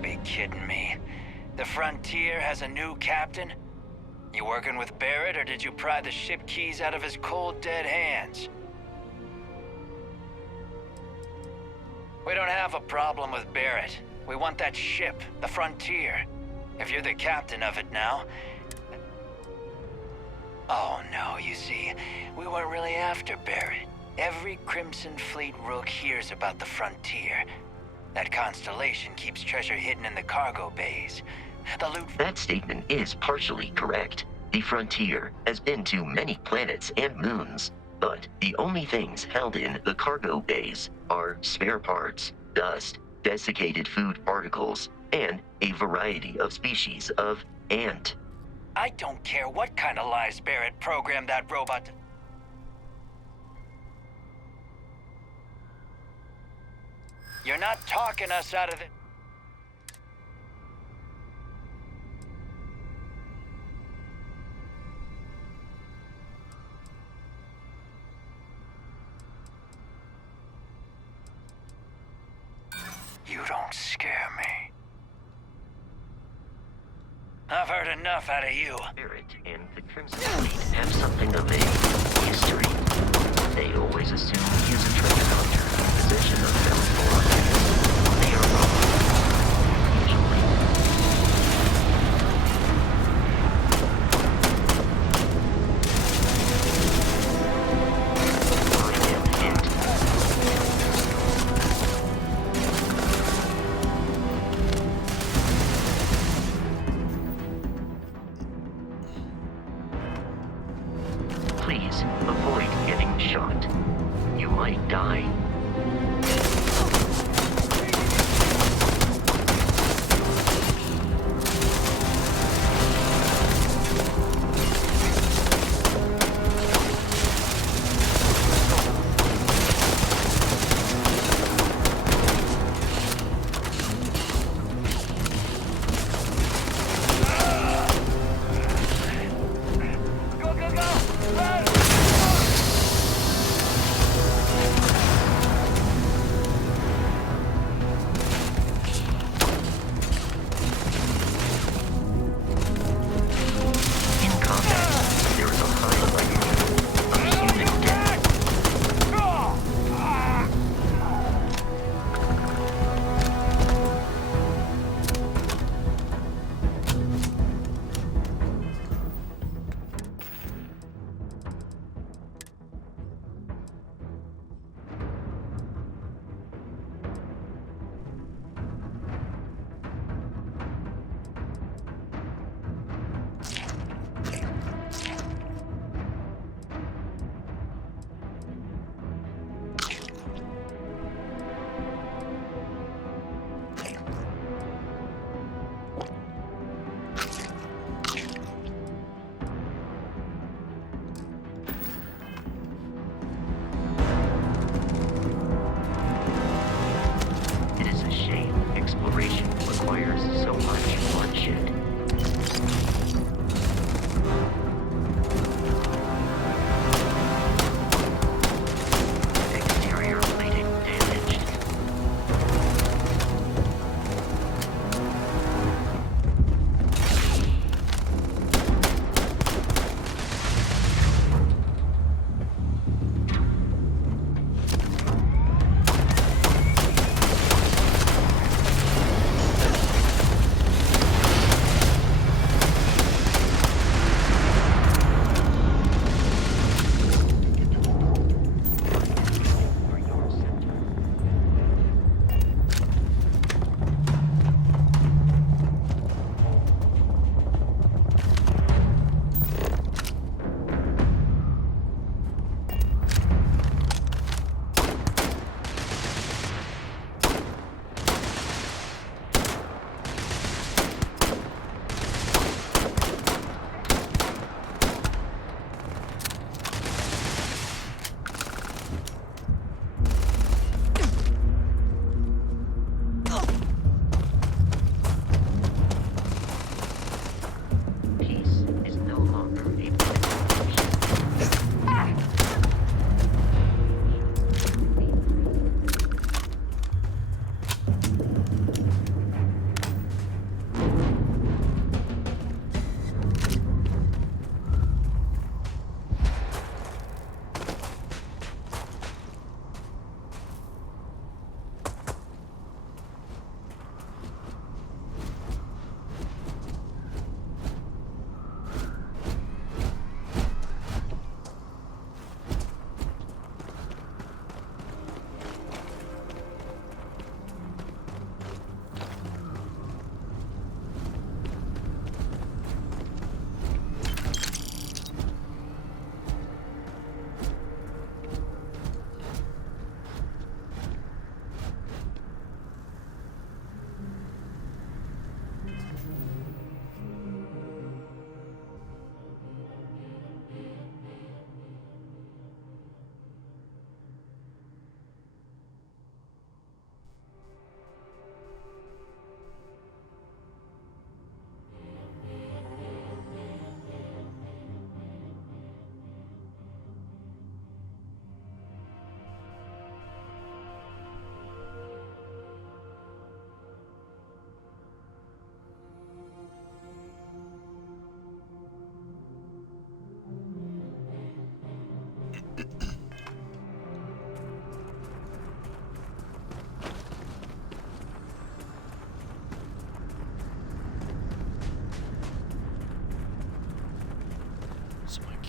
gotta be kidding me. The Frontier has a new captain? You working with Barrett, or did you pry the ship keys out of his cold, dead hands? We don't have a problem with Barrett. We want that ship, the Frontier. If you're the captain of it now... Oh no, you see, we weren't really after Barrett. Every Crimson Fleet rook hears about the Frontier. That constellation keeps treasure hidden in the cargo bays. The loot... That statement is partially correct. The Frontier has been to many planets and moons, but the only things held in the cargo bays are spare parts, dust, desiccated food particles, and a variety of species of ant. I don't care what kind of lies Barrett programmed that robot to... You're not talking us out of it. You don't scare me. I've heard enough out of you. Barrett and the Crimson Fleet have something of a history. They always assume he is a treasure hunter in possession of valuable items. They are wrong. Usually. Please avoid getting shot. You might die.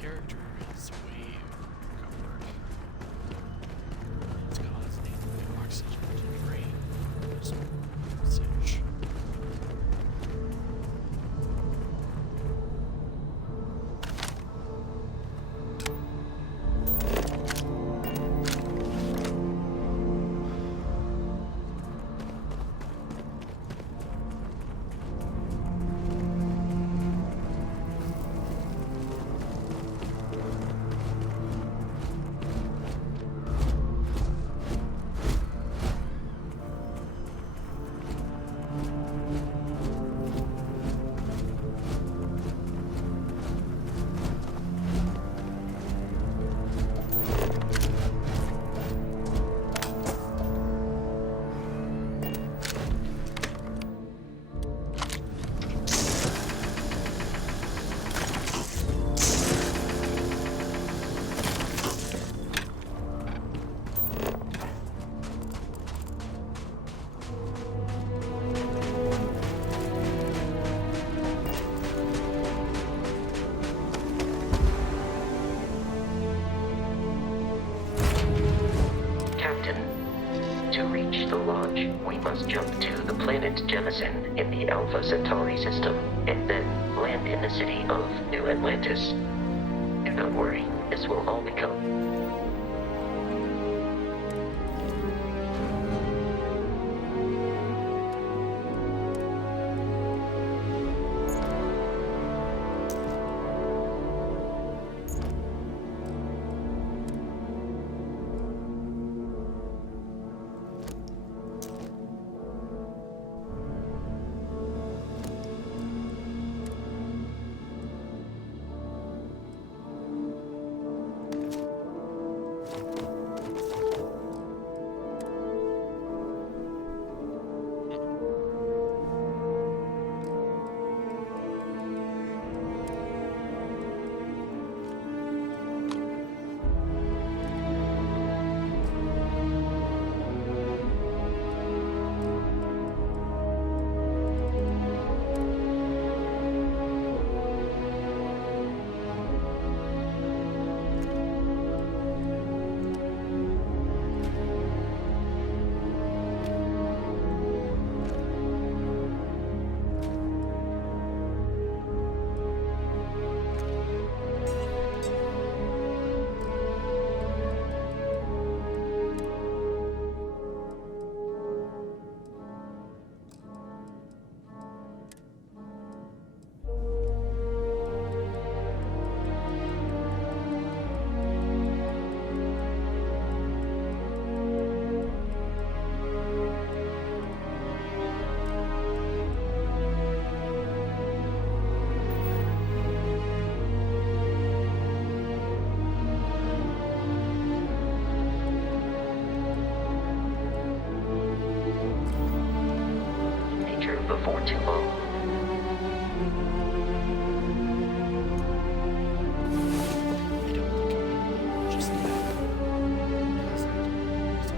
character is way covered. It's causing oxygen to drain his usage. To reach the launch, we must jump to the planet Jemison in the Alpha Centauri system, and then land in the city of New Atlantis. Do not worry, this will all become before too long. I don't think it would just that. Because I don't so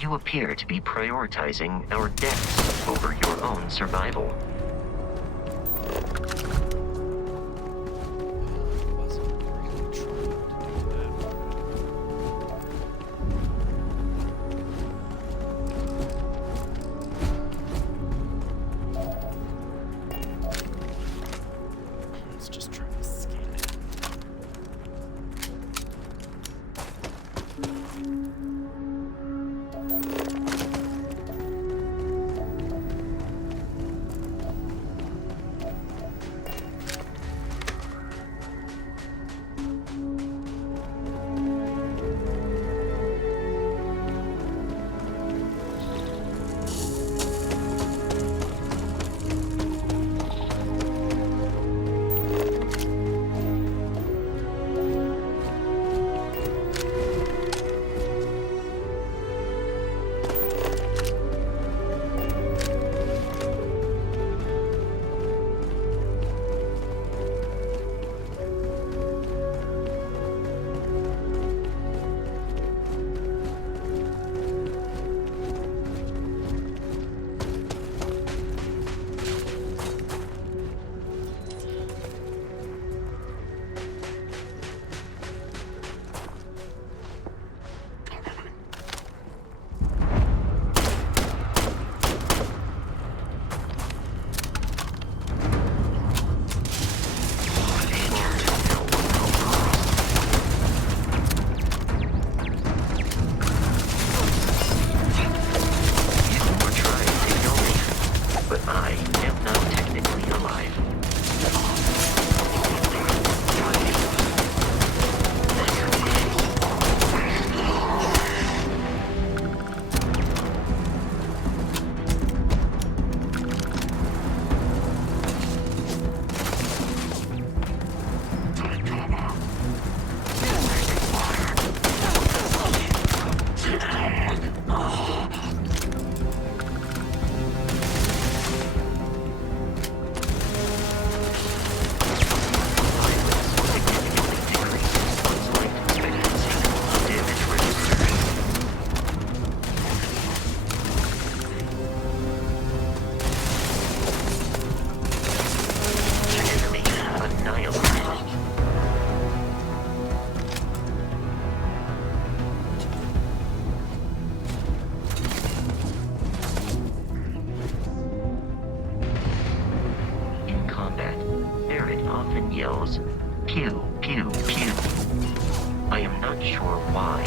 You appear to be prioritizing our deaths over your own survival. I wasn't really trying to do that. Let's just try to scan it. Yells, pew, pew, pew. I am not sure why.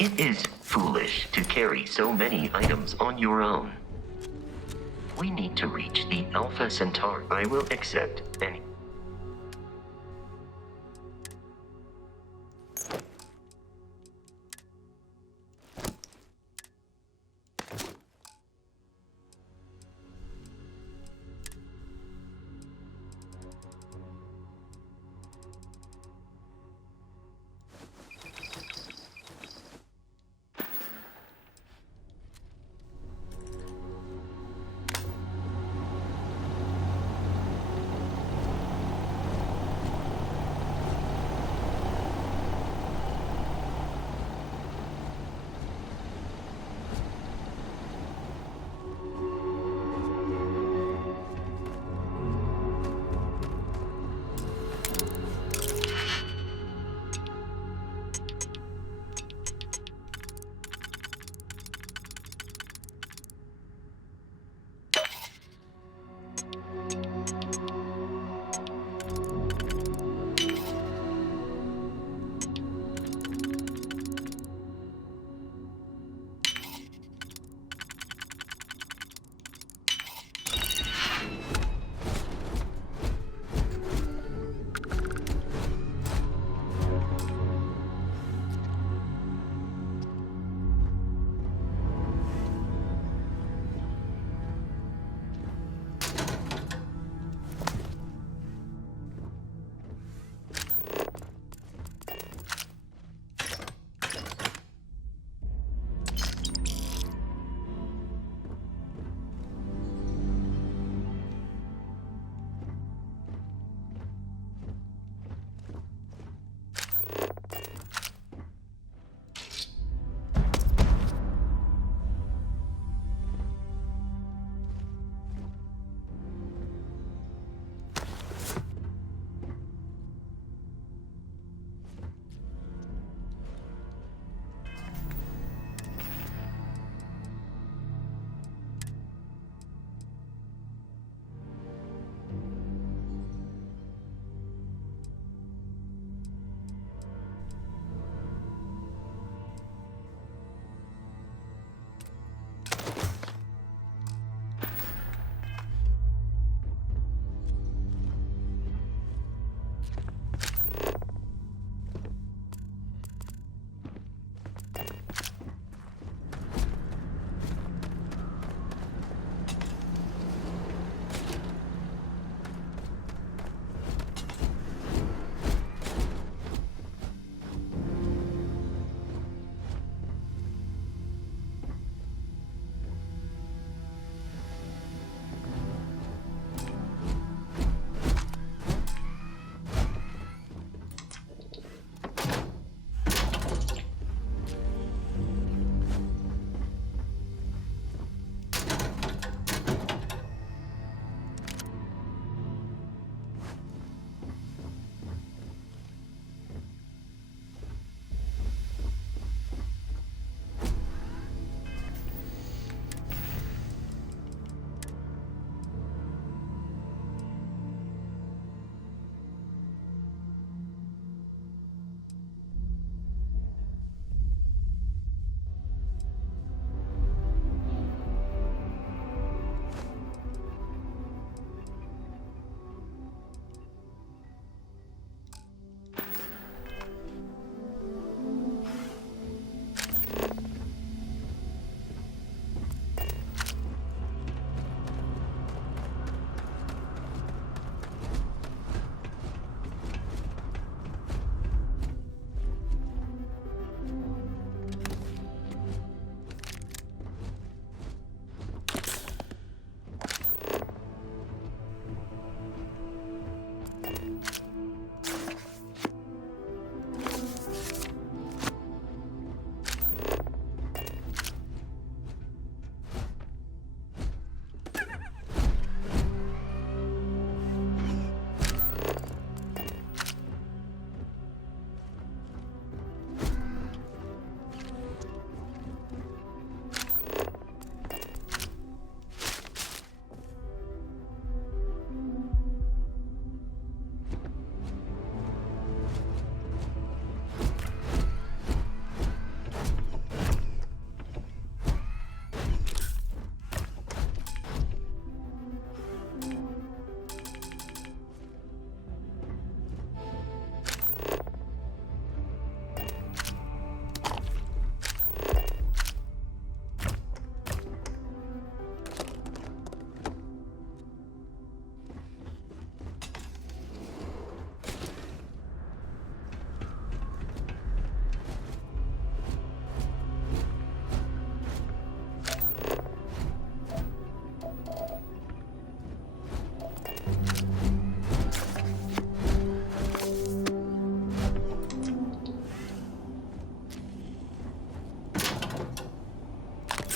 It is foolish to carry so many items on your own. We need to reach the Alpha Centauri. I will accept any.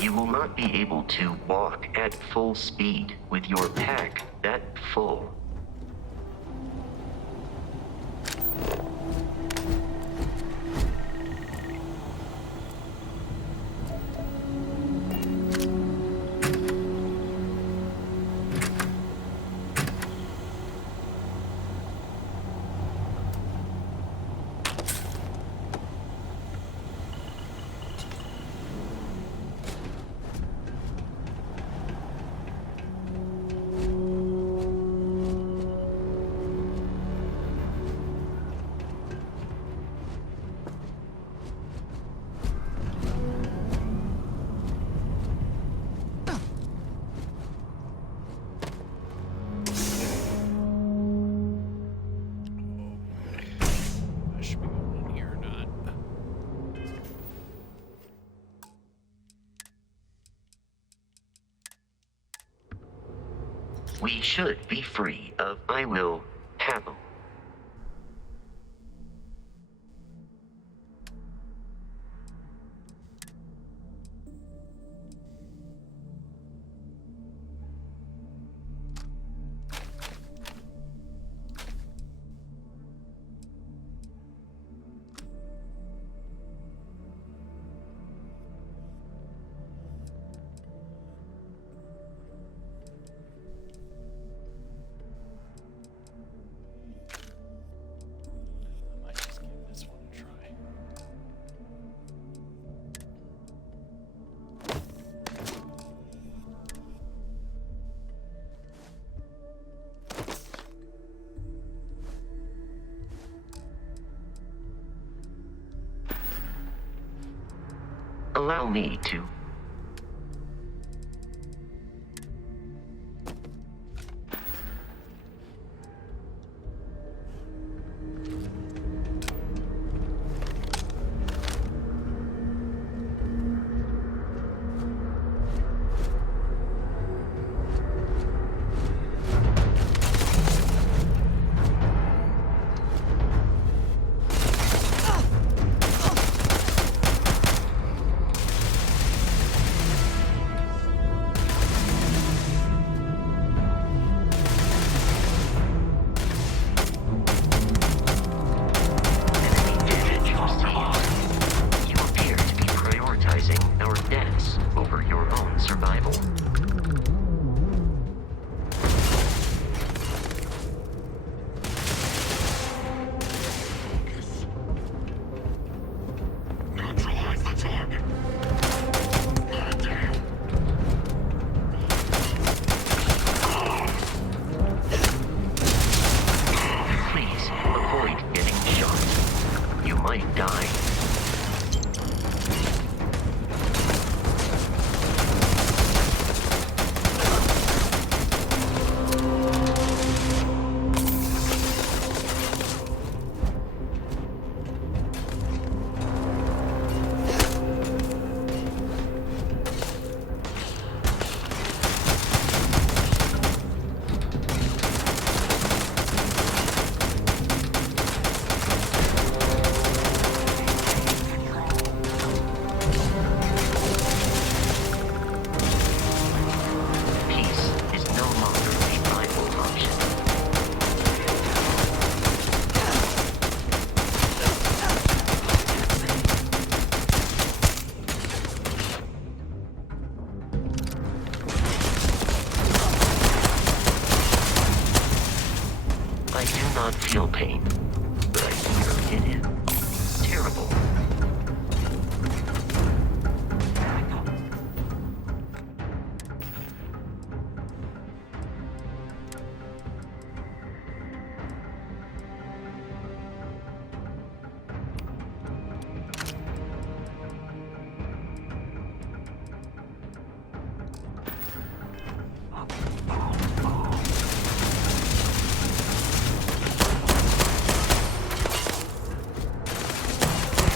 You will not be able to walk at full speed with your pack that full. Should we go in here or not? We should be free of I will have 'em. I might just give this one a try. Allow me to. You appear to be prioritizing our deaths over your own survival. Neutralize the target. Goddamn. Please avoid getting shot. You might die. Peace is no longer a viable option. I do not feel pain, but I fear it is terrible.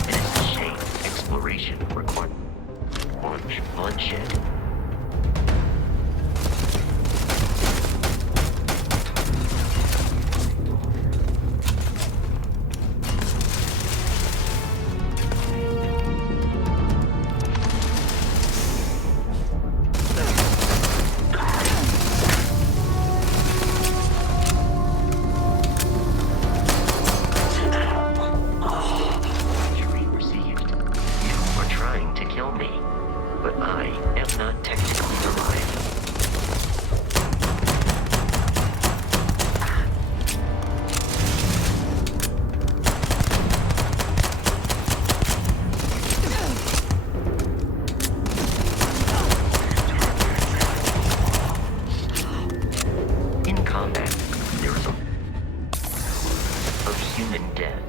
It is a shame exploration requires much bloodshed. trying to kill me, but I am not technically alive. In combat, there is a of human death.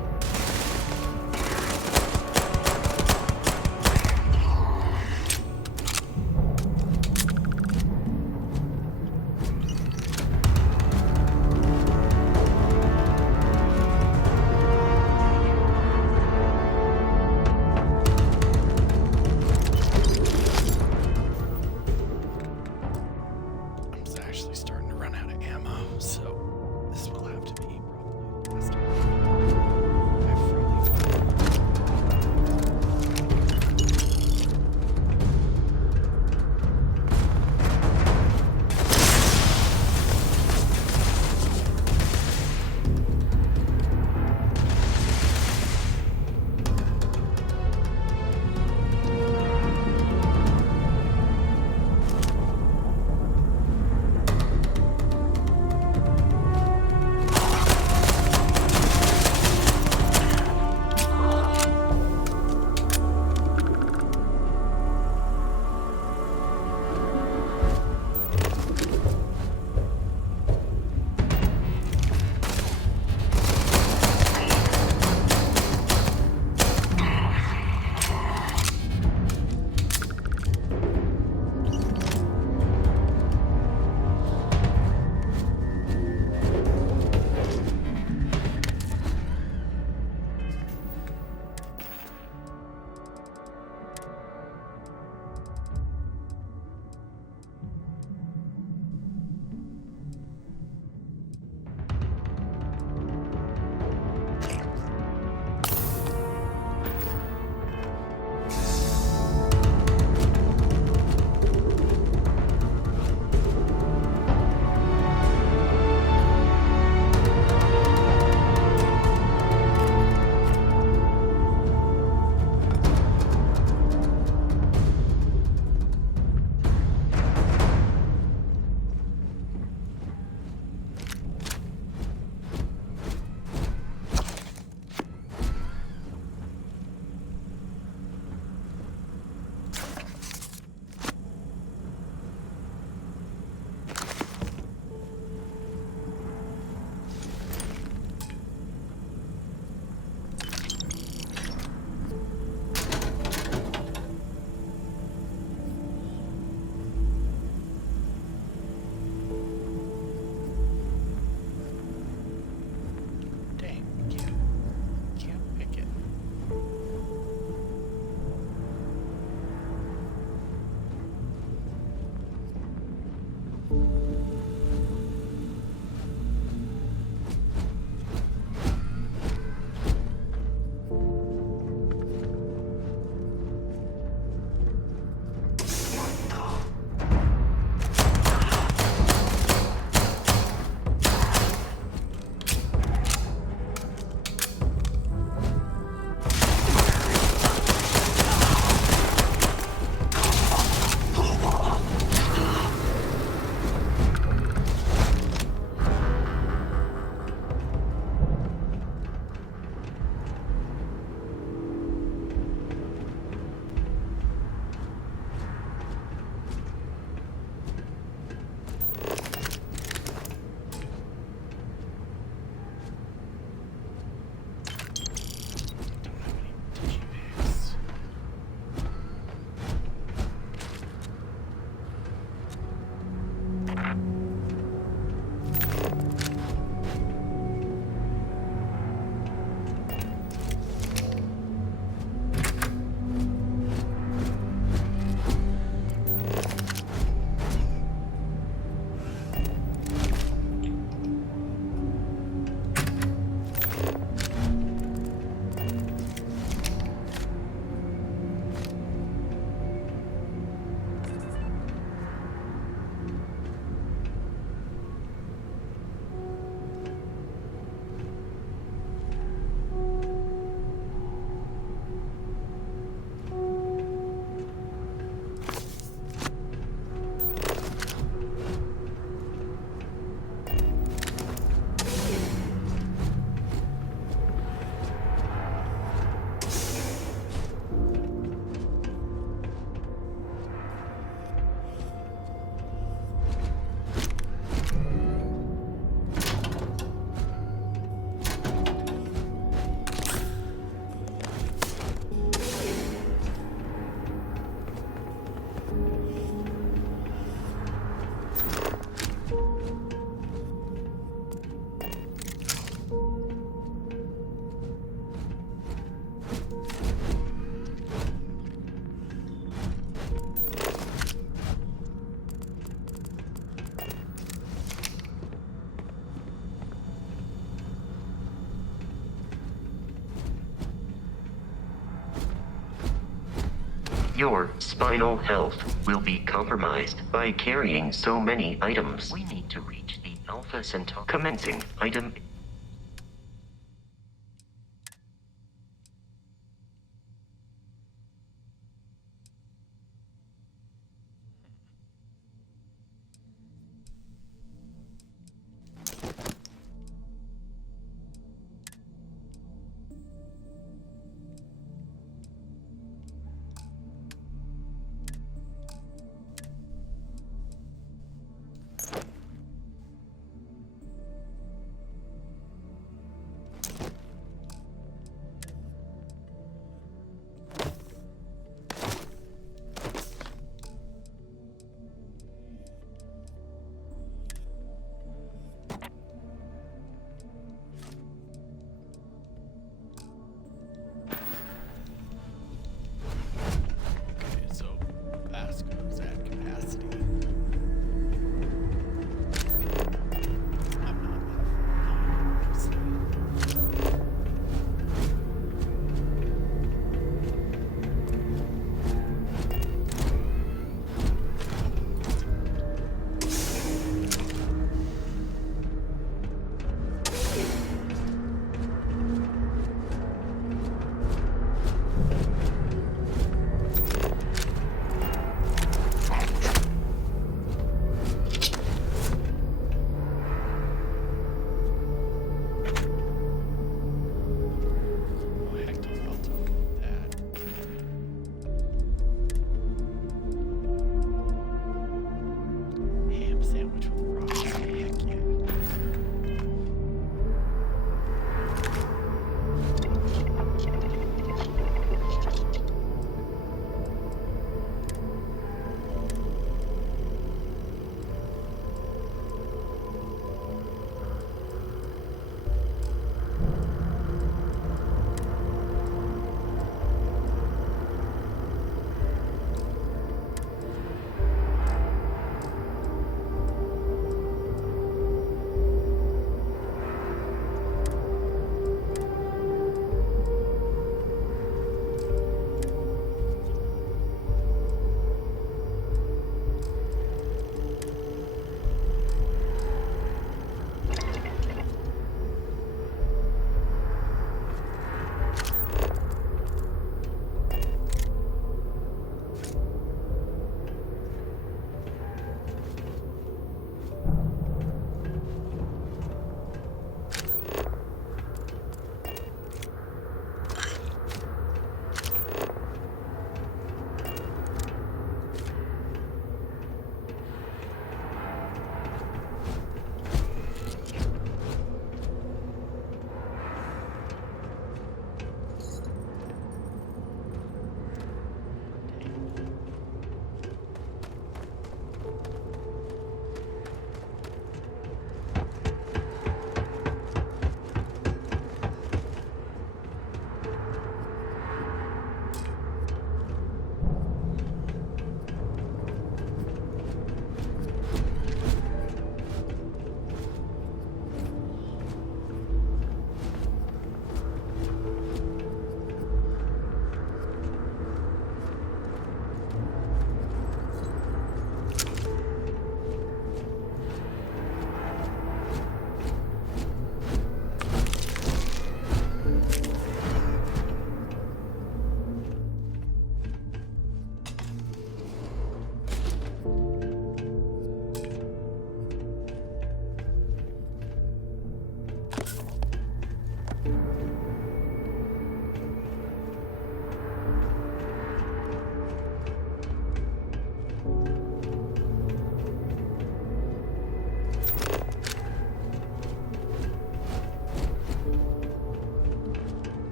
Your spinal health will be compromised by carrying so many items. We need to reach the Alpha Centauri. Commencing item.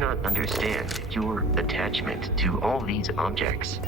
not understand your attachment to all these objects.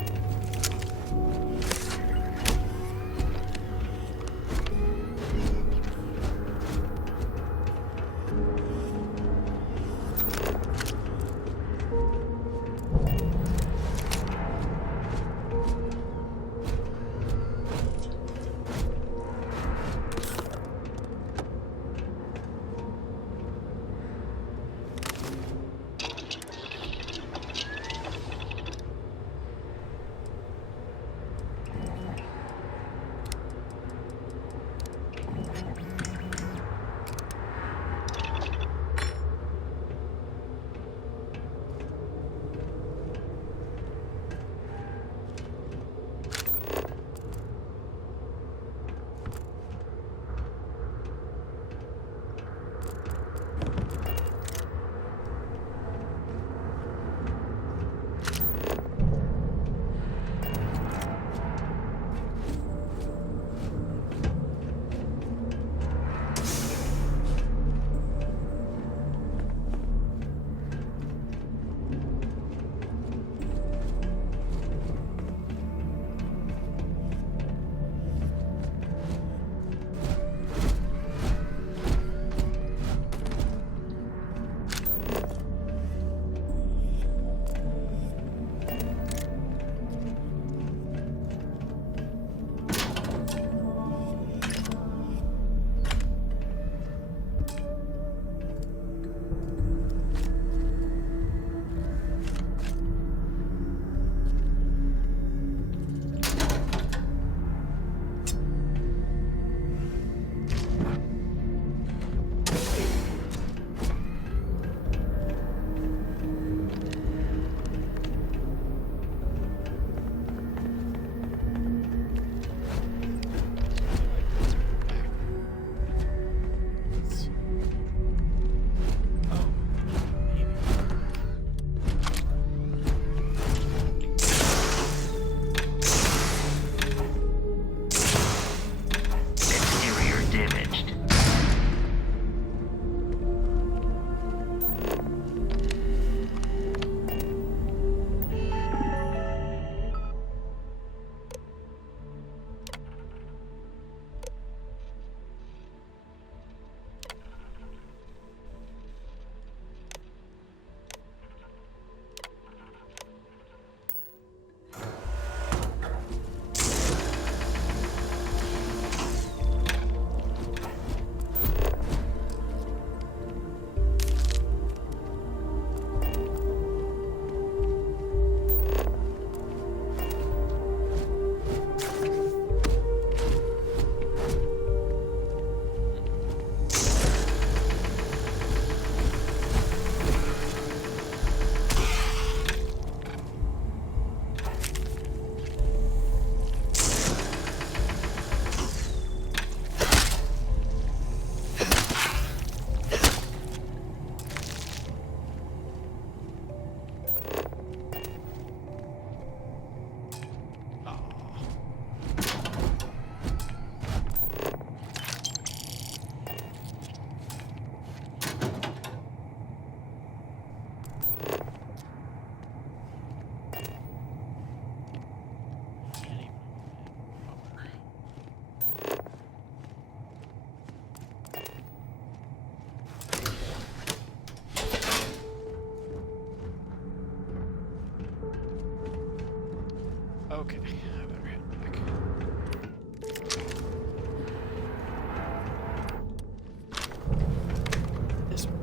Okay, I better head back. This one.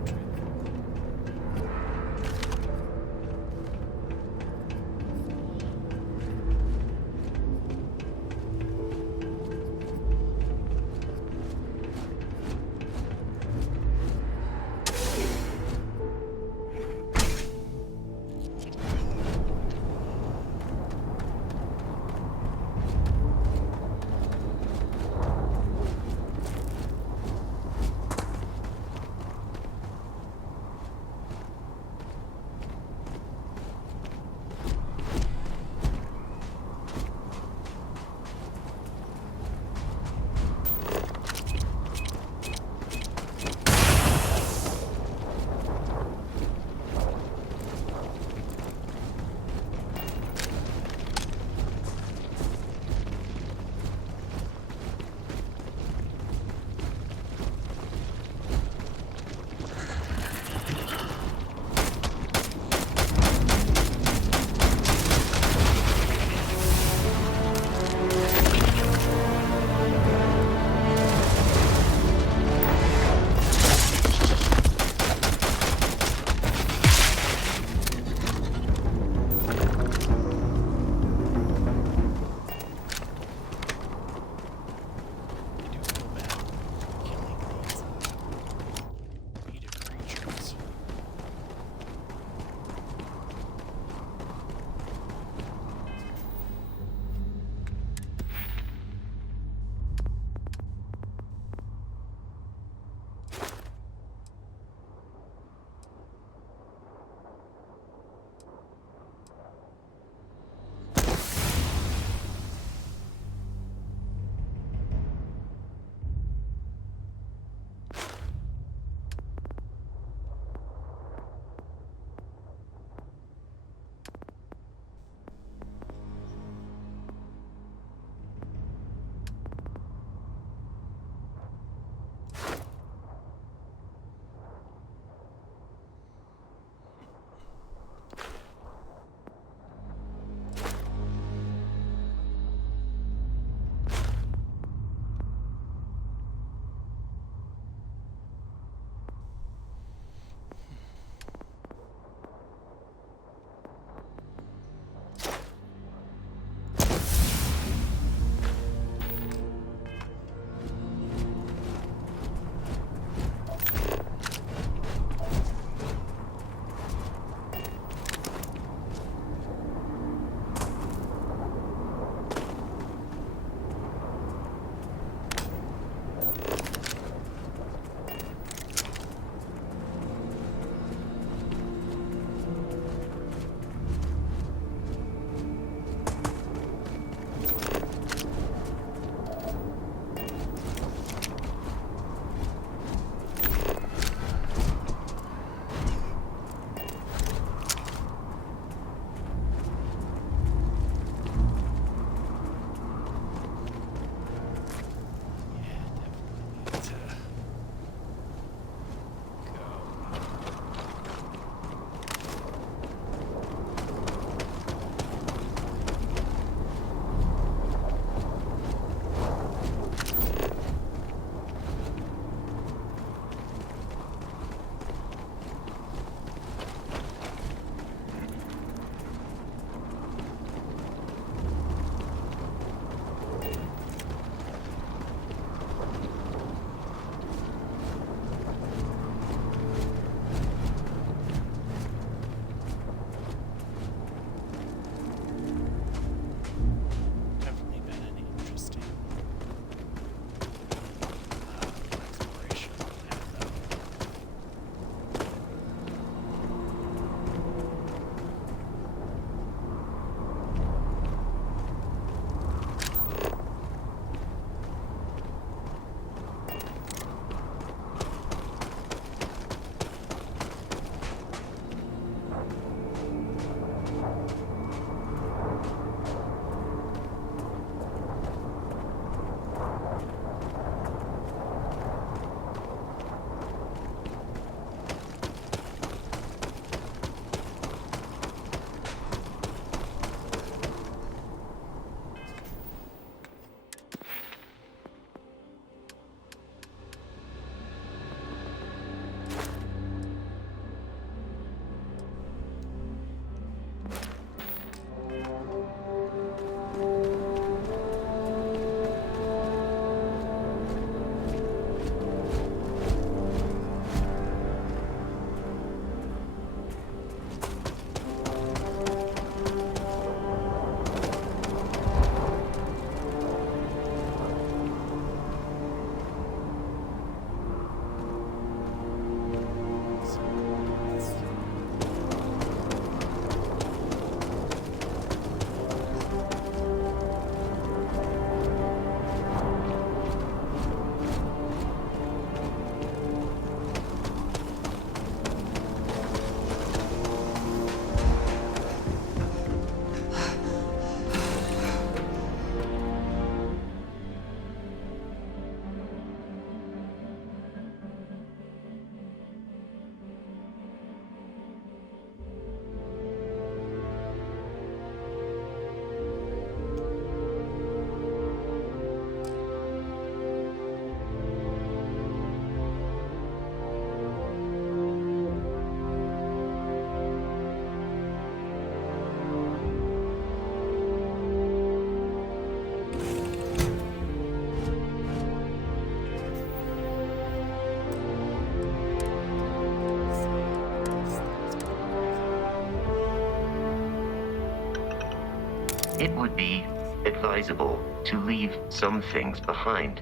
it would be advisable to leave some things behind.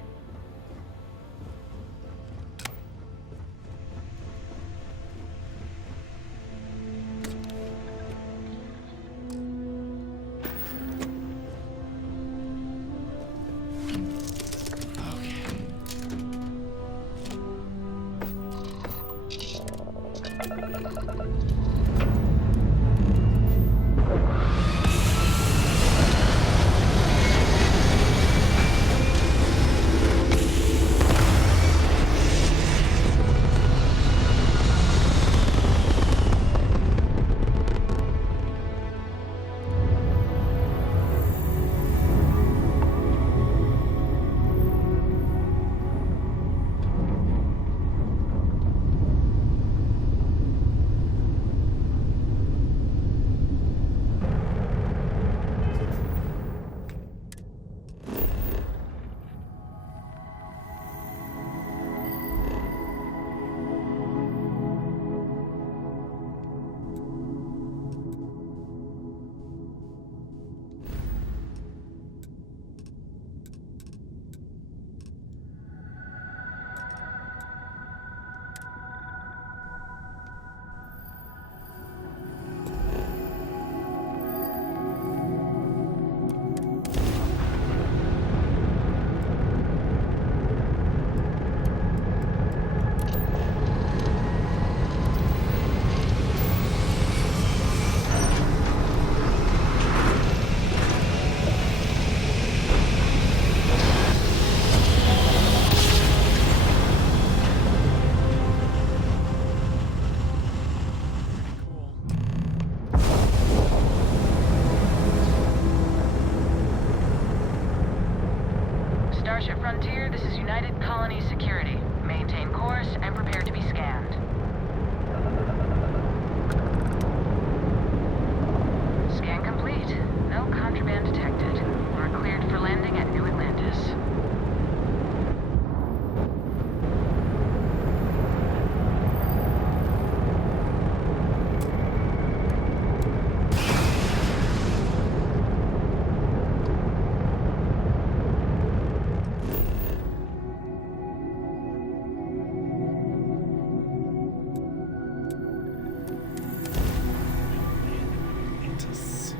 Starship Frontier, this is United Colony Security. Maintain course and prepare to be scanned. Scan complete. No contraband detected. We're cleared for landing at New Atlantis. Atlantis.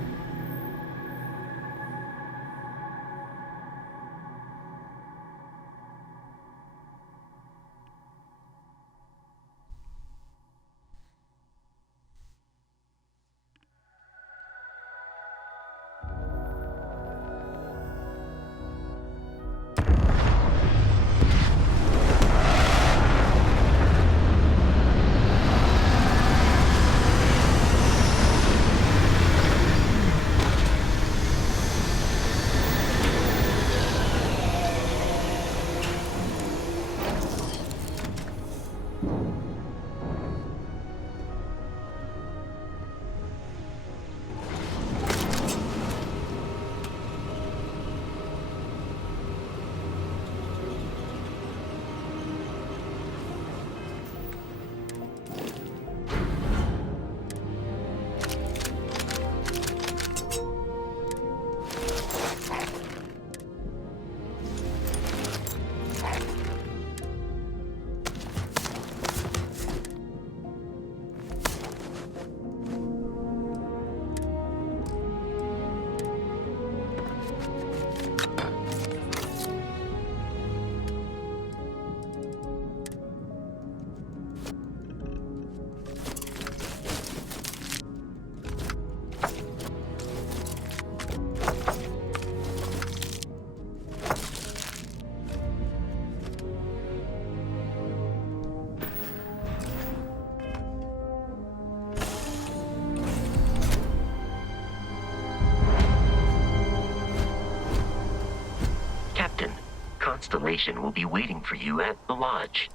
Constellation will be waiting for you at the lodge.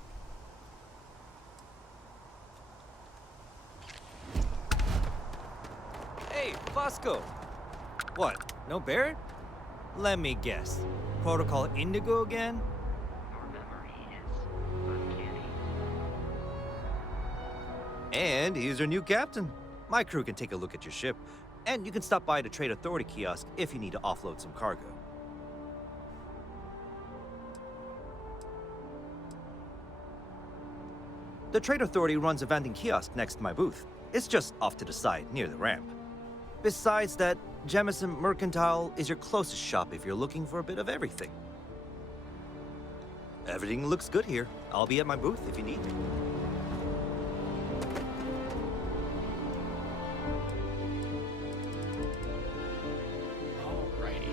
Hey, Fosco! What, no Barrett? Let me guess. Protocol Indigo again? Your memory is uncanny. And he's our new captain. My crew can take a look at your ship. And you can stop by the Trade Authority kiosk if you need to offload some cargo. The Trade Authority runs a vending kiosk next to my booth. It's just off to the side, near the ramp. Besides that, Jemison Mercantile is your closest shop if you're looking for a bit of everything. Everything looks good here. I'll be at my booth if you need me. Alrighty.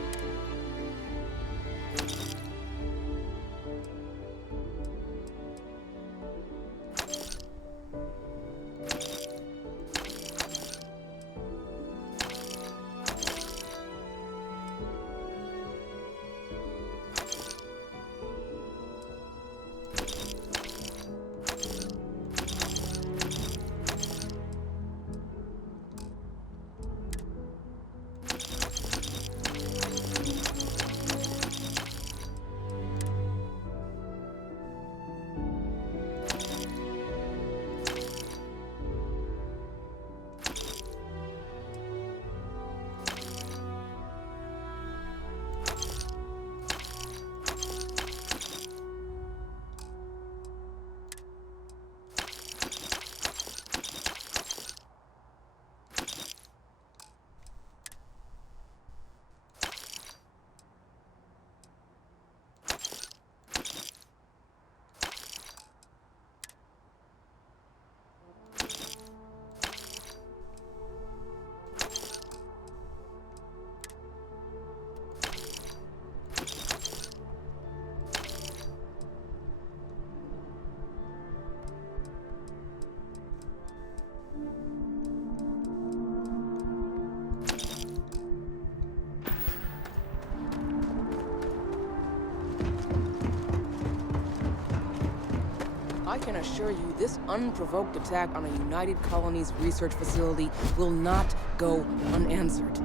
I can assure you this unprovoked attack on a United Colonies research facility will not go unanswered.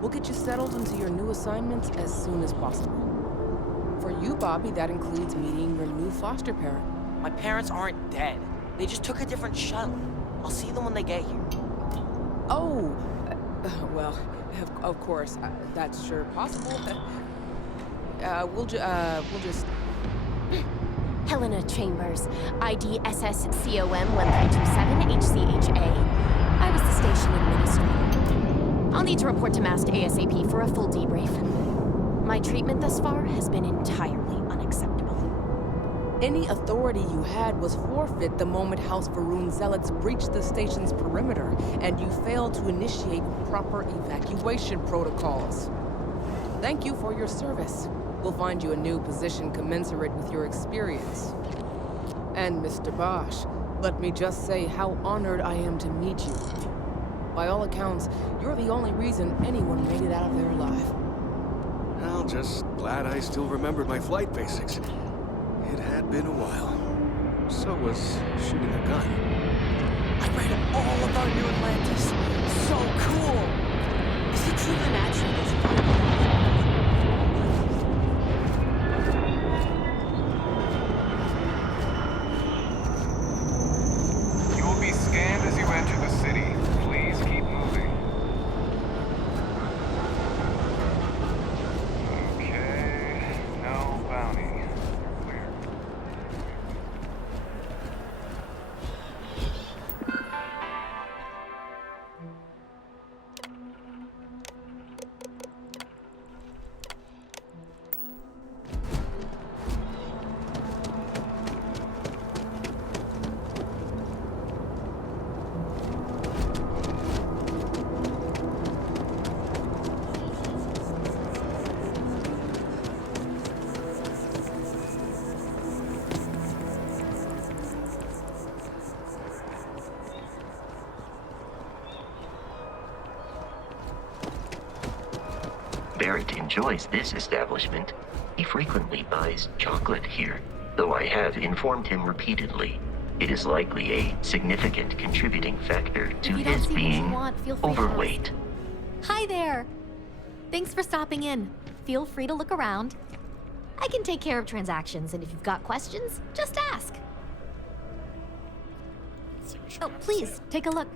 We'll get you settled into your new assignments as soon as possible. For you, Bobby, that includes meeting your new foster parent. My parents aren't dead. They just took a different shuttle. I'll see them when they get here. Oh, well, of course, that's sure possible. We'll just... Helena Chambers, ID SSCOM 1327 HCHA. I was the station administrator. I'll need to report to MAST ASAP for a full debrief. My treatment thus far has been entirely unacceptable. Any authority you had was forfeit the moment House Varun zealots breached the station's perimeter, and you failed to initiate proper evacuation protocols. Thank you for your service. We'll find you a new position commensurate with your experience. And Mr. Bosch, let me just say how honored I am to meet you. By all accounts, you're the only reason anyone made it out of there alive. Well, just glad I still remembered my flight basics. It had been a while. So was shooting a gun. I read all about New Atlantis. So cool! Is it true the naturalists You will be scanned as you enter the city. Please keep moving. Okay, no bounty. Clear. Barrett enjoys this establishment. He frequently buys chocolate here, though I have informed him repeatedly. It is likely a significant contributing factor to his being overweight. Hi there! Thanks for stopping in. Feel free to look around. I can take care of transactions, and if you've got questions, just ask. Let's see what she Oh, got to please, say. take a look.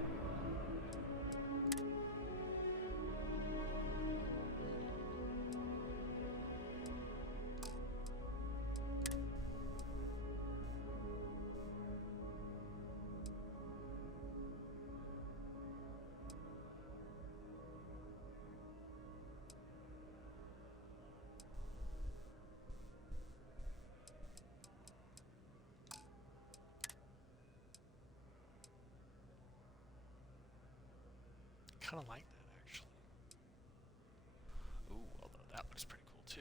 kind of like that, actually. Ooh, although that looks pretty cool, too.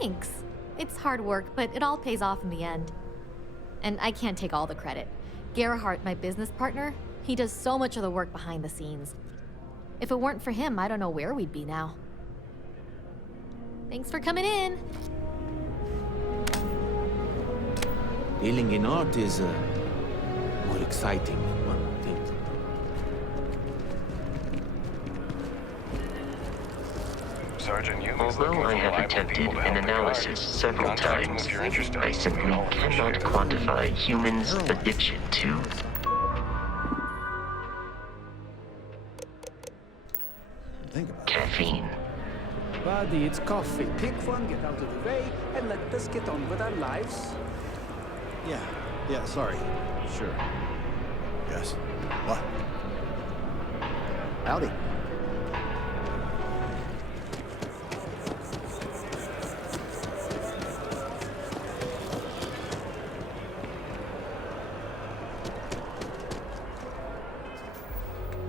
Thanks. It's hard work, but it all pays off in the end. And I can't take all the credit. Gerhardt, my business partner, he does so much of the work behind the scenes. If it weren't for him, I don't know where we'd be now. Thanks for coming in. Dealing in art is more exciting than one thinks. Sergeant Hume is Although looking I for have reliable attempted people to an help the analysis guard. several Contact him times, if you're interested. I simply We can help cannot share. quantify humans' addiction to Think about caffeine. Buddy, it's coffee. Pick one, get out of the way, and let us get on with our lives. it. Yeah, sorry. Sure. Yes. What? Howdy.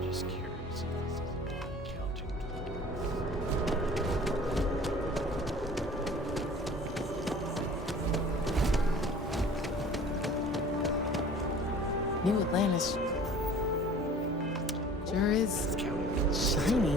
Just curious if this is counting New Atlantis. Sure is shiny.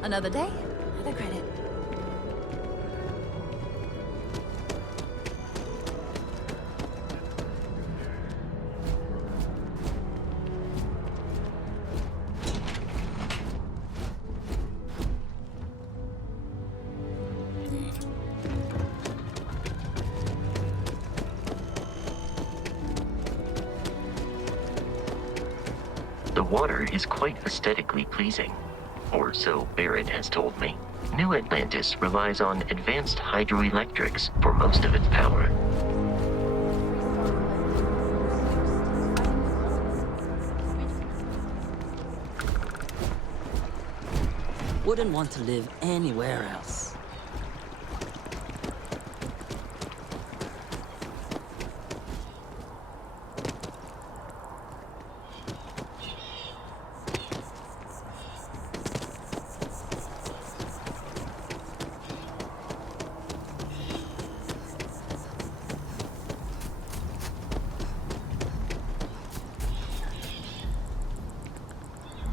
Another day, another credit. The water is quite aesthetically pleasing, or so Barrett has told me. New Atlantis relies on advanced hydroelectrics for most of its power. Wouldn't want to live anywhere else.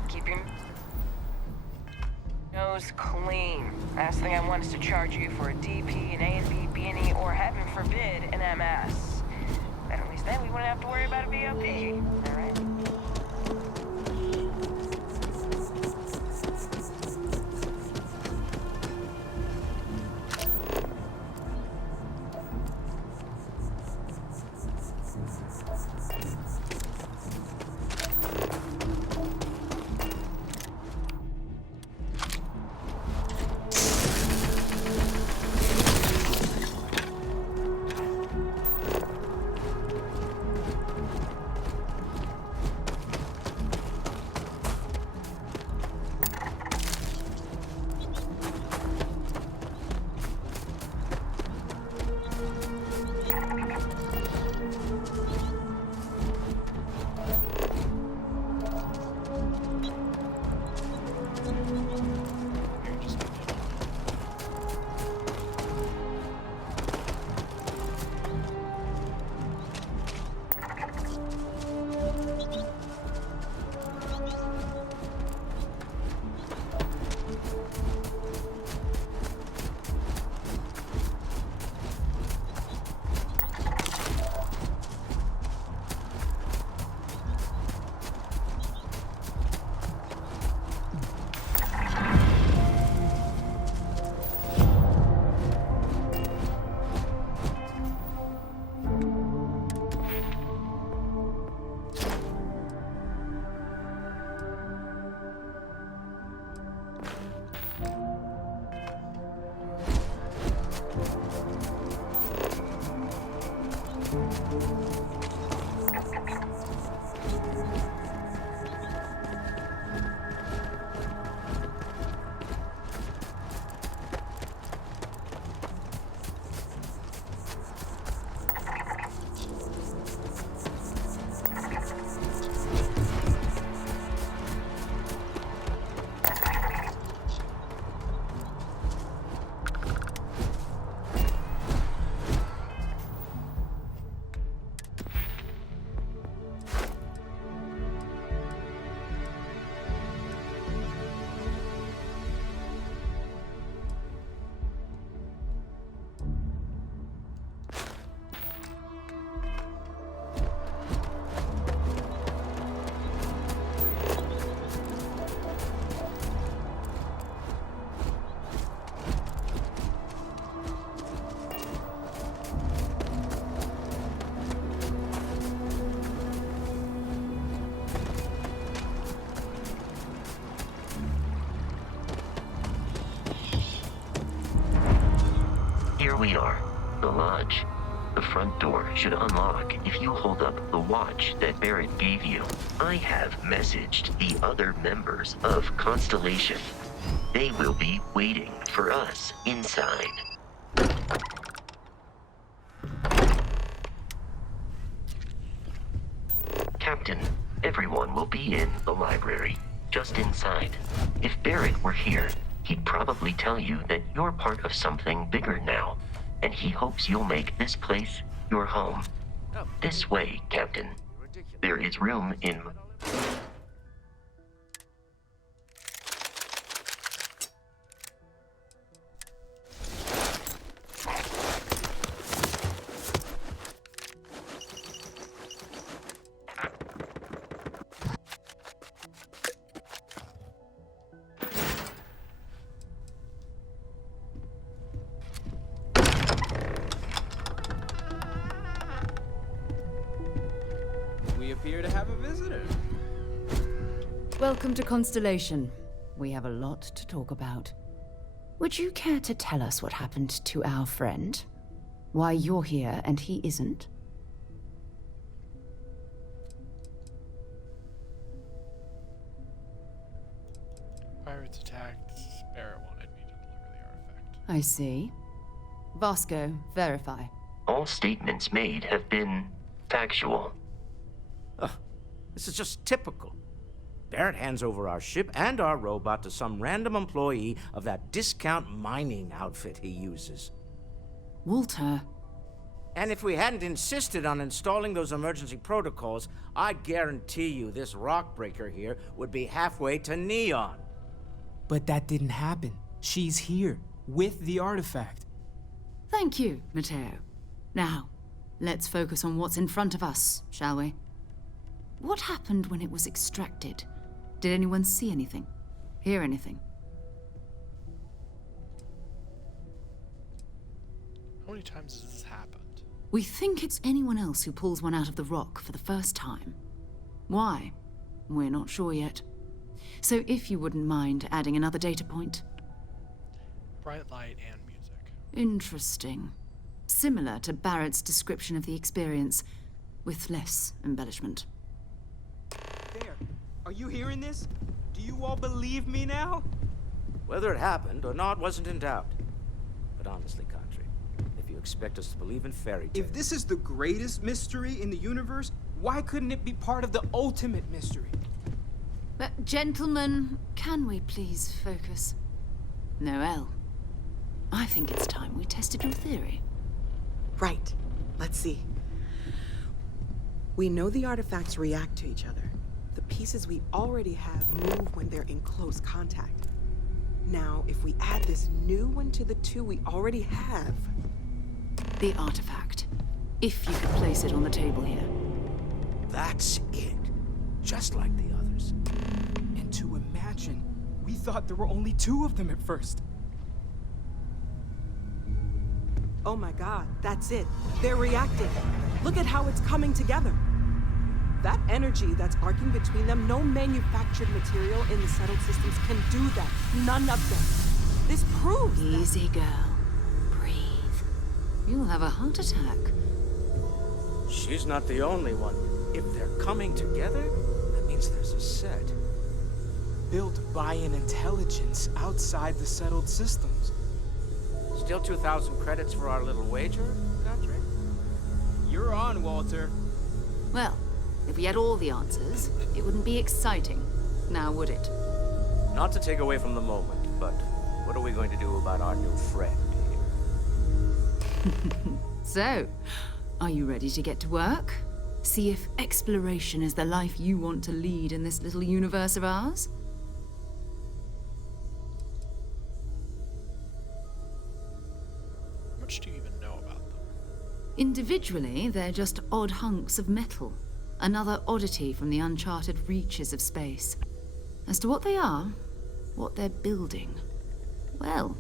Keep your nose clean. Last thing I want is to charge you for a DP, an A&B, B&E, or heaven forbid, an MS. And at least then we wouldn't have to worry about a VOP. All right? we are. The lodge. The front door should unlock if you hold up the watch that Barrett gave you. I have messaged the other members of Constellation. They will be waiting for us inside. Captain, everyone will be in the library, just inside. If Barrett were here, he'd probably tell you that you're part of something bigger now, and he hopes you'll make this place your home. This way, Captain. There is room in... We appear to have a visitor. Welcome to Constellation. We have a lot to talk about. Would you care to tell us what happened to our friend? Why you're here and he isn't? Pirates attacked. Barrett wanted me to deliver the artifact. I see. Vasco, verify. All statements made have been factual. This is just typical. Barrett hands over our ship and our robot to some random employee of that discount mining outfit he uses. Walter. And if we hadn't insisted on installing those emergency protocols, I guarantee you this rock breaker here would be halfway to Neon. But that didn't happen. She's here, with the artifact. Thank you, Matteo. Now, let's focus on what's in front of us, shall we? What happened when it was extracted? Did anyone see anything? Hear anything? How many times has this happened? We think it's anyone else who pulls one out of the rock for the first time. Why? We're not sure yet. So if you wouldn't mind adding another data point. Bright light and music. Interesting. Similar to Barrett's description of the experience, with less embellishment. There. Are you hearing this? Do you all believe me now? Whether it happened or not wasn't in doubt. But honestly, Country, if you expect us to believe in fairy tales... If this is the greatest mystery in the universe, why couldn't it be part of the ultimate mystery? But gentlemen, can we please focus? Noelle, I think it's time we tested your theory. Right. Let's see. We know the artifacts react to each other. The pieces we already have move when they're in close contact. Now, if we add this new one to the two we already have... The artifact. If you could place it on the table here. That's it. Just like the others. And to imagine, we thought there were only two of them at first. Oh my god, that's it. They're reacting. Look at how it's coming together. That energy that's arcing between them, no manufactured material in the settled systems can do that. None of them. This proves Easy, girl. Breathe. You'll have a heart attack. She's not the only one. If they're coming together, that means there's a set. Built by an intelligence outside the settled systems. Still 2,000 credits for our little wager, Country? You're on, Walter. Well, if we had all the answers, it wouldn't be exciting. Now would it? Not to take away from the moment, but what are we going to do about our new friend here? So, are you ready to get to work? See if exploration is the life you want to lead in this little universe of ours? How much do you even know about them? Individually, they're just odd hunks of metal. Another oddity from the uncharted reaches of space. As to what they are, what they're building, well,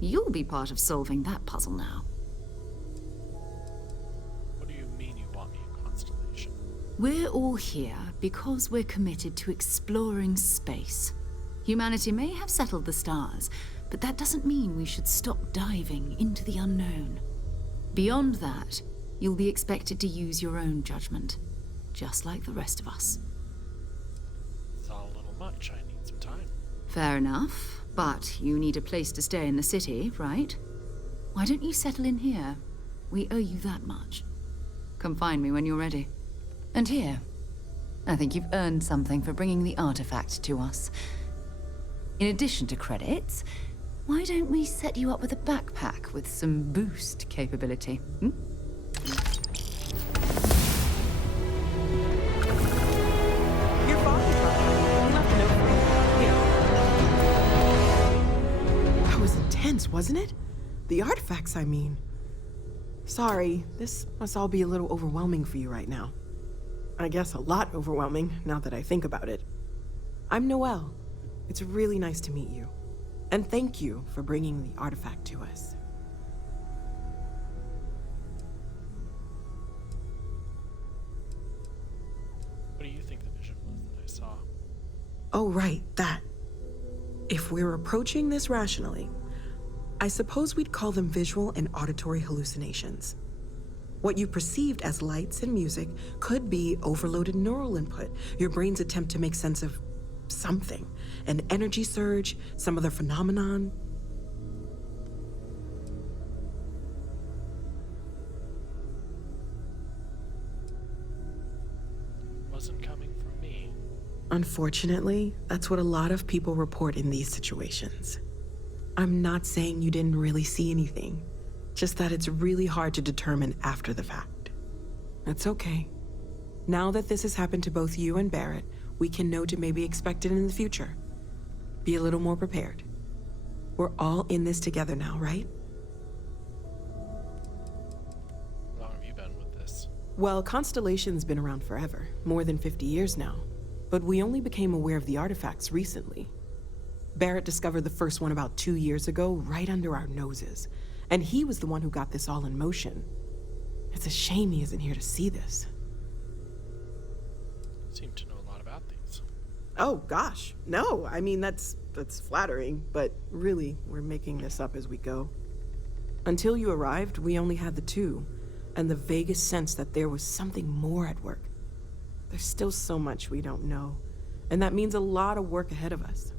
you'll be part of solving that puzzle now. What do you mean you want me in Constellation? We're all here because we're committed to exploring space. Humanity may have settled the stars, But that doesn't mean we should stop diving into the unknown. Beyond that, you'll be expected to use your own judgment, just like the rest of us. It's all a little much. I need some time. Fair enough, but you need a place to stay in the city, right? Why don't you settle in here? We owe you that much. Come find me when you're ready. And here, I think you've earned something for bringing the artifact to us. In addition to credits, why don't we set you up with a backpack with some boost capability? Hmm? Your father left a note for you. Here. That was intense, wasn't it? The artifacts, I mean. Sorry, this must all be a little overwhelming for you right now. I guess a lot overwhelming, now that I think about it. I'm Noelle. It's really nice to meet you. And thank you for bringing the artifact to us. What do you think the vision was that I saw? Oh, right, that. If we're approaching this rationally, I suppose we'd call them visual and auditory hallucinations. What you perceived as lights and music could be overloaded neural input, your brain's attempt to make sense of something, an energy surge, some other phenomenon. Wasn't coming from me. Unfortunately, that's what a lot of people report in these situations. I'm not saying you didn't really see anything, just that it's really hard to determine after the fact. That's okay. Now that this has happened to both you and Barrett, we can know to maybe expect it in the future. Be a little more prepared. We're all in this together now, right? How long have you been with this? Well, Constellation's been around forever, more than 50 years now. But we only became aware of the artifacts recently. Barrett discovered the first one about 2 years ago, right under our noses. And he was the one who got this all in motion. It's a shame he isn't here to see this. You seem to know a lot about these. Oh, gosh. No, I mean, that's flattering, but really, we're making this up as we go. Until you arrived, we only had the two, and the vaguest sense that there was something more at work. There's still so much we don't know, and that means a lot of work ahead of us.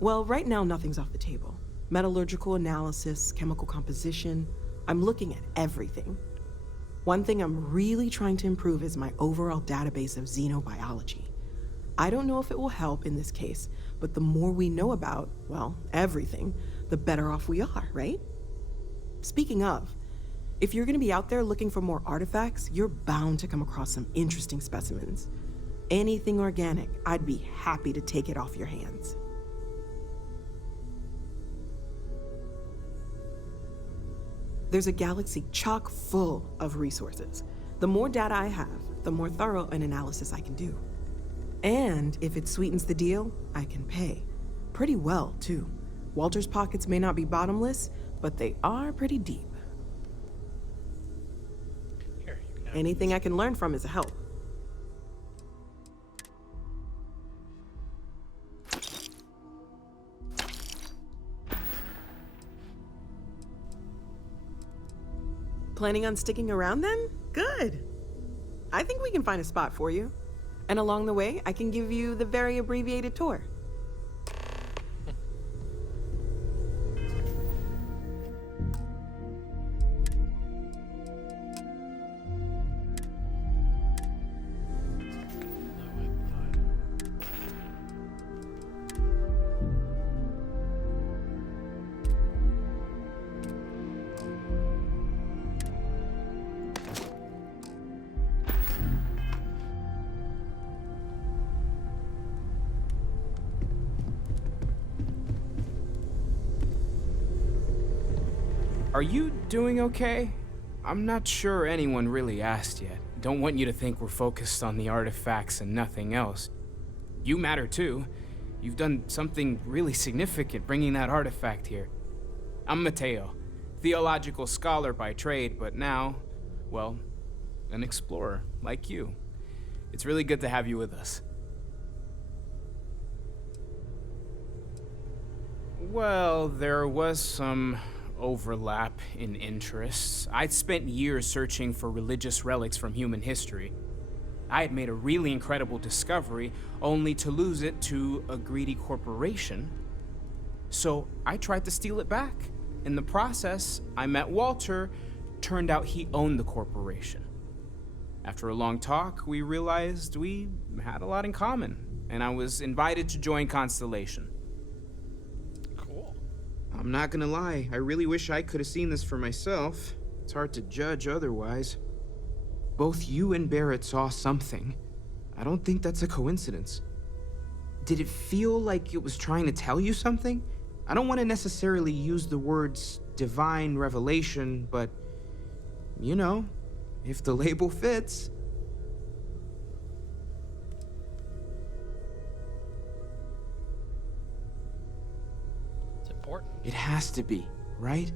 Well, right now, nothing's off the table. Metallurgical analysis, chemical composition, I'm looking at everything. One thing I'm really trying to improve is my overall database of xenobiology. I don't know if it will help in this case, but the more we know about, well, everything, the better off we are, right? Speaking of, if you're gonna be out there looking for more artifacts, you're bound to come across some interesting specimens. Anything organic, I'd be happy to take it off your hands. There's a galaxy chock full of resources. The more data I have, the more thorough an analysis I can do. And if it sweetens the deal, I can pay. Pretty well, too. Walter's pockets may not be bottomless, but they are pretty deep. Here, you can have Anything I can learn from is a help. Planning on sticking around then? Good. I think we can find a spot for you. And along the way, I can give you the very abbreviated tour. Are you doing okay? I'm not sure anyone really asked yet. Don't want you to think we're focused on the artifacts and nothing else. You matter too. You've done something really significant bringing that artifact here. I'm Mateo, theological scholar by trade, but now, well, an explorer like you. It's really good to have you with us. Well, there was some overlap in interests. I'd spent years searching for religious relics from human history. I had made a really incredible discovery, only to lose it to a greedy corporation. So I tried to steal it back. In the process, I met Walter. Turned out he owned the corporation. After a long talk, we realized we had a lot in common, and I was invited to join Constellation. Cool. I'm not gonna lie, I really wish I could have seen this for myself. It's hard to judge otherwise. Both you and Barrett saw something. I don't think that's a coincidence. Did it feel like it was trying to tell you something? I don't want to necessarily use the words divine revelation, but you know, if the label fits. It's important. It has to be, right?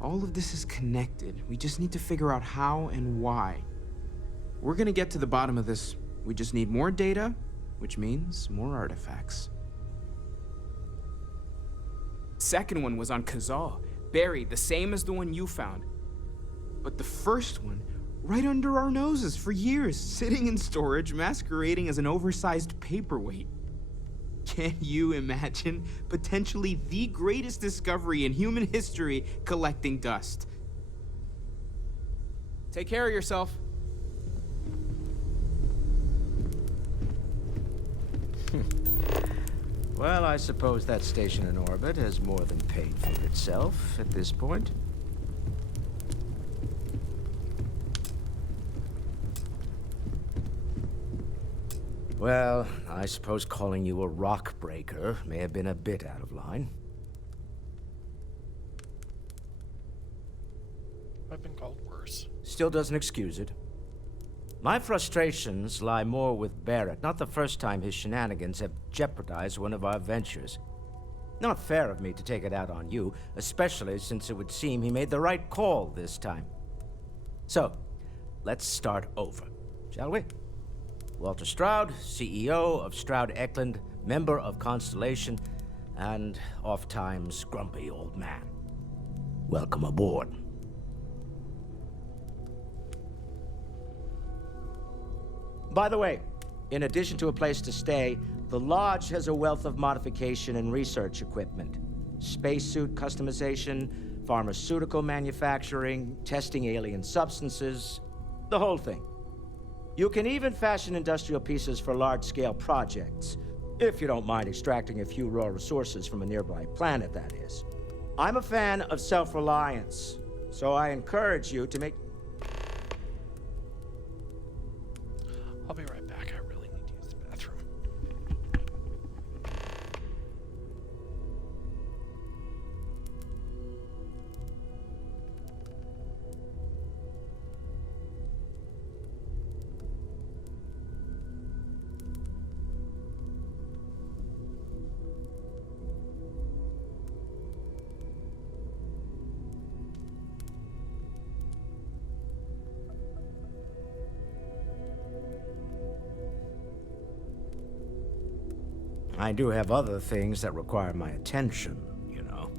All of this is connected. We just need to figure out how and why. We're gonna get to the bottom of this. We just need more data, which means more artifacts. Second one was on Kazal, buried, the same as the one you found. But the first one, right under our noses for years, sitting in storage, masquerading as an oversized paperweight. Can you imagine potentially the greatest discovery in human history collecting dust? Take care of yourself. Well, I suppose that station in orbit has more than paid for itself at this point. Well, I suppose calling you a rock breaker may have been a bit out of line. I've been called worse. Still doesn't excuse it. My frustrations lie more with Barrett, not the first time his shenanigans have jeopardized one of our ventures. Not fair of me to take it out on you, especially since it would seem he made the right call this time. So, let's start over, shall we? Walter Stroud, CEO of Stroud Eklund, member of Constellation, and oft-times grumpy old man. Welcome aboard. By the way, in addition to a place to stay, the Lodge has a wealth of modification and research equipment. Spacesuit customization, pharmaceutical manufacturing, testing alien substances, the whole thing. You can even fashion industrial pieces for large-scale projects, if you don't mind extracting a few raw resources from a nearby planet, that is. I'm a fan of self-reliance, so I encourage you to make... I'll be right back. I really need to use the bathroom. I do have other things that require my attention, you know.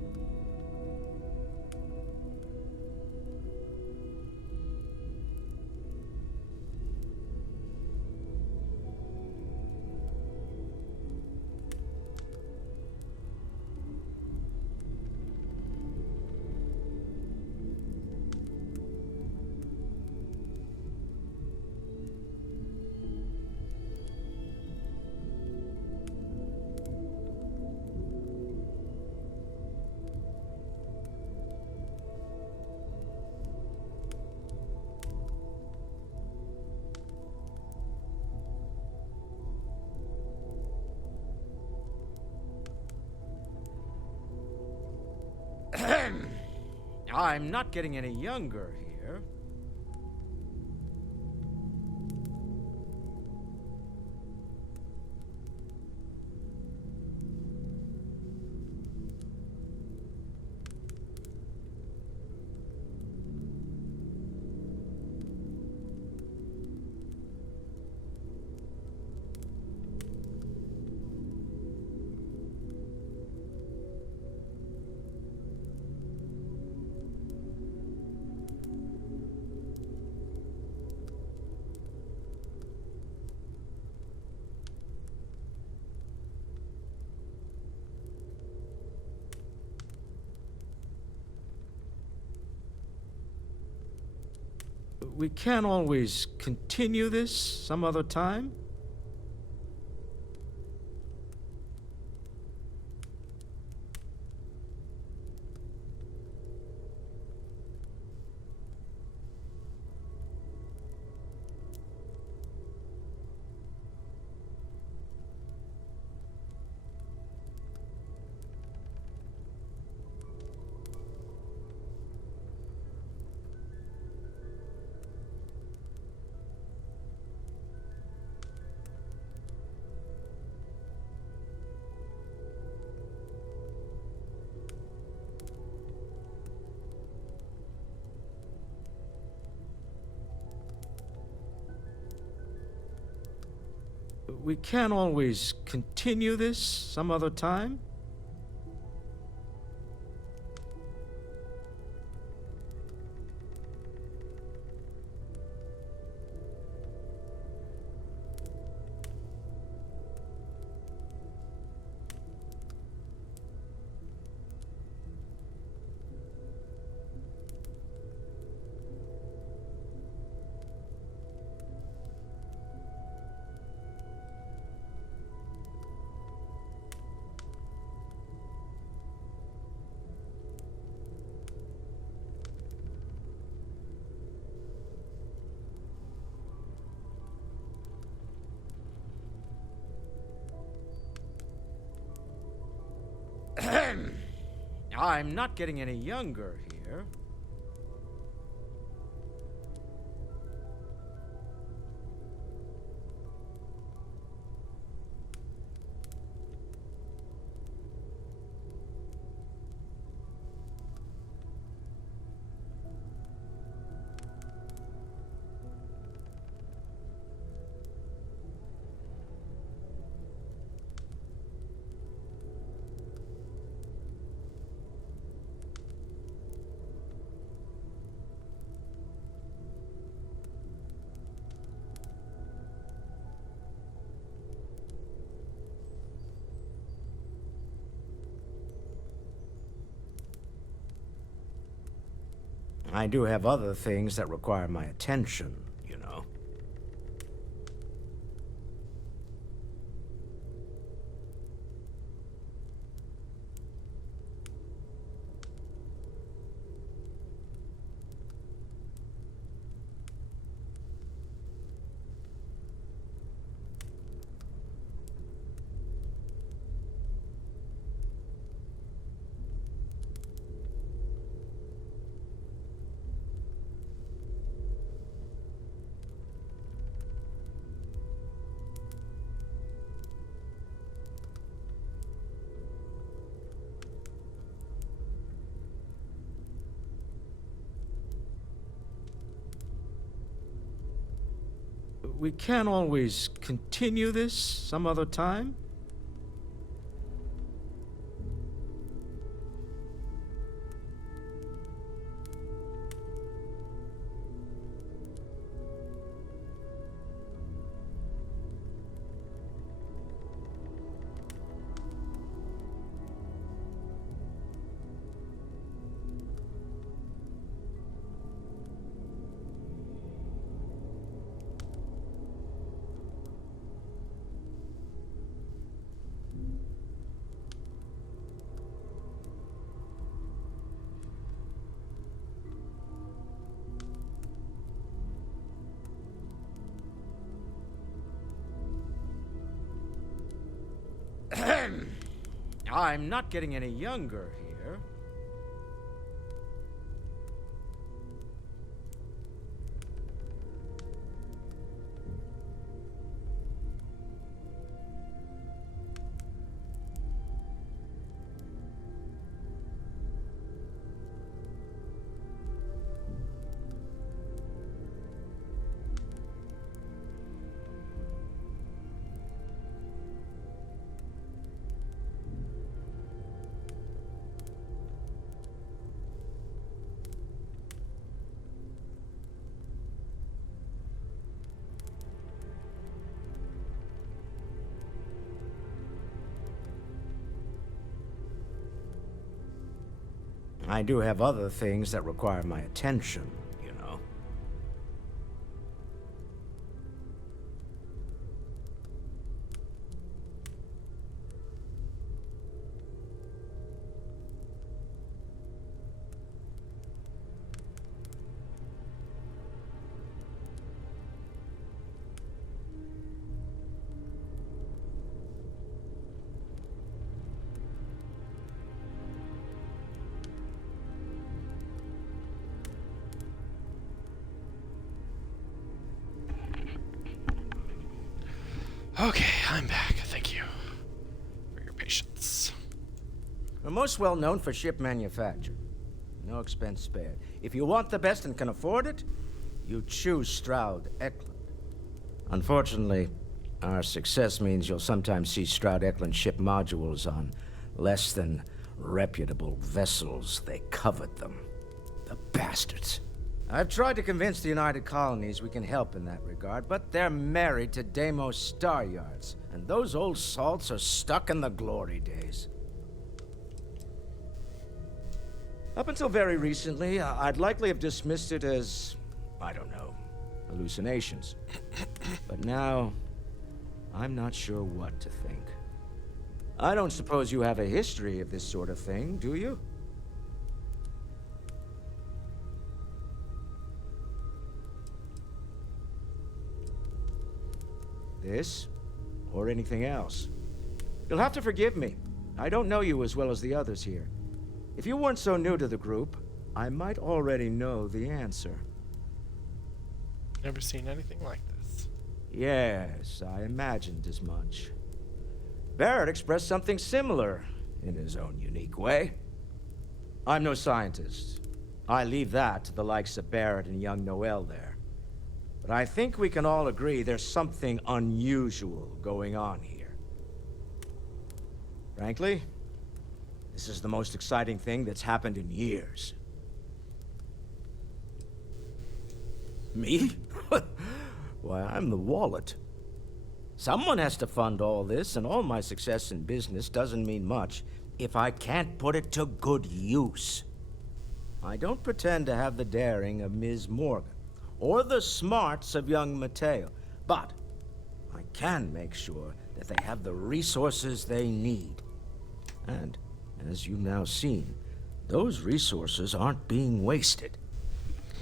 I'm not getting any younger here. We can't always continue this some other time? We can't always continue this some other time? I'm not getting any younger here. I do have other things that require my attention, you know. We can't always continue this some other time? I'm not getting any younger here. I do have other things that require my attention, you know. Okay, I'm back. Thank you for your patience. We're most well known for ship manufacture. No expense spared. If you want the best and can afford it, you choose Stroud Eklund. Unfortunately, our success means you'll sometimes see Stroud Eklund ship modules on less than reputable vessels. They covet them. The bastards. I've tried to convince the United Colonies we can help in that regard, but they're married to Deimos Star Yards, and those old salts are stuck in the glory days. Up until very recently, I'd likely have dismissed it as, I don't know, hallucinations. But now, I'm not sure what to think. I don't suppose you have a history of this sort of thing, do you? This, or anything else. You'll have to forgive me. I don't know you as well as the others here. If you weren't so new to the group, I might already know the answer. Never seen anything like this. Yes, I imagined as much. Barrett expressed something similar, in his own unique way. I'm no scientist. I leave that to the likes of Barrett and young Noel there. But I think we can all agree there's something unusual going on here. Frankly, this is the most exciting thing that's happened in years. Me? Why, I'm the wallet. Someone has to fund all this, and all my success in business doesn't mean much if I can't put it to good use. I don't pretend to have the daring of Ms. Morgan, or the smarts of young Mateo, but I can make sure that they have the resources they need. And, as you've now seen, those resources aren't being wasted.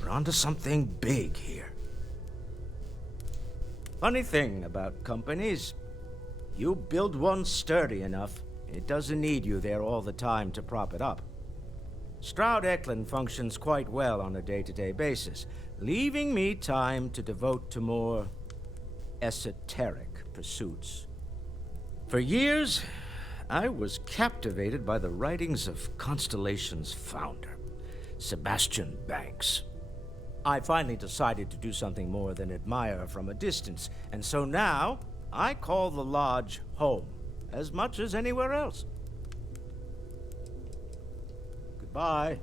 We're onto something big here. Funny thing about companies, you build one sturdy enough, it doesn't need you there all the time to prop it up. Stroud Eklund functions quite well on a day-to-day basis, leaving me time to devote to more esoteric pursuits. For years, I was captivated by the writings of Constellation's founder, Sebastian Banks. I finally decided to do something more than admire from a distance, and so now I call the lodge home, as much as anywhere else. Goodbye.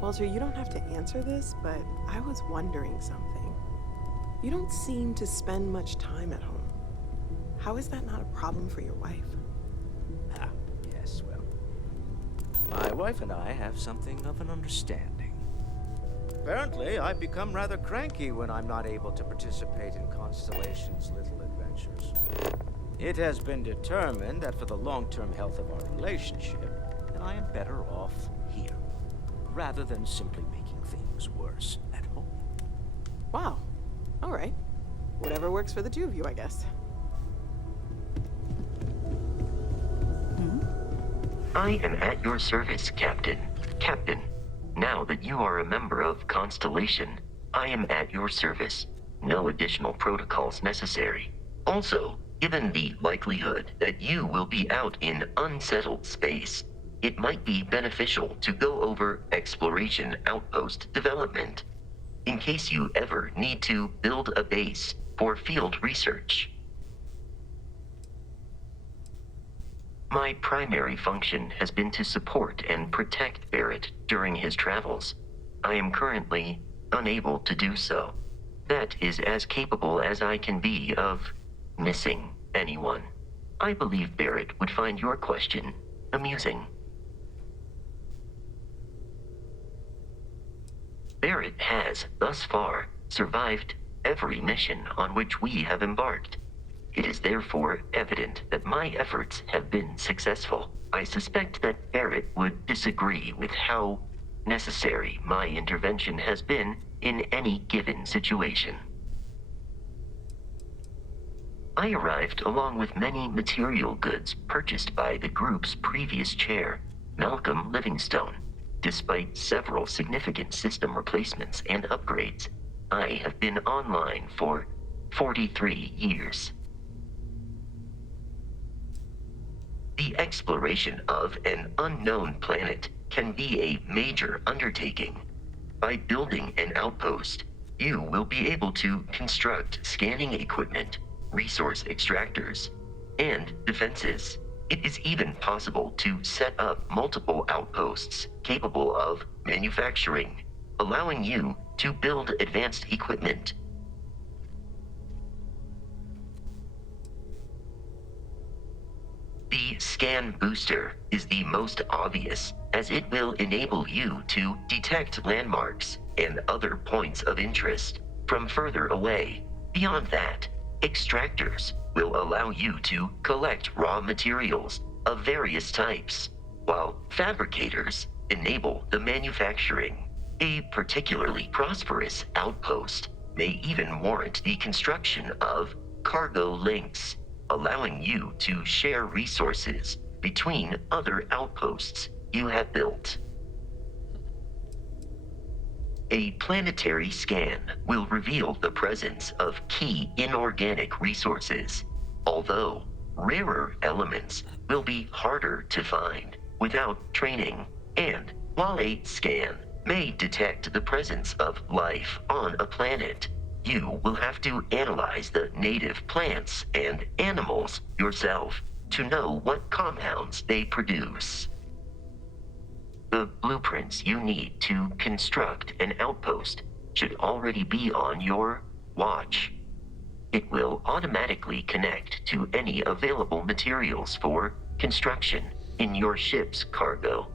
Walter, you don't have to answer this, but I was wondering something. You don't seem to spend much time at home. How is that not a problem for your wife? Yes, well, my wife and I have something of an understanding. Apparently, I become rather cranky when I'm not able to participate in Constellation's little adventures. It has been determined that for the long-term health of our relationship, that I am better off here, rather than simply making things worse at home. Wow. All right. Whatever works for the two of you, I guess. I am at your service, Captain. Captain, now that you are a member of Constellation, I am at your service. No additional protocols necessary. Also, given the likelihood that you will be out in unsettled space, it might be beneficial to go over exploration outpost development, in case you ever need to build a base for field research. My primary function has been to support and protect Barrett during his travels. I am currently unable to do so. That is as capable as I can be of missing anyone. I believe Barrett would find your question amusing. Barrett has, thus far, survived every mission on which we have embarked. It is therefore evident that my efforts have been successful. I suspect that Barrett would disagree with how necessary my intervention has been in any given situation. I arrived along with many material goods purchased by the group's previous chair, Malcolm Livingstone. Despite several significant system replacements and upgrades, I have been online for 43 years. The exploration of an unknown planet can be a major undertaking. By building an outpost, you will be able to construct scanning equipment, resource extractors, and defenses. It is even possible to set up multiple outposts capable of manufacturing, allowing you to build advanced equipment. The scan booster is the most obvious, as it will enable you to detect landmarks and other points of interest from further away. Beyond that, extractors will allow you to collect raw materials of various types, while fabricators enable the manufacturing. A particularly prosperous outpost may even warrant the construction of cargo links, allowing you to share resources between other outposts you have built. A planetary scan will reveal the presence of key inorganic resources, although rarer elements will be harder to find without training. And while a scan may detect the presence of life on a planet, you will have to analyze the native plants and animals yourself to know what compounds they produce. The blueprints you need to construct an outpost should already be on your watch. It will automatically connect to any available materials for construction in your ship's cargo.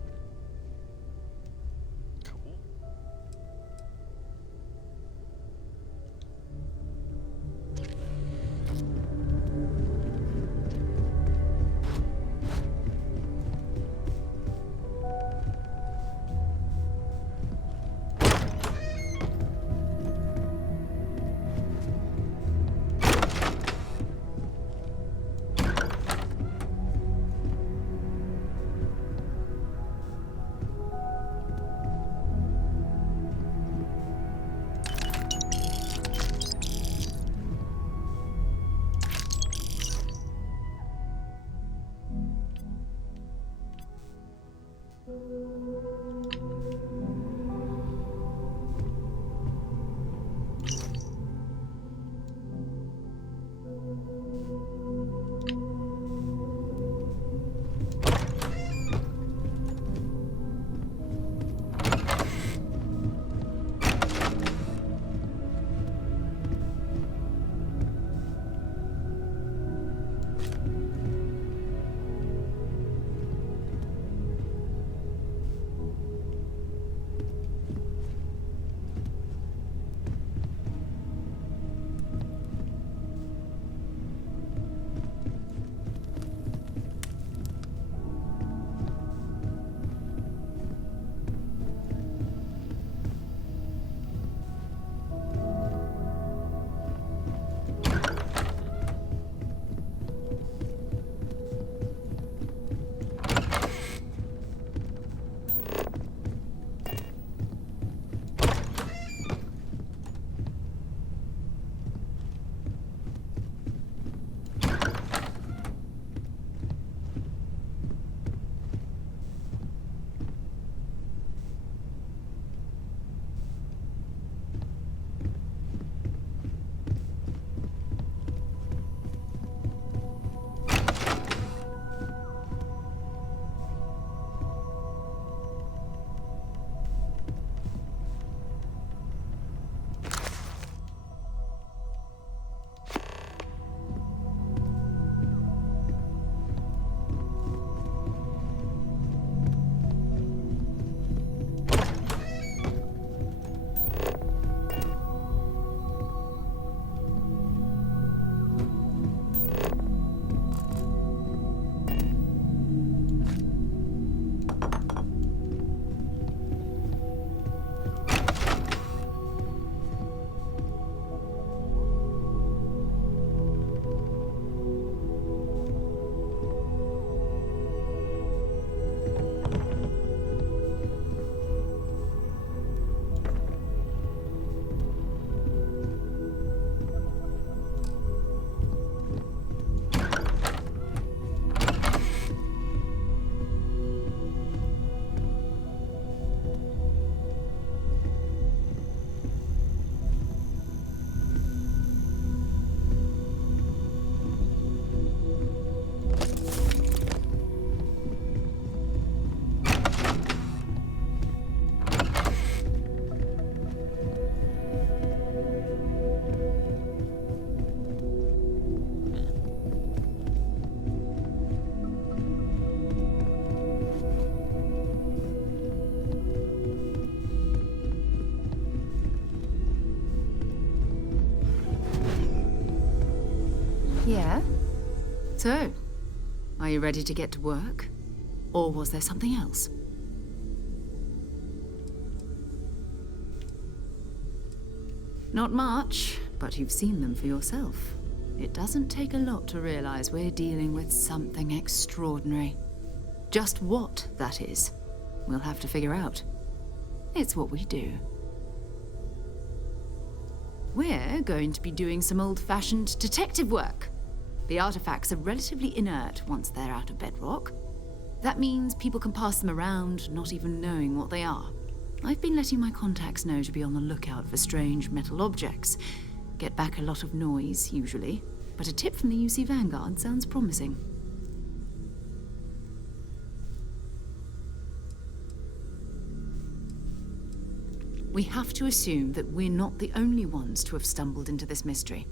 Yeah? So, are you ready to get to work? Or was there something else? Not much, but you've seen them for yourself. It doesn't take a lot to realize we're dealing with something extraordinary. Just what that is, we'll have to figure out. It's what we do. We're going to be doing some old-fashioned detective work. The artifacts are relatively inert once they're out of bedrock. That means people can pass them around, not even knowing what they are. I've been letting my contacts know to be on the lookout for strange metal objects. Get back a lot of noise, usually, but a tip from the UC Vanguard sounds promising. We have to assume that we're not the only ones to have stumbled into this mystery.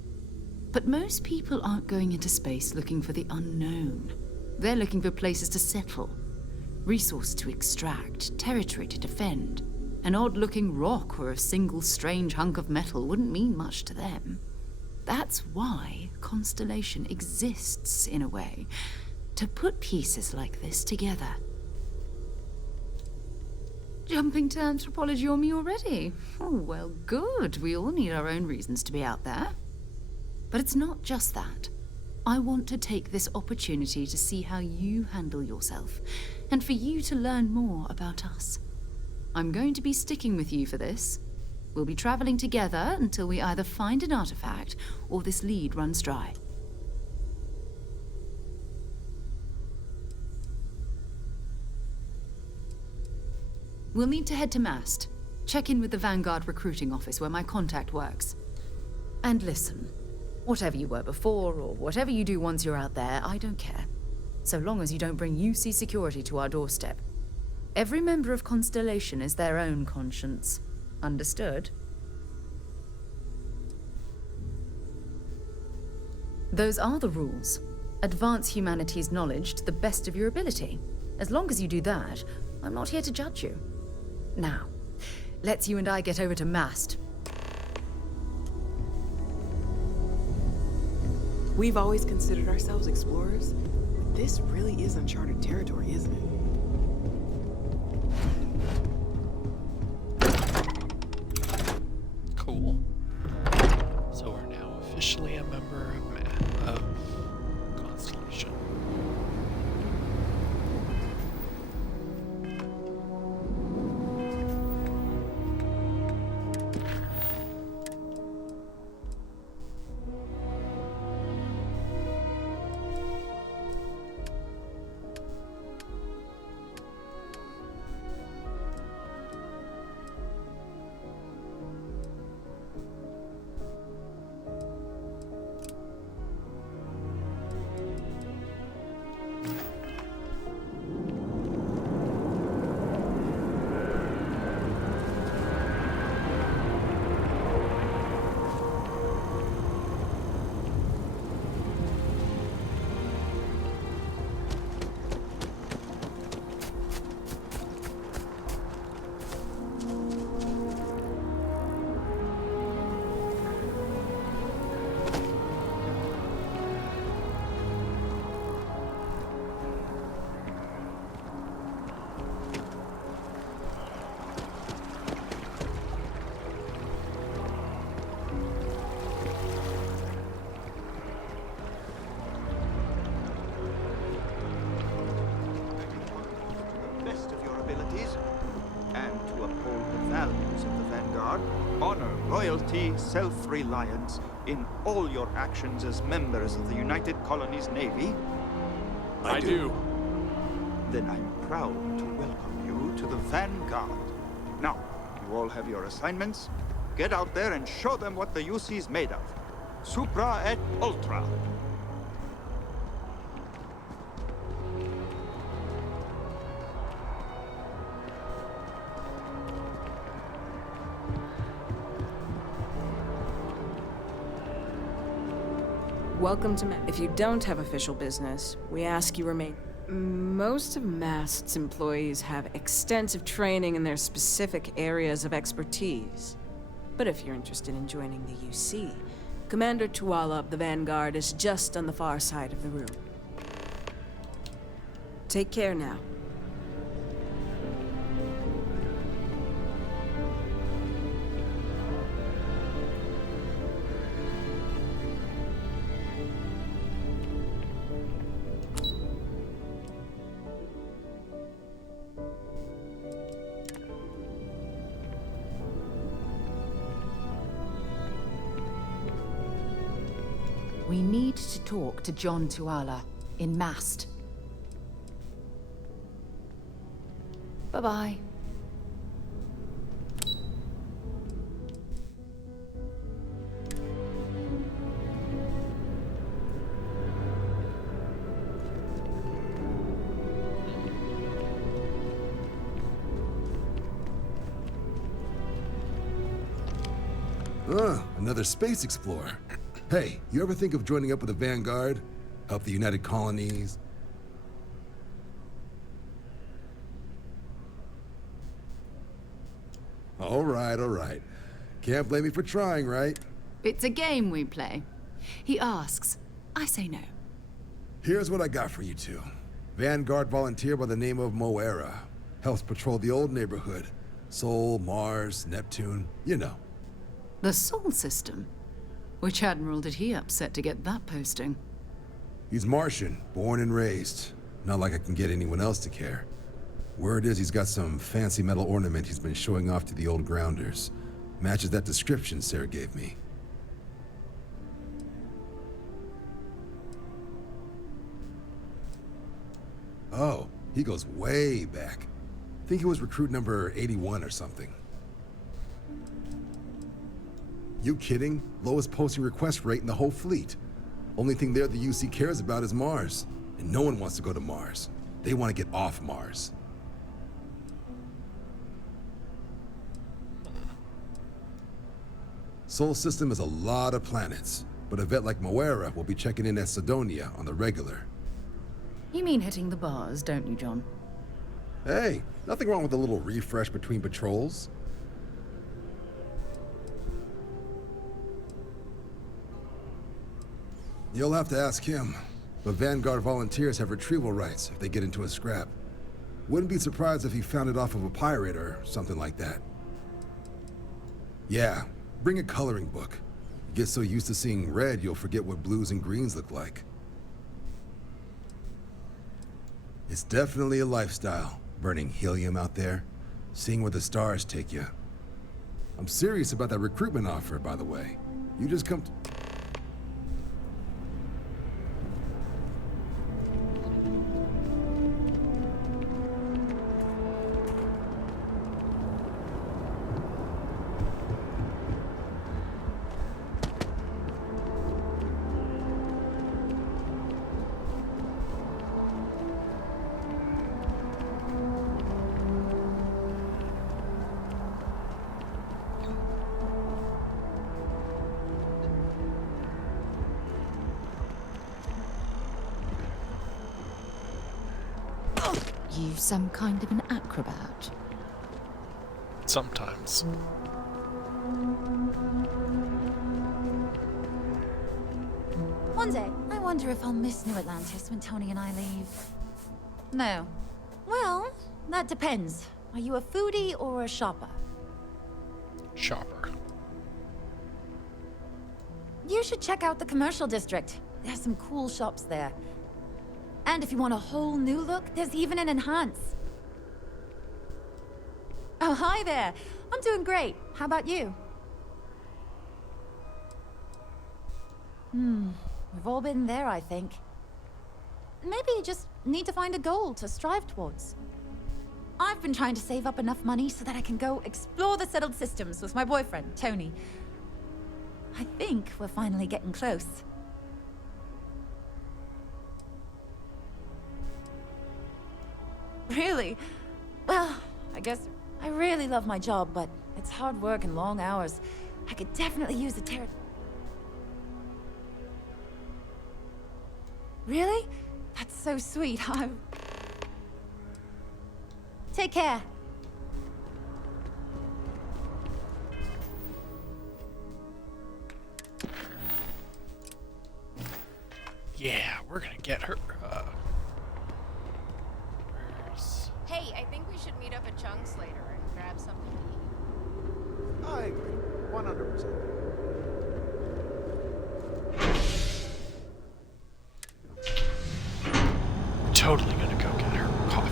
But most people aren't going into space looking for the unknown. They're looking for places to settle, resources to extract, territory to defend. An odd-looking rock or a single strange hunk of metal wouldn't mean much to them. That's why Constellation exists, in a way, to put pieces like this together. Jumping to anthropology on me already? Oh, well, good. We all need our own reasons to be out there. But it's not just that. I want to take this opportunity to see how you handle yourself, and for you to learn more about us. I'm going to be sticking with you for this. We'll be traveling together until we either find an artifact or this lead runs dry. We'll need to head to Mast. Check in with the Vanguard recruiting office where my contact works. And listen, whatever you were before or whatever you do once you're out there, I don't care. So long as you don't bring UC security to our doorstep. Every member of Constellation is their own conscience. Understood? Those are the rules. Advance humanity's knowledge to the best of your ability. As long as you do that, I'm not here to judge you. Now, let's you and I get over to Mast. We've always considered ourselves explorers, but this really is uncharted territory, isn't it? Cool. So we're now officially a member of Constellation. Loyalty, self-reliance in all your actions as members of the United Colonies Navy? I do. Then I'm proud to welcome you to the Vanguard. Now, you all have your assignments. Get out there and show them what the UC's made of. Supra et Ultra. Welcome to Mast. If you don't have official business, we ask you remain. Most of Mast's employees have extensive training in their specific areas of expertise. But if you're interested in joining the UC, Commander Tuala of the Vanguard is just on the far side of the room. Take care now. We need to talk to John Tuala in Mast. Bye-bye. Another space explorer. Hey, you ever think of joining up with the Vanguard? Help the United Colonies? All right. Can't blame me for trying, right? It's a game we play. He asks, I say no. Here's what I got for you two. Vanguard volunteer by the name of Moera. Helps patrol the old neighborhood. Sol, Mars, Neptune, you know. The Sol system? Which admiral did he upset to get that posting? He's Martian, born and raised. Not like I can get anyone else to care. Word is he's got some fancy metal ornament he's been showing off to the old grounders. Matches that description Sarah gave me. Oh, he goes way back. Think he was recruit number 81 or something. You kidding? Lowest posting request rate in the whole fleet. Only thing there the UC cares about is Mars. And no one wants to go to Mars. They want to get off Mars. Sol system is a lot of planets, but a vet like Moera will be checking in at Sidonia on the regular. You mean hitting the bars, don't you, John? Hey, nothing wrong with a little refresh between patrols. You'll have to ask him, but Vanguard volunteers have retrieval rights if they get into a scrap. Wouldn't be surprised if he found it off of a pirate or something like that. Yeah, bring a coloring book. You get so used to seeing red, you'll forget what blues and greens look like. It's definitely a lifestyle, burning helium out there, seeing where the stars take you. I'm serious about that recruitment offer, by the way. You just come to... You some kind of an acrobat? Sometimes. One day, I wonder if I'll miss New Atlantis when Tony and I leave. No. Well, that depends. Are you a foodie or a shopper? Shopper. You should check out the commercial district. There's some cool shops there. And if you want a whole new look, there's even an enhance. Oh, hi there. I'm doing great. How about you? We've all been there, I think. Maybe you just need to find a goal to strive towards. I've been trying to save up enough money so that I can go explore the settled systems with my boyfriend, Tony. I think we're finally getting close. Really? Well, I guess I really love my job, but it's hard work and long hours. I could definitely use a Really? That's so sweet. Take care. Yeah, we're gonna get her. Where's... Hey, I think we should meet up at Chung's later and grab something to eat. I agree. 100%. We're totally gonna go get her coffee.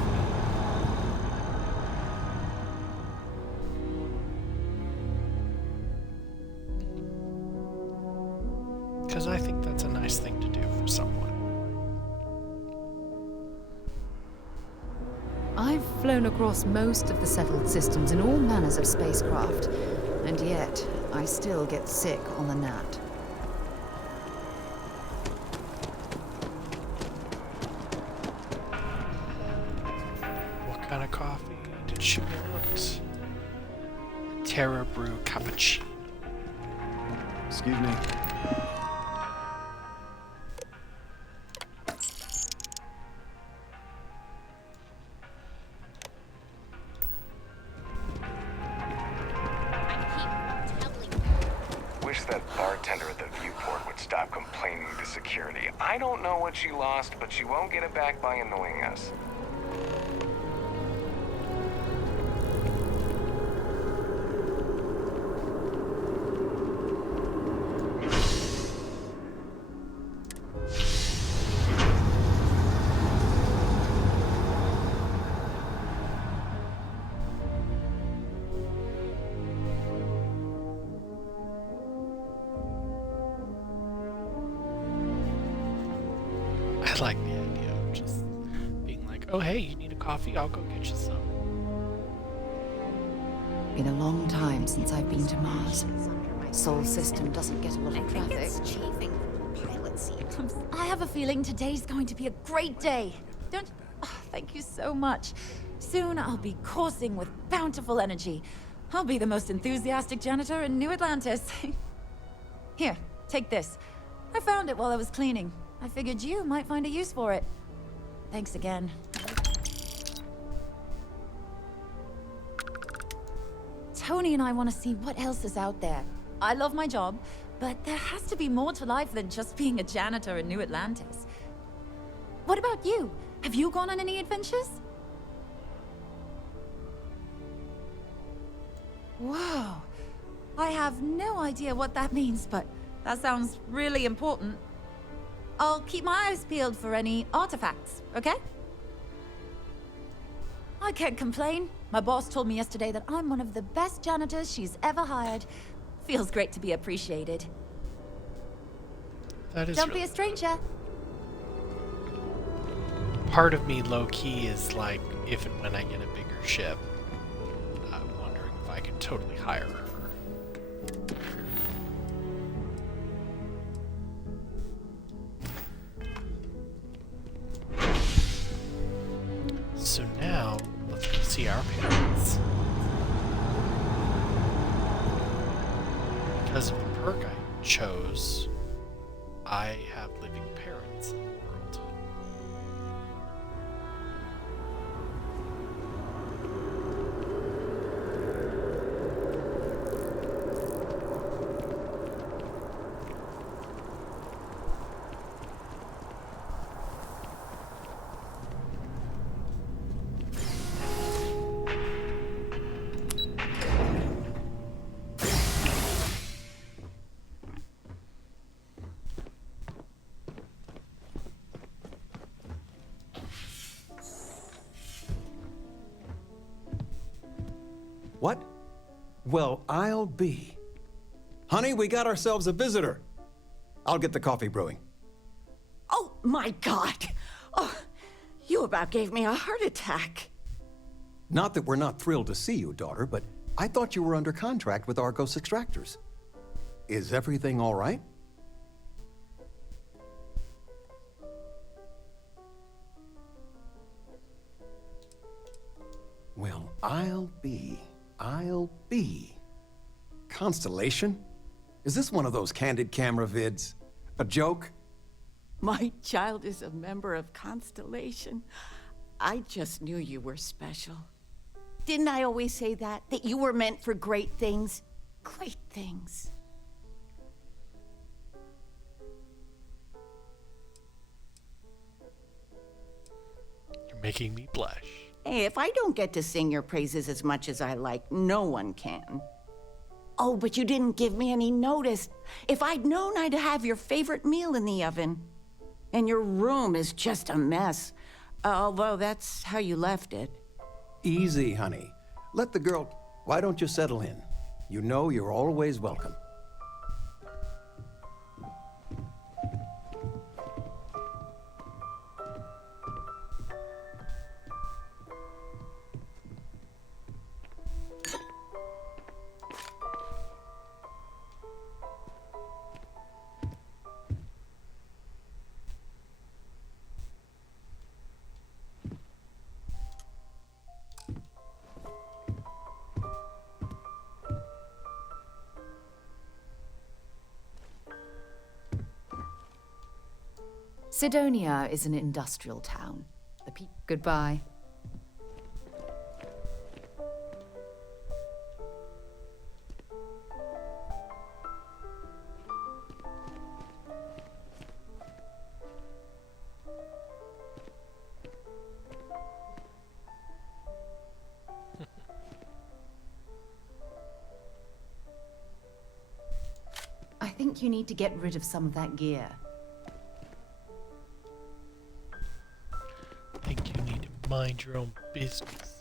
Because I think that's a nice thing to do for someone. I've flown across most of the settled systems in all manners of spacecraft, and yet I still get sick on the gnat. What kind of coffee did she want? Terra Brew Cappuccino. Excuse me. Wish that bartender at the viewport would stop complaining to security. I don't know what she lost, but she won't get it back by annoying us. I like the idea of just being like, oh hey, you need a coffee? I'll go get you some. Been a long time since I've been to Mars. Sol system doesn't get a lot of I think traffic. it's chafing from the pilot seat. I have a feeling today's going to be a great day. Don't... Oh, thank you so much. Soon I'll be coursing with bountiful energy. I'll be the most enthusiastic janitor in New Atlantis. Here, take this. I found it while I was cleaning. I figured you might find a use for it. Thanks again. Tony and I want to see what else is out there. I love my job, but there has to be more to life than just being a janitor in New Atlantis. What about you? Have you gone on any adventures? Whoa. I have no idea what that means, but that sounds really important. I'll keep my eyes peeled for any artifacts, okay? I can't complain. My boss told me yesterday that I'm one of the best janitors she's ever hired. Feels great to be appreciated. That is Don't be a stranger. Part of me, low-key, is like, if and when I get a bigger ship, I'm wondering if I could totally hire her. So now, let's go see our parents. Because of the perk I chose, I have living parents in the world. What? Well, I'll be. Honey, we got ourselves a visitor. I'll get the coffee brewing. Oh, my God. Oh, you about gave me a heart attack. Not that we're not thrilled to see you, daughter, but I thought you were under contract with Argos Extractors. Is everything all right? Well, I'll be. Constellation? Is this one of those candid camera vids? A joke? My child is a member of Constellation. I just knew you were special. Didn't I always say that? That you were meant for great things? Great things. making me blush. Hey, if I don't get to sing your praises as much as I like, no one can. Oh, but you didn't give me any notice. If I'd known, I'd have your favorite meal in the oven. And your room is just a mess. Although that's how you left it. Easy, honey. Let the girl... Why don't you settle in? You know you're always welcome. Sidonia is an industrial town. Goodbye. I think you need to get rid of some of that gear. I think you need to mind your own business.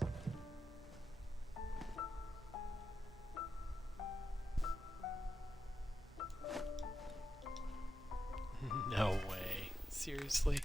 No way. Seriously?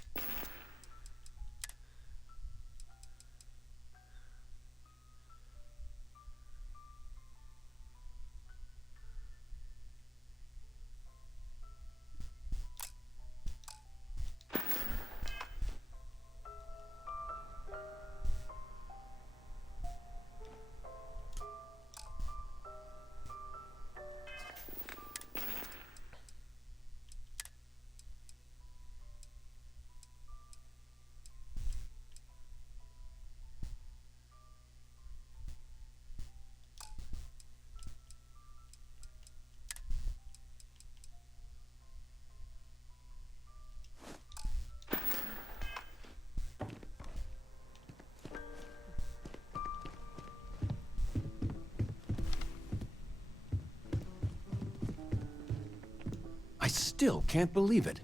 I still can't believe it.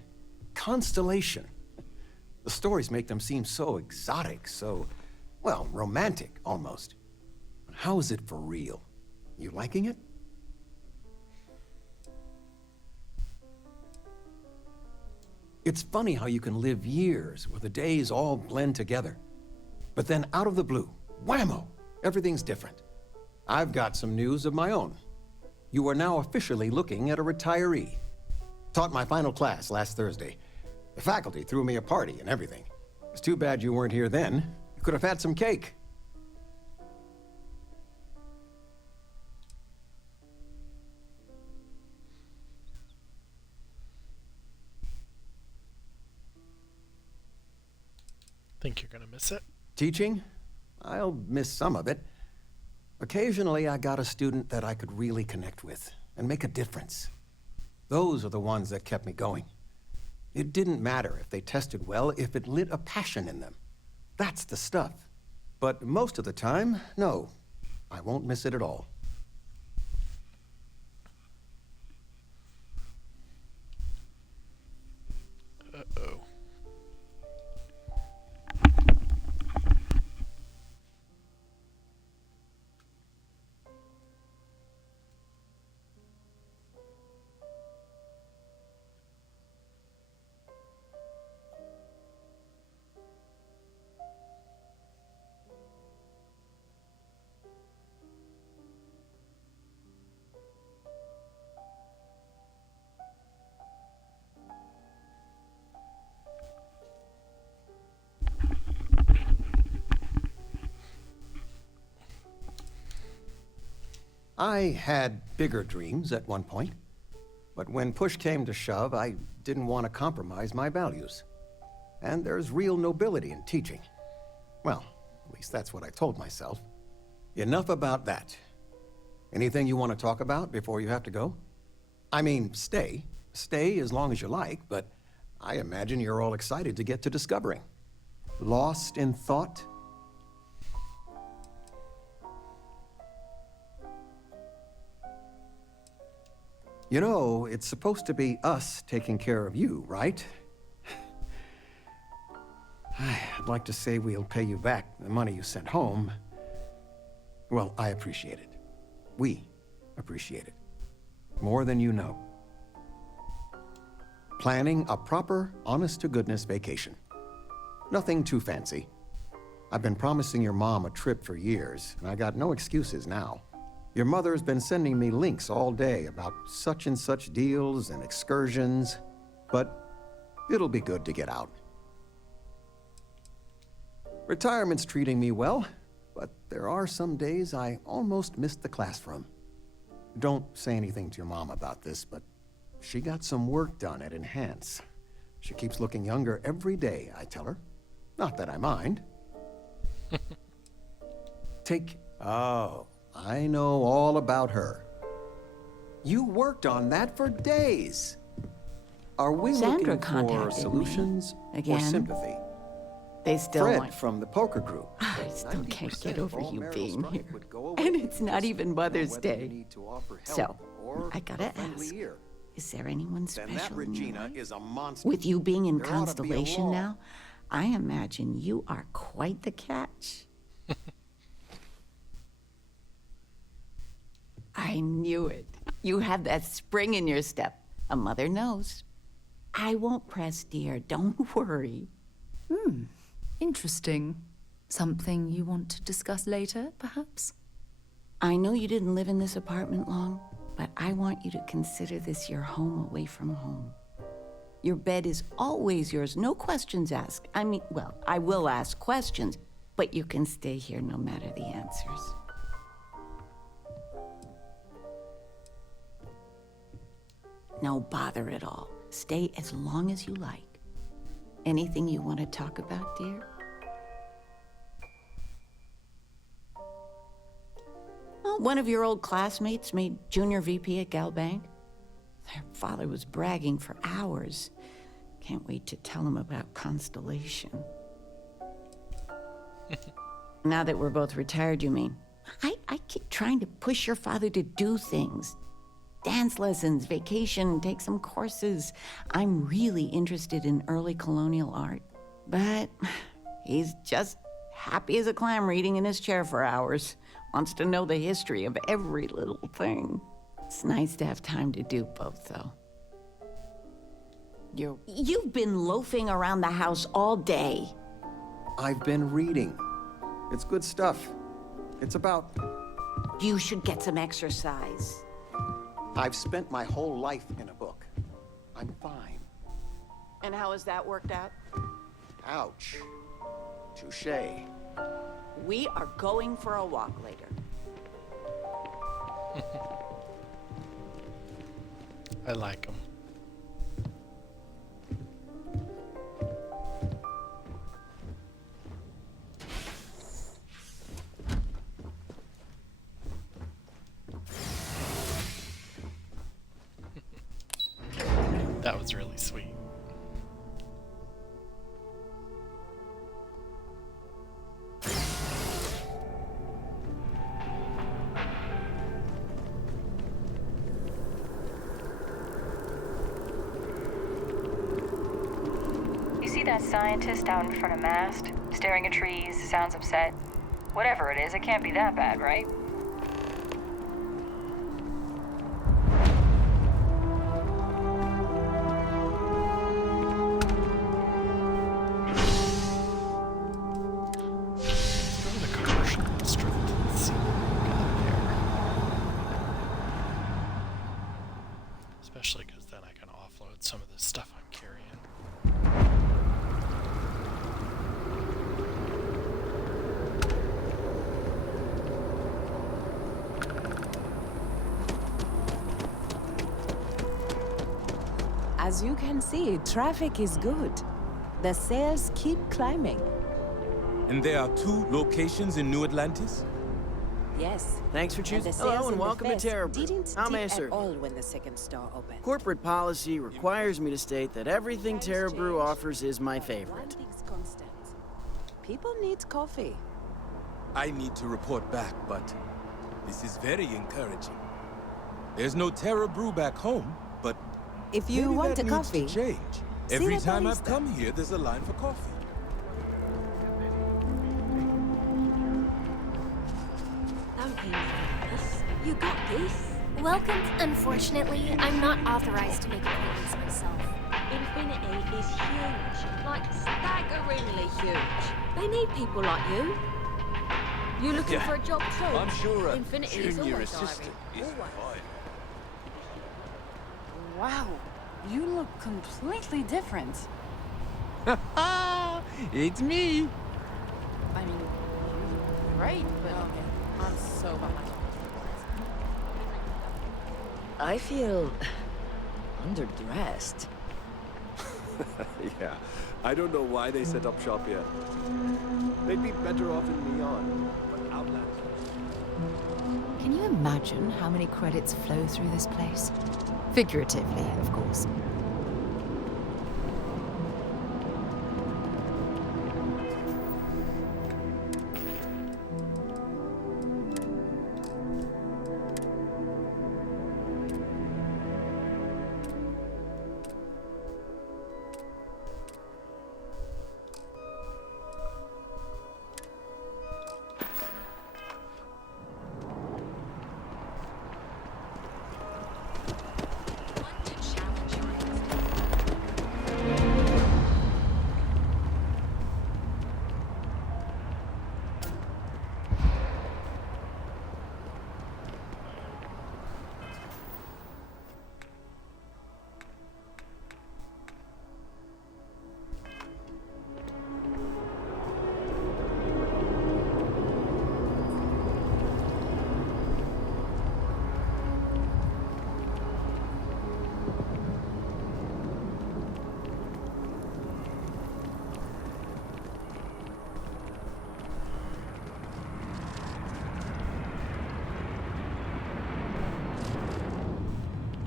Constellation. The stories make them seem so exotic, so, well, romantic, almost. How is it for real? You liking it? It's funny how you can live years where the days all blend together. But then out of the blue, whammo, everything's different. I've got some news of my own. You are now officially looking at a retiree. Taught my final class last Thursday. The faculty threw me a party and everything. It's too bad you weren't here then. You could have had some cake. Think you're gonna miss it? Teaching? I'll miss some of it. Occasionally, I got a student that I could really connect with and make a difference. Those are the ones that kept me going. It didn't matter if they tested well, if it lit a passion in them. That's the stuff. But most of the time, no. I won't miss it at all. Uh-oh. I had bigger dreams at one point. But when push came to shove, I didn't want to compromise my values. And there's real nobility in teaching. Well, at least that's what I told myself. Enough about that. Anything you want to talk about before you have to go? I mean, stay. Stay as long as you like, but I imagine you're all excited to get to discovering. Lost in thought? You know, it's supposed to be us taking care of you, right? I'd like to say we'll pay you back the money you sent home. Well, I appreciate it. We appreciate it. More than you know. Planning a proper, honest-to-goodness vacation. Nothing too fancy. I've been promising your mom a trip for years, and I got no excuses now. Your mother's been sending me links all day about such and such deals and excursions, but it'll be good to get out. Retirement's treating me well, but there are some days I almost missed the classroom. Don't say anything to your mom about this, but she got some work done at Enhance. She keeps looking younger every day, I tell her. Not that I mind. Oh, I know all about her. You worked on that for days. Are we Sandra looking for contacted solutions me. Again? or sympathy? They still Fred want... from the poker group. I still can't get over you being here. And it's not even Mother's Day. So, I gotta ask, is there anyone special in your life? With you being in Constellation now, I imagine you are quite the catch. I knew it. You have that spring in your step. A mother knows. I won't press, dear. Don't worry. Interesting. Something you want to discuss later, perhaps? I know you didn't live in this apartment long, but I want you to consider this your home away from home. Your bed is always yours, no questions asked. I mean, well, I will ask questions, but you can stay here no matter the answers. No bother at all. Stay as long as you like. Anything you want to talk about, dear? Well, one of your old classmates made junior VP at Gal Bank. Their father was bragging for hours. Can't wait to tell him about Constellation. Now that we're both retired, you mean? I keep trying to push your father to do things. Dance lessons, vacation, take some courses. I'm really interested in early colonial art. But he's just happy as a clam reading in his chair for hours. Wants to know the history of every little thing. It's nice to have time to do both, though. You've been loafing around the house all day. I've been reading. It's good stuff. It's about... You should get some exercise. I've spent my whole life in a book. I'm fine. And how has that worked out? Ouch. Touché. We are going for a walk later. I like them. That was really sweet. You see that scientist out in front of mast, staring at trees, sounds upset? Whatever it is, it can't be that bad, right? Especially because then I can offload some of the stuff I'm carrying. As you can see, traffic is good. The sales keep climbing. And there are 2 locations in New Atlantis? Yes. Thanks for choosing. Hello and welcome to Terra Brew. How may I serve you? all when the second store opened. Corporate policy requires me to state that everything Terra Brew offers is my favorite. People need coffee. I need to report back, but this is very encouraging. There's no Terra brew back home, but if you maybe want that a needs coffee, to change. Every time I've come here, there's a line for coffee. Don't you this? You got this? Welcome. Unfortunately, I'm not authorized to make appointments myself. Infinity is huge. Like, staggeringly huge. They need people like you. You looking for a job too? I'm sure a Infinity is junior always assistant hiring. is fine. Wow, you look completely different. It's me. I mean, great, but I'm so behind. I feel underdressed. Yeah, I don't know why they set up shop yet. They'd be better off in Neon, but Outland. Can you imagine how many credits flow through this place? Figuratively, of course.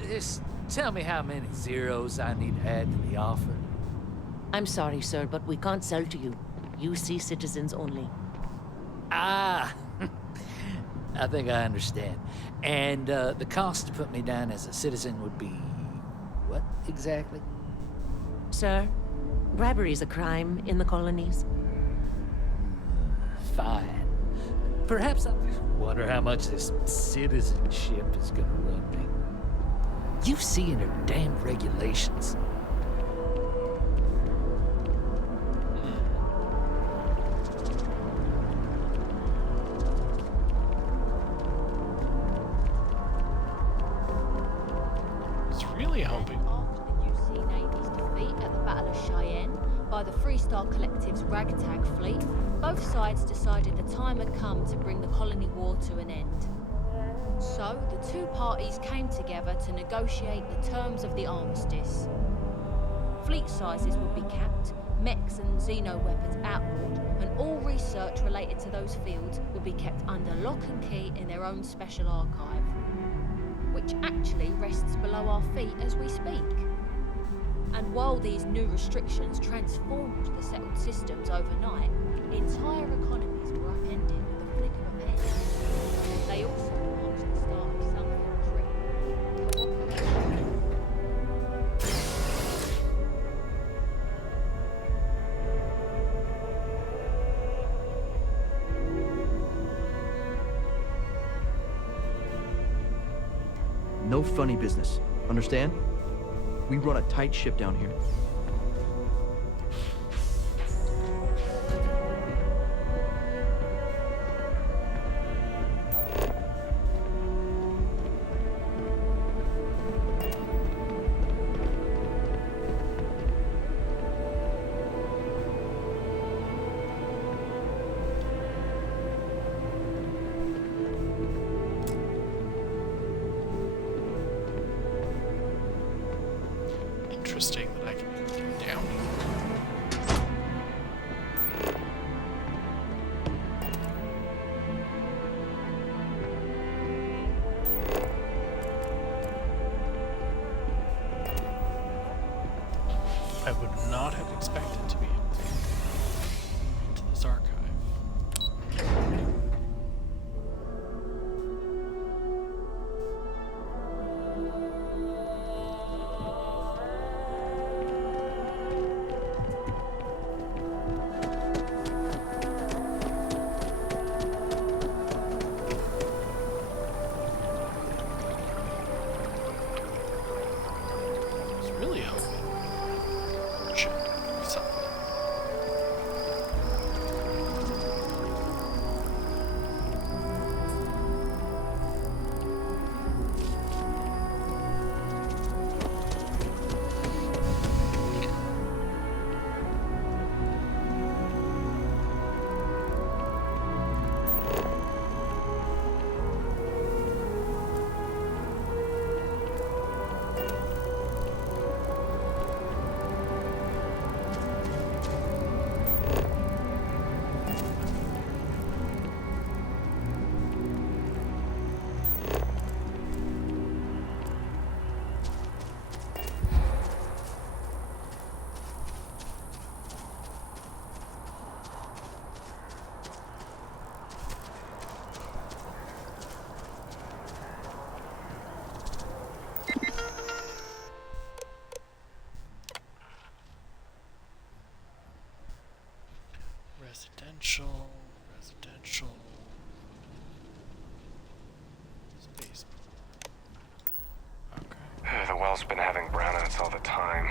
Just tell me how many zeros I need to add to the offer. I'm sorry, sir, but we can't sell to you. UC citizens only. Ah, I think I understand. And the cost to put me down as a citizen would be what exactly? Sir, bribery is a crime in the colonies. Fine. Perhaps I wonder how much this citizenship is gonna run me. You see in her damn regulations. It's really hoping. After the UC Navy's defeat at the Battle of Cheyenne by the Freestar Collective's ragtag fleet, both sides decided the time had come to bring the colony war to an end. So, the two parties came together to negotiate the terms of the armistice. Fleet sizes would be capped, mechs and xeno weapons outlawed, and all research related to those fields would be kept under lock and key in their own special archive, which actually rests below our feet as we speak. And while these new restrictions transformed the settled systems overnight, entire economies were upended with a flick of a pen. They also marked the start of something No funny business. Understand? We run a tight ship down here. Interesting that I can go down. I would not have expected to be able to into this archive. residential. Space. Okay. The well's been having brownouts all the time.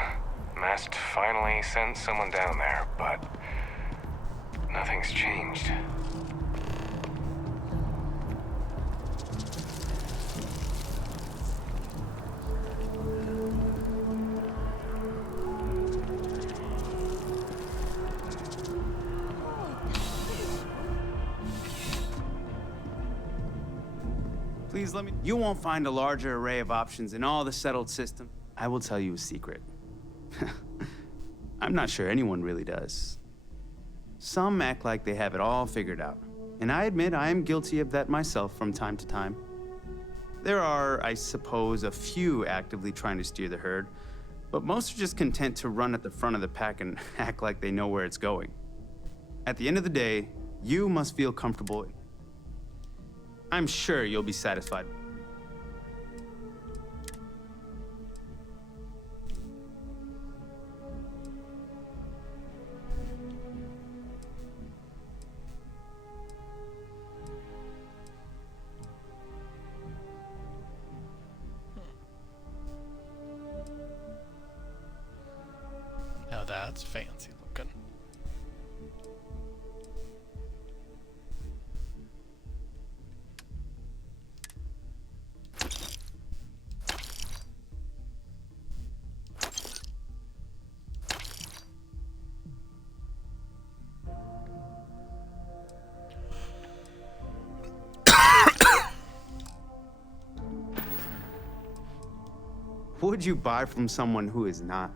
Mast finally sent someone down there, but nothing's changed. Please let me. You won't find a larger array of options in all the settled system. I will tell you a secret. I'm not sure anyone really does. Some act like they have it all figured out, and I admit I am guilty of that myself from time to time. There are, I suppose, a few actively trying to steer the herd, but most are just content to run at the front of the pack and act like they know where it's going. At the end of the day, you must feel comfortable. I'm sure you'll be satisfied. Now that's fancy looking. Would you buy from someone who is not?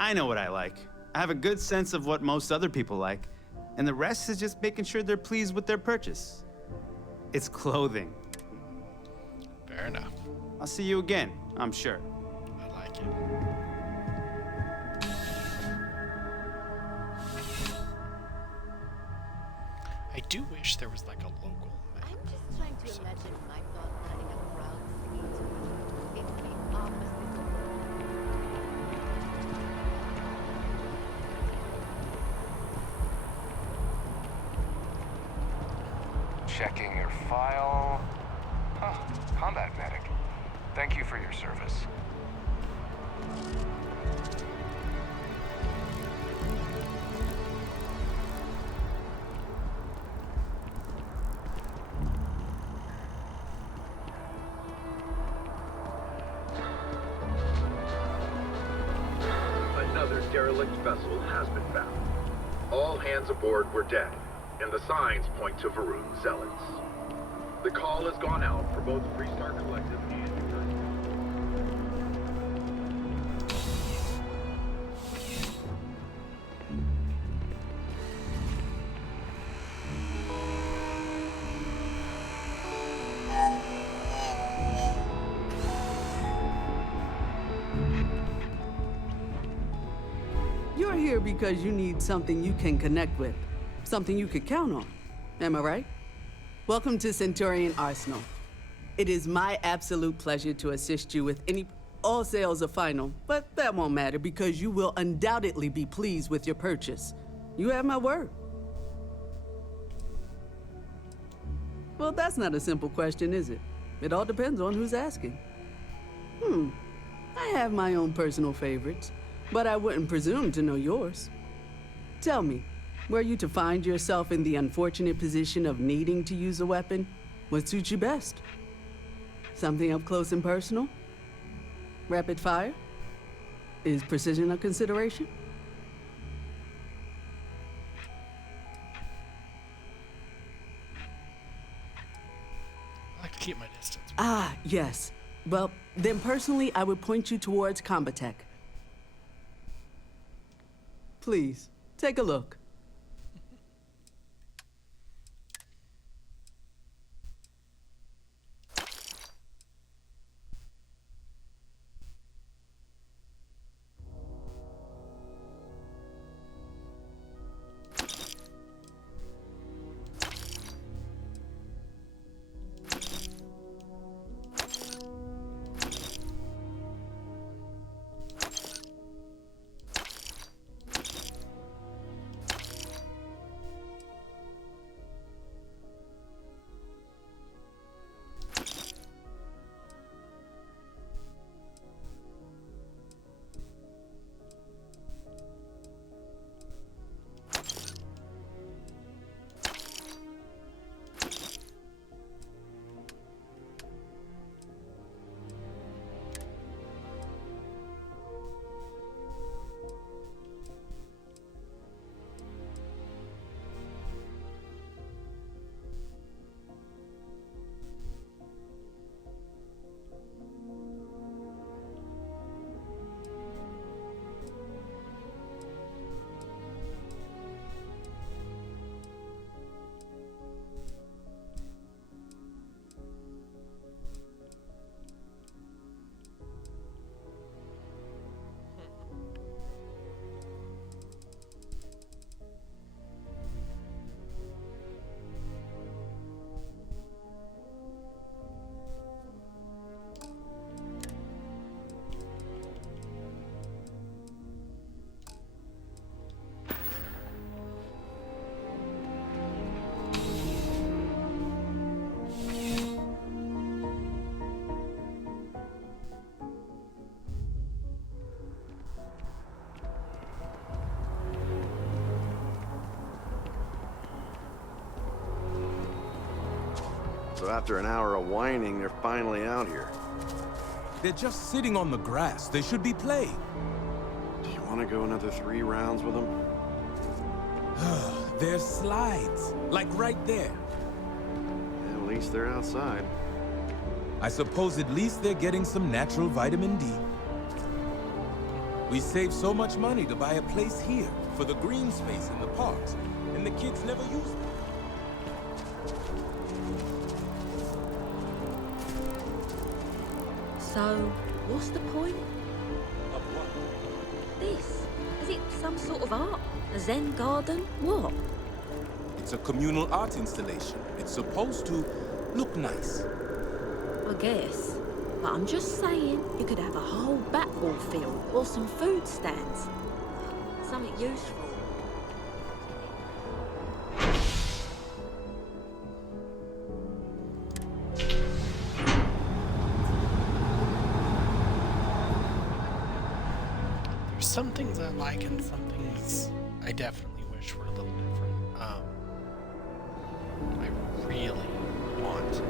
I know what I like. I have a good sense of what most other people like, and the rest is just making sure they're pleased with their purchase. It's clothing. Fair enough. I'll see you again, I'm sure. I like it. I do wish there was like a local map. I'm just trying to imagine my dog running a crowd singing to me in the opposite. Checking your file. Huh, combat medic. Thank you for your service. Another derelict vessel has been found. All hands aboard were dead, and the signs point to Varun zealots. The call has gone out for both Freestar Collective and You're here because you need something you can connect with, something you could count on. Am I right? Welcome to Centurion Arsenal. It is my absolute pleasure to assist you with any... All sales are final, but that won't matter because you will undoubtedly be pleased with your purchase. You have my word. Well, that's not a simple question, is it? It all depends on who's asking. I have my own personal favorites, but I wouldn't presume to know yours. Tell me, were you to find yourself in the unfortunate position of needing to use a weapon, what suits you best? Something up close and personal? Rapid fire? Is precision a consideration? I like to keep my distance. Ah, yes. Well, then personally, I would point you towards Combatech. Please, take a look. So after an hour of whining, they're finally out here. They're just sitting on the grass. They should be playing. Do you want to go another 3 rounds with them? There's slides, like right there. Yeah, at least they're outside. I suppose at least they're getting some natural vitamin D. We save so much money to buy a place here for the green space in the parks, and the kids never use it. So, what's the point? Of what? This? Is it some sort of art? A Zen garden? What? It's a communal art installation. It's supposed to look nice. I guess. But I'm just saying, you could have a whole batball field or some food stands. Something useful. There's some things I like and some things I definitely wish were a little different. I really want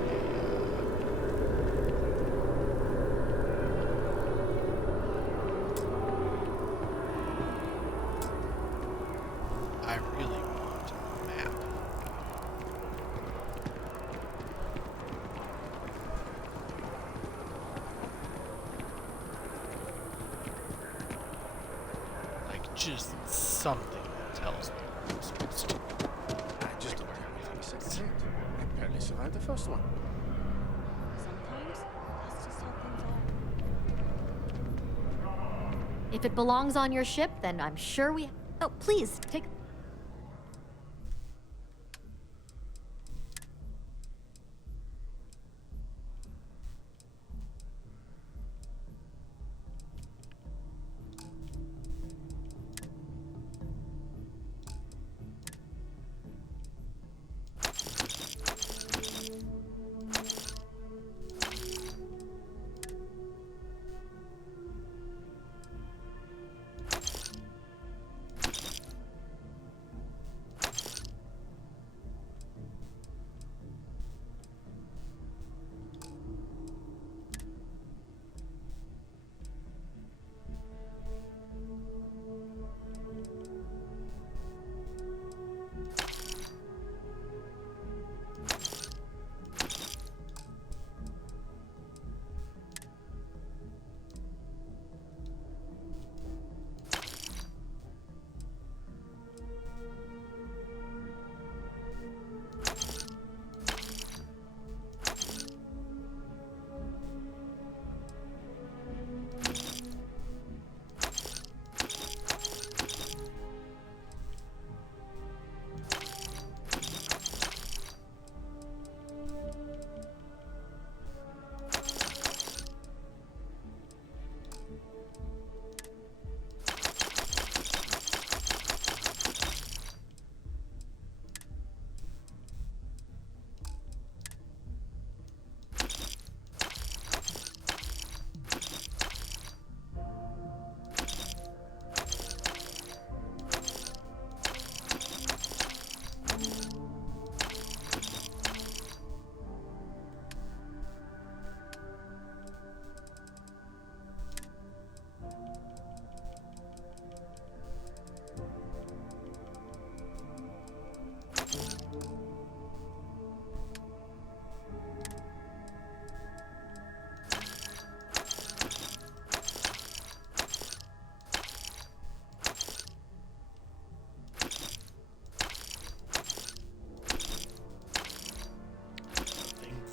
I really want a map. Like just something that tells me what I'm supposed to. I just don't have anything to second hand. I barely survived the first one. Sometimes that's just how things are. If it belongs on your ship, then I'm sure we... Oh, please, take...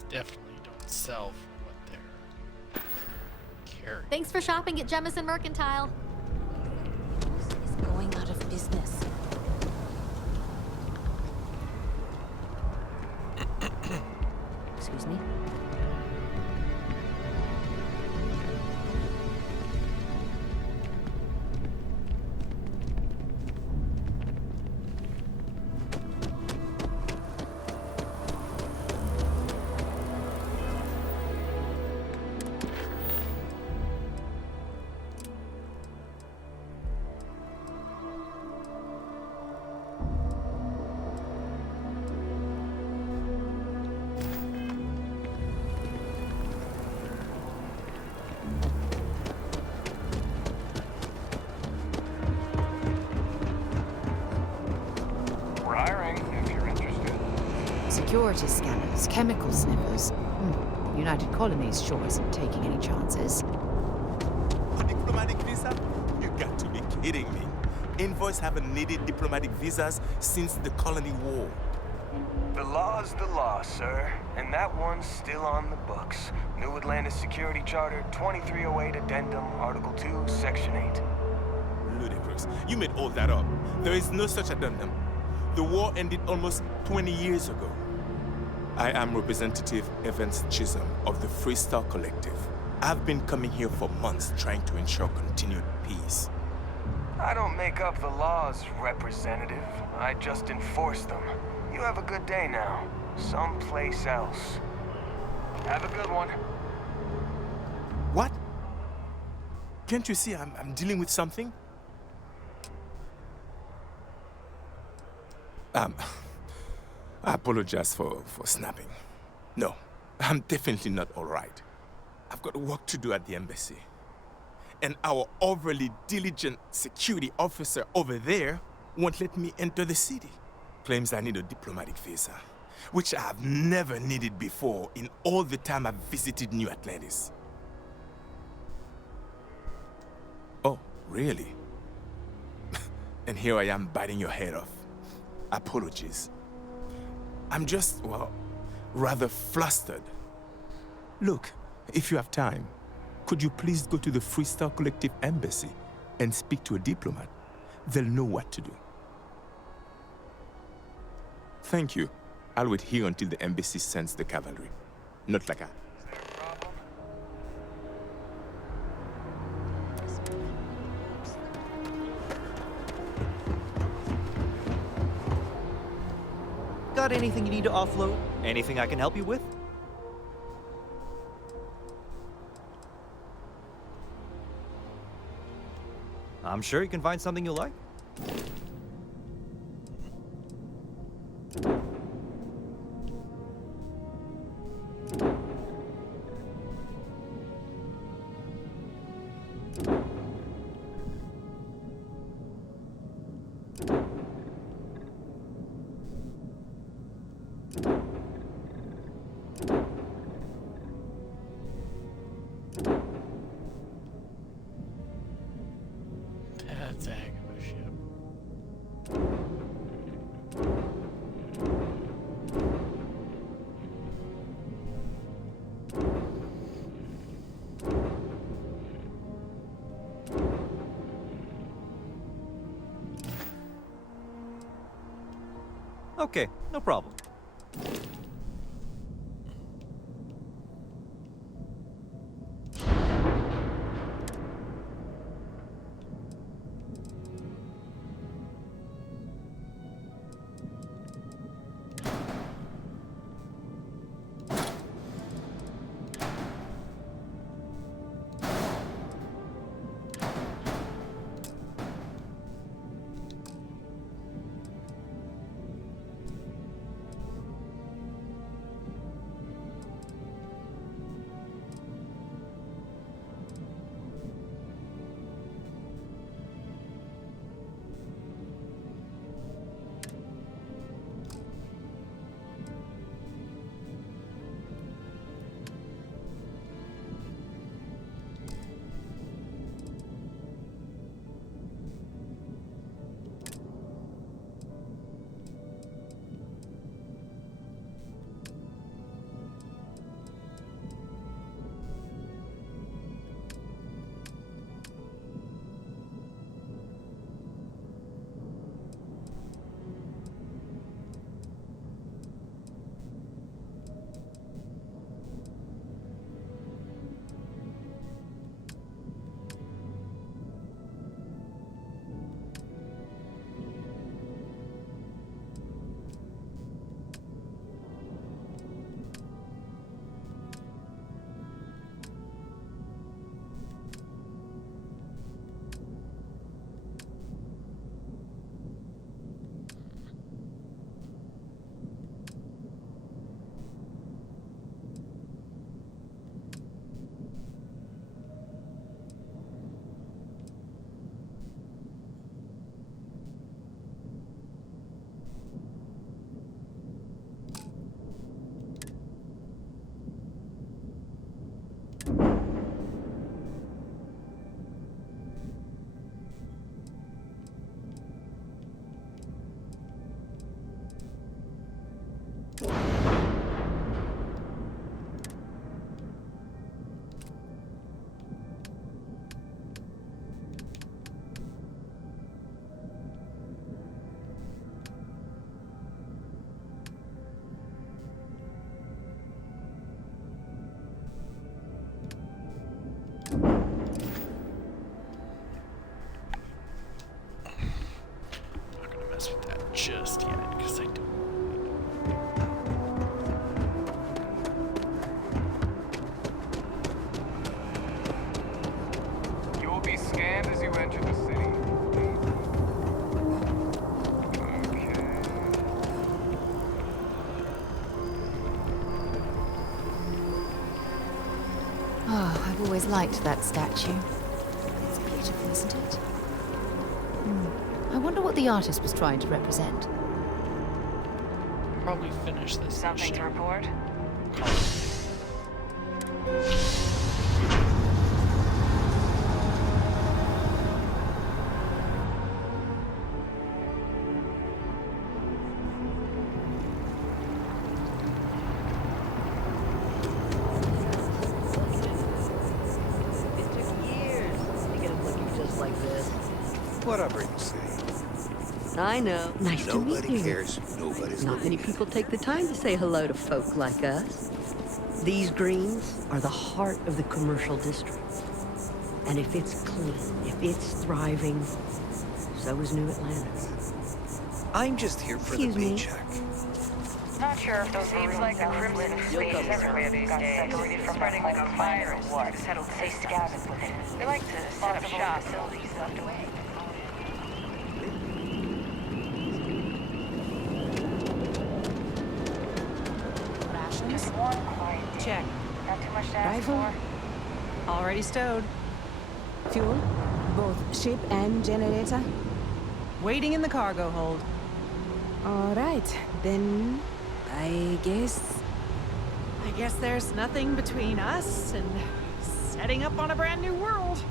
Definitely don't sell for what they're carrying. Thanks for shopping at Jemison Mercantile. Is going out of business. Excuse me? security scanners, chemical sniffers. United Colonies sure isn't taking any chances. A diplomatic visa? You got to be kidding me. Envoys haven't needed diplomatic visas since the Colony War. The law's the law, sir, and that one's still on the books. New Atlantis Security Charter 2308 Addendum, Article 2, Section 8. Ludicrous. You made all that up. There is no such addendum. The war ended almost 20 years ago. I am Representative Evans Chisholm of the Freestar Collective. I've been coming here for months trying to ensure continued peace. I don't make up the laws, Representative. I just enforce them. You have a good day now. Someplace else. Have a good one. What? Can't you see I'm dealing with something? I apologize for snapping. No, I'm definitely not all right. I've got work to do at the embassy. And our overly diligent security officer over there won't let me enter the city. Claims I need a diplomatic visa, which I have never needed before in all the time I've visited New Atlantis. Oh, really? And here I am biting your head off. Apologies. I'm just, well, rather flustered. Look, if you have time, could you please go to the Freestar Collective Embassy and speak to a diplomat? They'll know what to do. Thank you. I'll wait here until the embassy sends the cavalry. Not like a... Got anything you need to offload? Anything I can help you with? I'm sure you can find something you'll like. That's a heck of a ship. Okay, no problem. just yet, because I don't. You will be scanned as you enter the city. Oh, I've always liked that statue. It's beautiful, isn't it? I wonder what the artist was trying to represent. Probably finish this. Something to report? It took years to get him looking just like this. Whatever you say. I know. Nice to meet Nobody you. cares. Nobody's Not looking many people take the time to say hello to folk like us. These greens are the heart of the commercial district. And if it's clean, if it's thriving, so is New Atlanta. I'm just here for Excuse the me. paycheck. Not sure if those seems like the crimson space everywhere these days. Spreading like a virus. Just settled they scavenge with it. They like to set up shop facilities left away. Just one quiet day. Check. Not too much to ask Rifle. for. Already stowed. Fuel, both ship and generator. Waiting in the cargo hold. All right, then I guess there's nothing between us and setting up on a brand new world.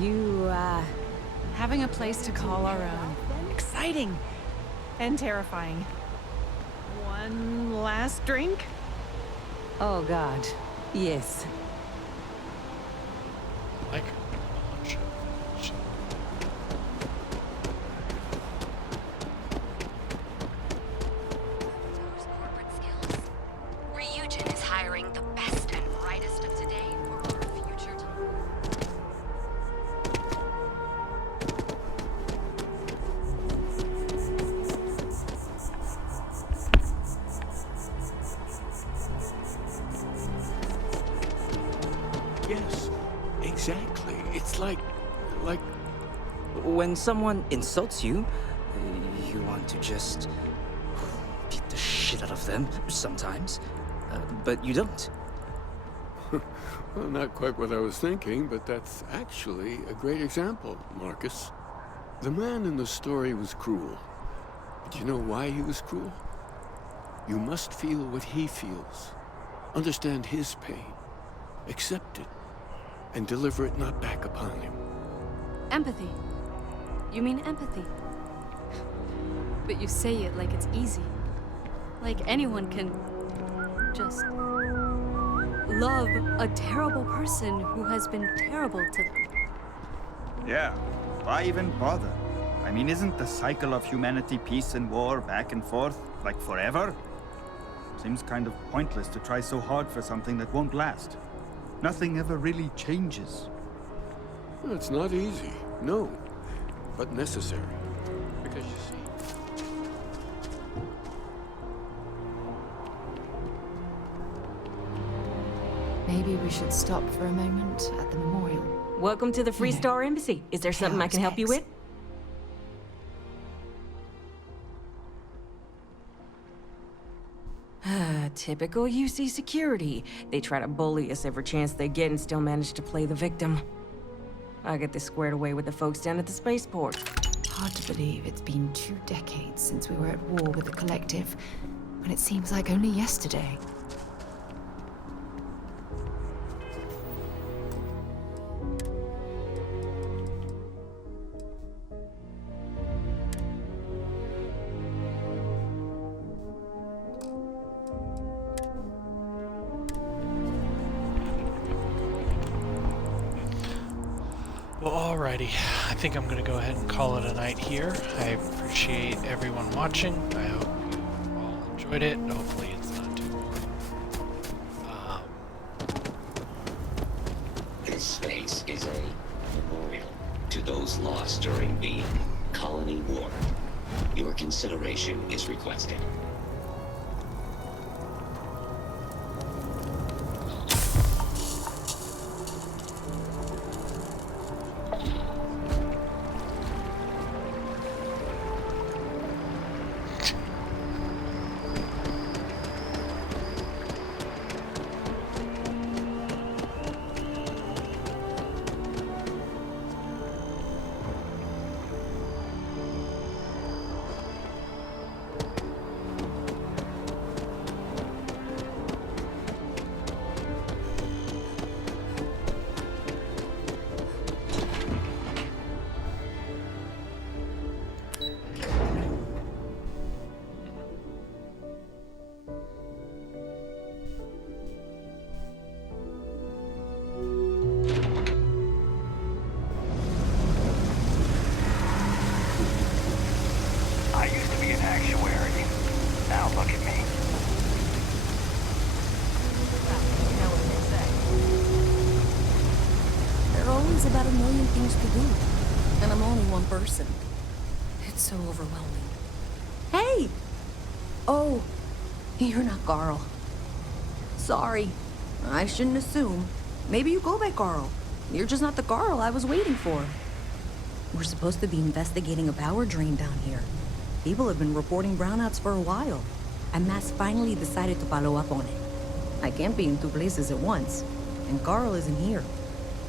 You, having a place to call our own. Exciting and terrifying. One last drink? Oh, God. Yes. Like a bunch of. Ryujin is hiring the best and brightest of today for our future. Yes, exactly. It's like... When someone insults you, you want to just beat the shit out of them sometimes, but you don't. Well, not quite what I was thinking, but that's actually a great example, Marcus. The man in the story was cruel. But you know why he was cruel? You must feel what he feels. Understand his pain. Accept it. And deliver it not back upon him. Empathy. You mean empathy? But you say it like it's easy. Like anyone can just love a terrible person who has been terrible to them. Yeah, why even bother? I mean, isn't the cycle of humanity peace and war back and forth, like forever? Seems kind of pointless to try so hard for something that won't last. Nothing ever really changes. Well, it's not easy, no, but necessary. Because you see... Maybe we should stop for a moment at the memorial. Welcome to the Free Star Embassy. Is there something I can help you with? Typical UC security. They try to bully us every chance they get and still manage to play the victim. I'll get this squared away with the folks down at the spaceport. Hard to believe it's been 2 decades since we were at war with the Collective, when it seems like only yesterday. Well, alrighty. I think I'm gonna go ahead and call it a night here. I appreciate everyone watching. I hope you all enjoyed it. Hopefully it's not too boring. This space is a memorial to those lost during the Colony War. Your consideration is requested. I used to be an actuary. Now look at me. There are always about a million things to do, and I'm only one person. It's so overwhelming. Hey! Oh, you're not Carl. Sorry, I shouldn't assume. Maybe you go by Carl. You're just not the Carl I was waiting for. We're supposed to be investigating a power drain down here. People have been reporting brownouts for a while, and Mass finally decided to follow up on it. I can't be in two places at once, and Carl isn't here.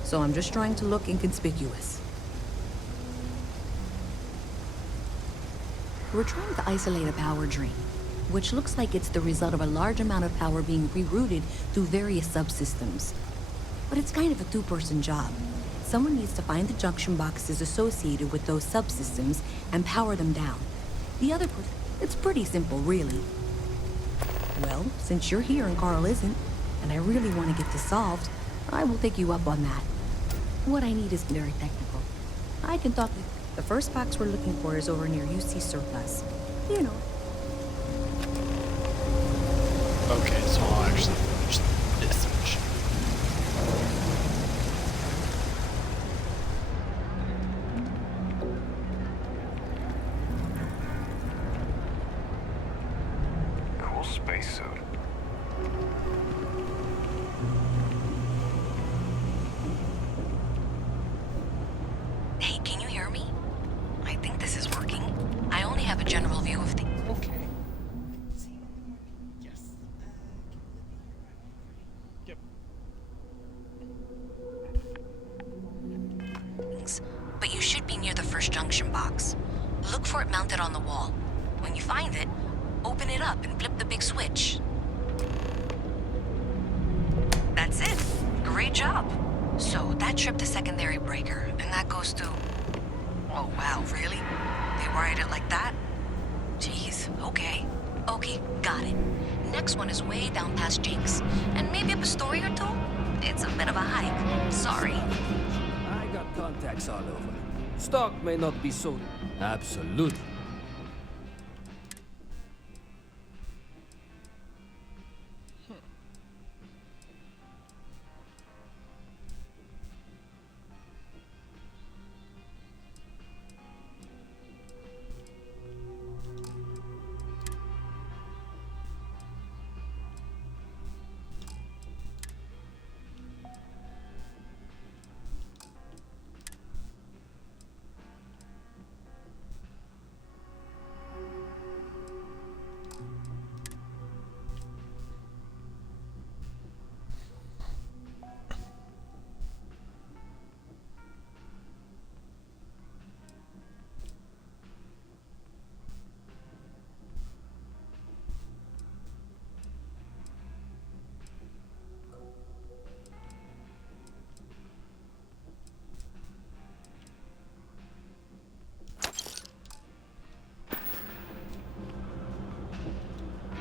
So I'm just trying to look inconspicuous. We're trying to isolate a power drain, which looks like it's the result of a large amount of power being rerouted through various subsystems. But it's kind of a two-person job. Someone needs to find the junction boxes associated with those subsystems and power them down. The other person, it's pretty simple, really. Well, since you're here and Carl isn't, and I really want to get this solved, I will take you up on that. What I need is very technical. I can talk with... The first box we're looking for is over near UC Surplus. You know. Okay, so I'll actually finish this mission. Cool spacesuit. Hey, can you hear me? I think this is working. I only have a general view of the... Okay. Yes. Yep. But you should be near the first junction box. Look for it mounted on the wall. When you find it, open it up and flip the big switch. That's it. Great job. So that tripped the secondary breaker, and that goes to... Oh, wow, really? They wired it like that? Jeez, okay. Okay, got it. Next one is way down past Jake's, and maybe up a story or two? It's a bit of a hike. Sorry. I got contacts all over. Stock may not be so... Absolutely.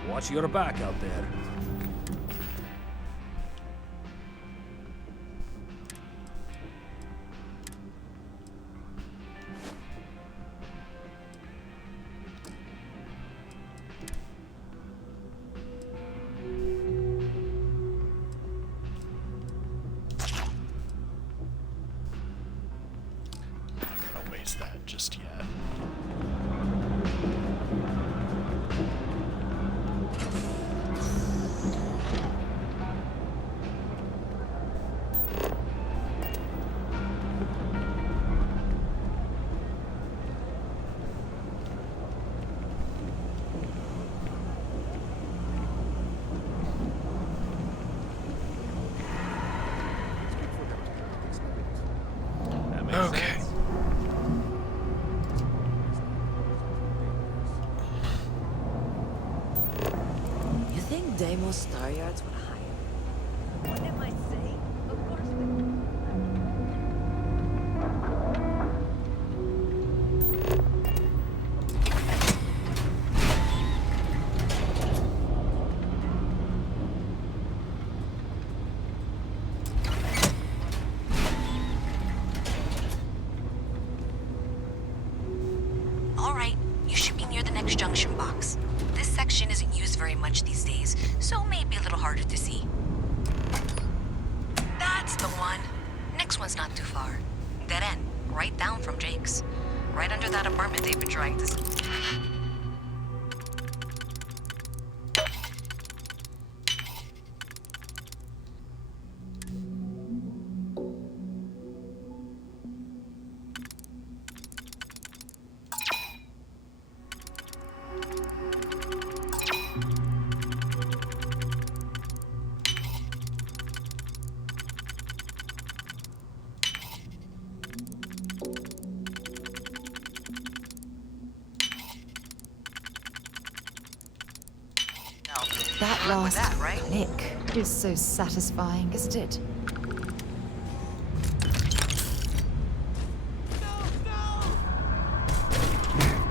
Watch your back out there. Don't waste that just yet. Deimos Star Yards were high. What am I saying? Of course All right, you should be near the next junction box. This section isn't used very much these days, so maybe a little harder to see. That's the one. Next one's not too far. Dead end, right down from Jake's. Right under that apartment they've been trying to sell. That last click is so satisfying, isn't it?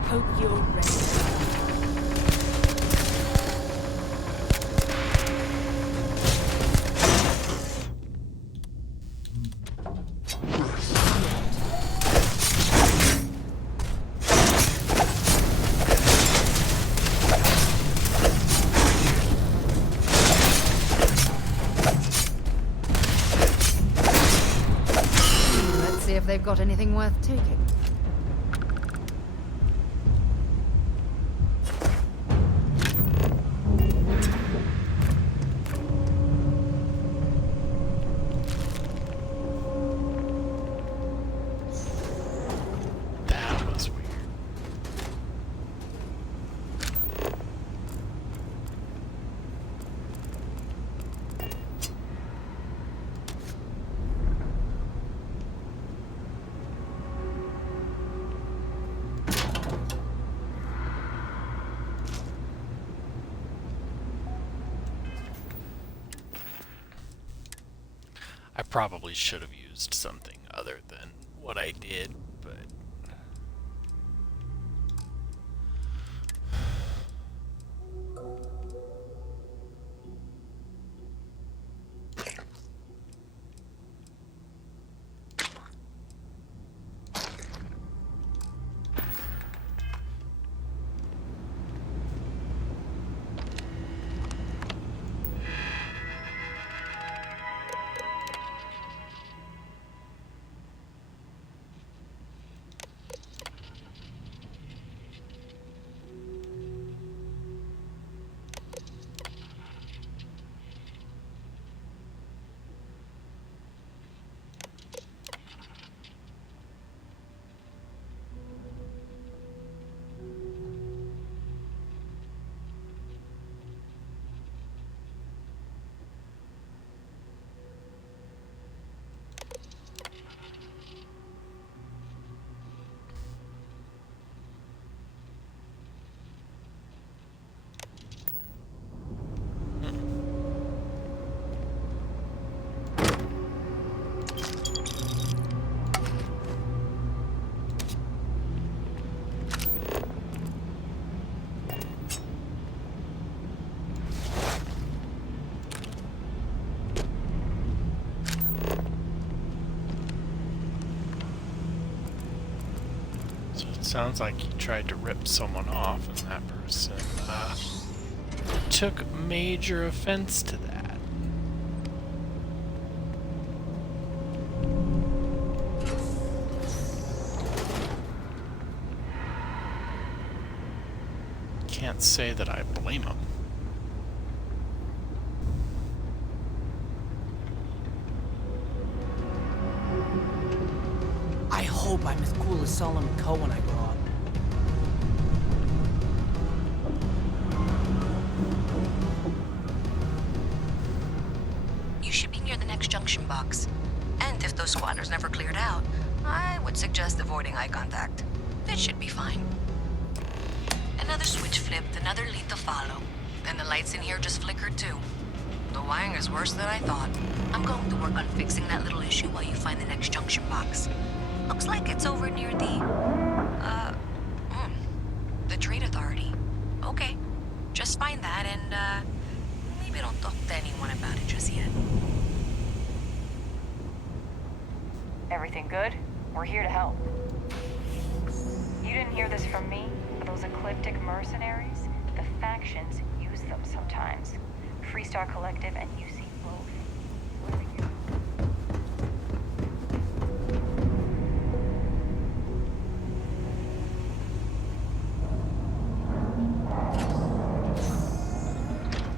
Hope you're ready. Let's see if they've got anything worth taking. That was weird. I probably should have used something other than what I did, but sounds like he tried to rip someone off, and that person took major offense to that. Can't say that I blame him. I hope I'm as cool as Solomon Coe when I grow up. You should be near the next junction box. And if those squatters never cleared out, I would suggest avoiding eye contact. It should be fine. Another switch flipped, another lead to follow. And the lights in here just flickered too. The wiring is worse than I thought. I'm going to work on fixing that little issue while you find the next junction box. Looks like it's over near the Trade Authority. Okay, just find that and, maybe don't talk to anyone about it just yet. Everything good? We're here to help. You didn't hear this from me, but those ecliptic mercenaries, the factions use them sometimes. Freestar Collective and UC both.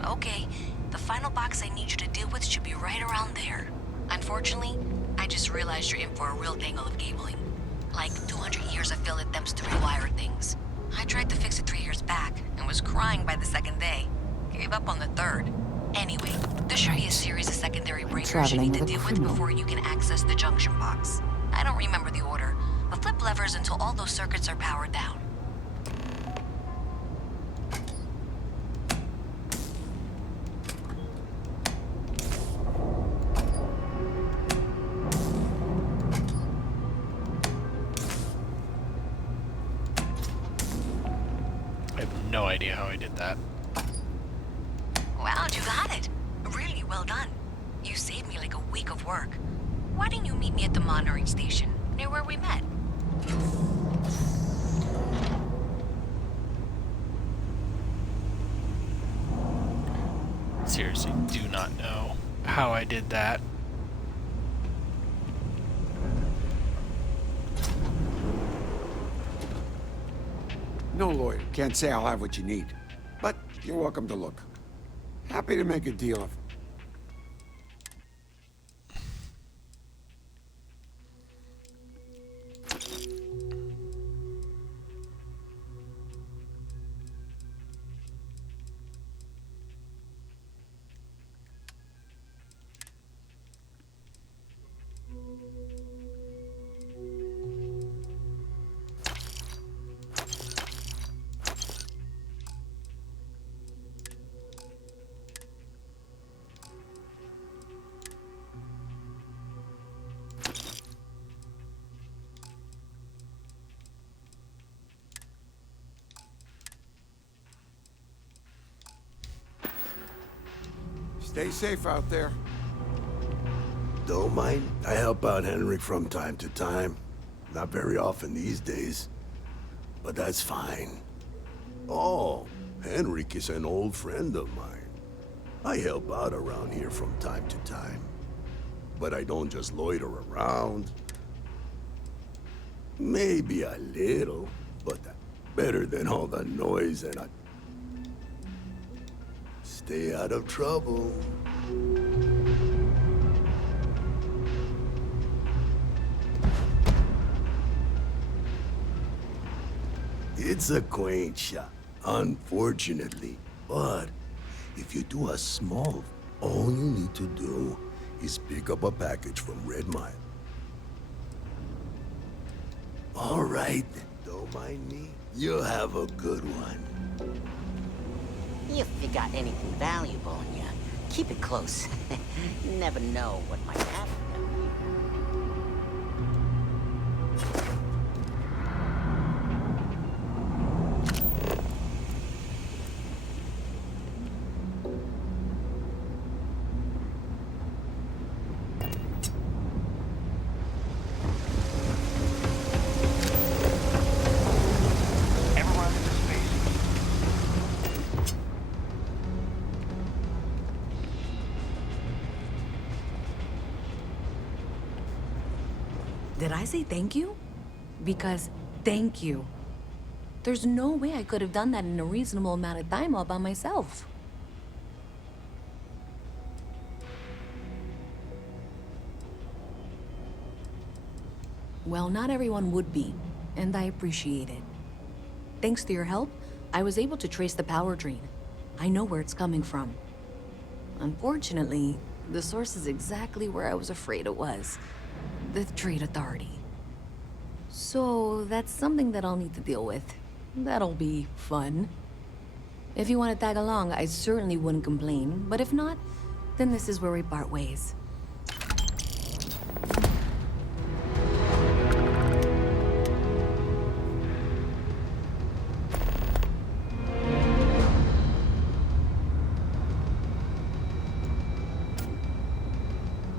Okay, the final box I need you to deal with should be right around there. Unfortunately, I just realized you're in for a real tangle of cabling. Like 200 years of field attempts to rewire things. I tried to fix it 3 years back and was crying by the second day. Gave up on the third. Anyway, there should be a series of secondary breakers you need to deal with before you can access the junction box. I don't remember the order, but flip levers until all those circuits are powered down. I have no idea how I did that. Wow, you got it. Really well done. You saved me like a week of work. Why didn't you meet me at the monitoring station, near where we met? Seriously, do not know how I did that. No lawyer. Can't say I'll have what you need. But you're welcome to look. Happy to make a deal of. Stay safe out there. Don't mind. I help out Henry from time to time. Not very often these days. But that's fine. Oh, Henrik is an old friend of mine. I help out around here from time to time. But I don't just loiter around. Maybe a little, but better than all the noise and a... Stay out of trouble. It's a quaint shop, unfortunately. But if you do a small, all you need to do is pick up a package from Red Mile. All right, don't mind me. You'll have a good one. If you got anything valuable on you, keep it close. You never know what might happen. Did I say thank you? Because thank you. There's no way I could have done that in a reasonable amount of time all by myself. Well, not everyone would be, and I appreciate it. Thanks to your help, I was able to trace the power drain. I know where it's coming from. Unfortunately, the source is exactly where I was afraid it was. The Trade Authority. So that's something that I'll need to deal with. That'll be fun. If you want to tag along, I certainly wouldn't complain. But if not, then this is where we part ways.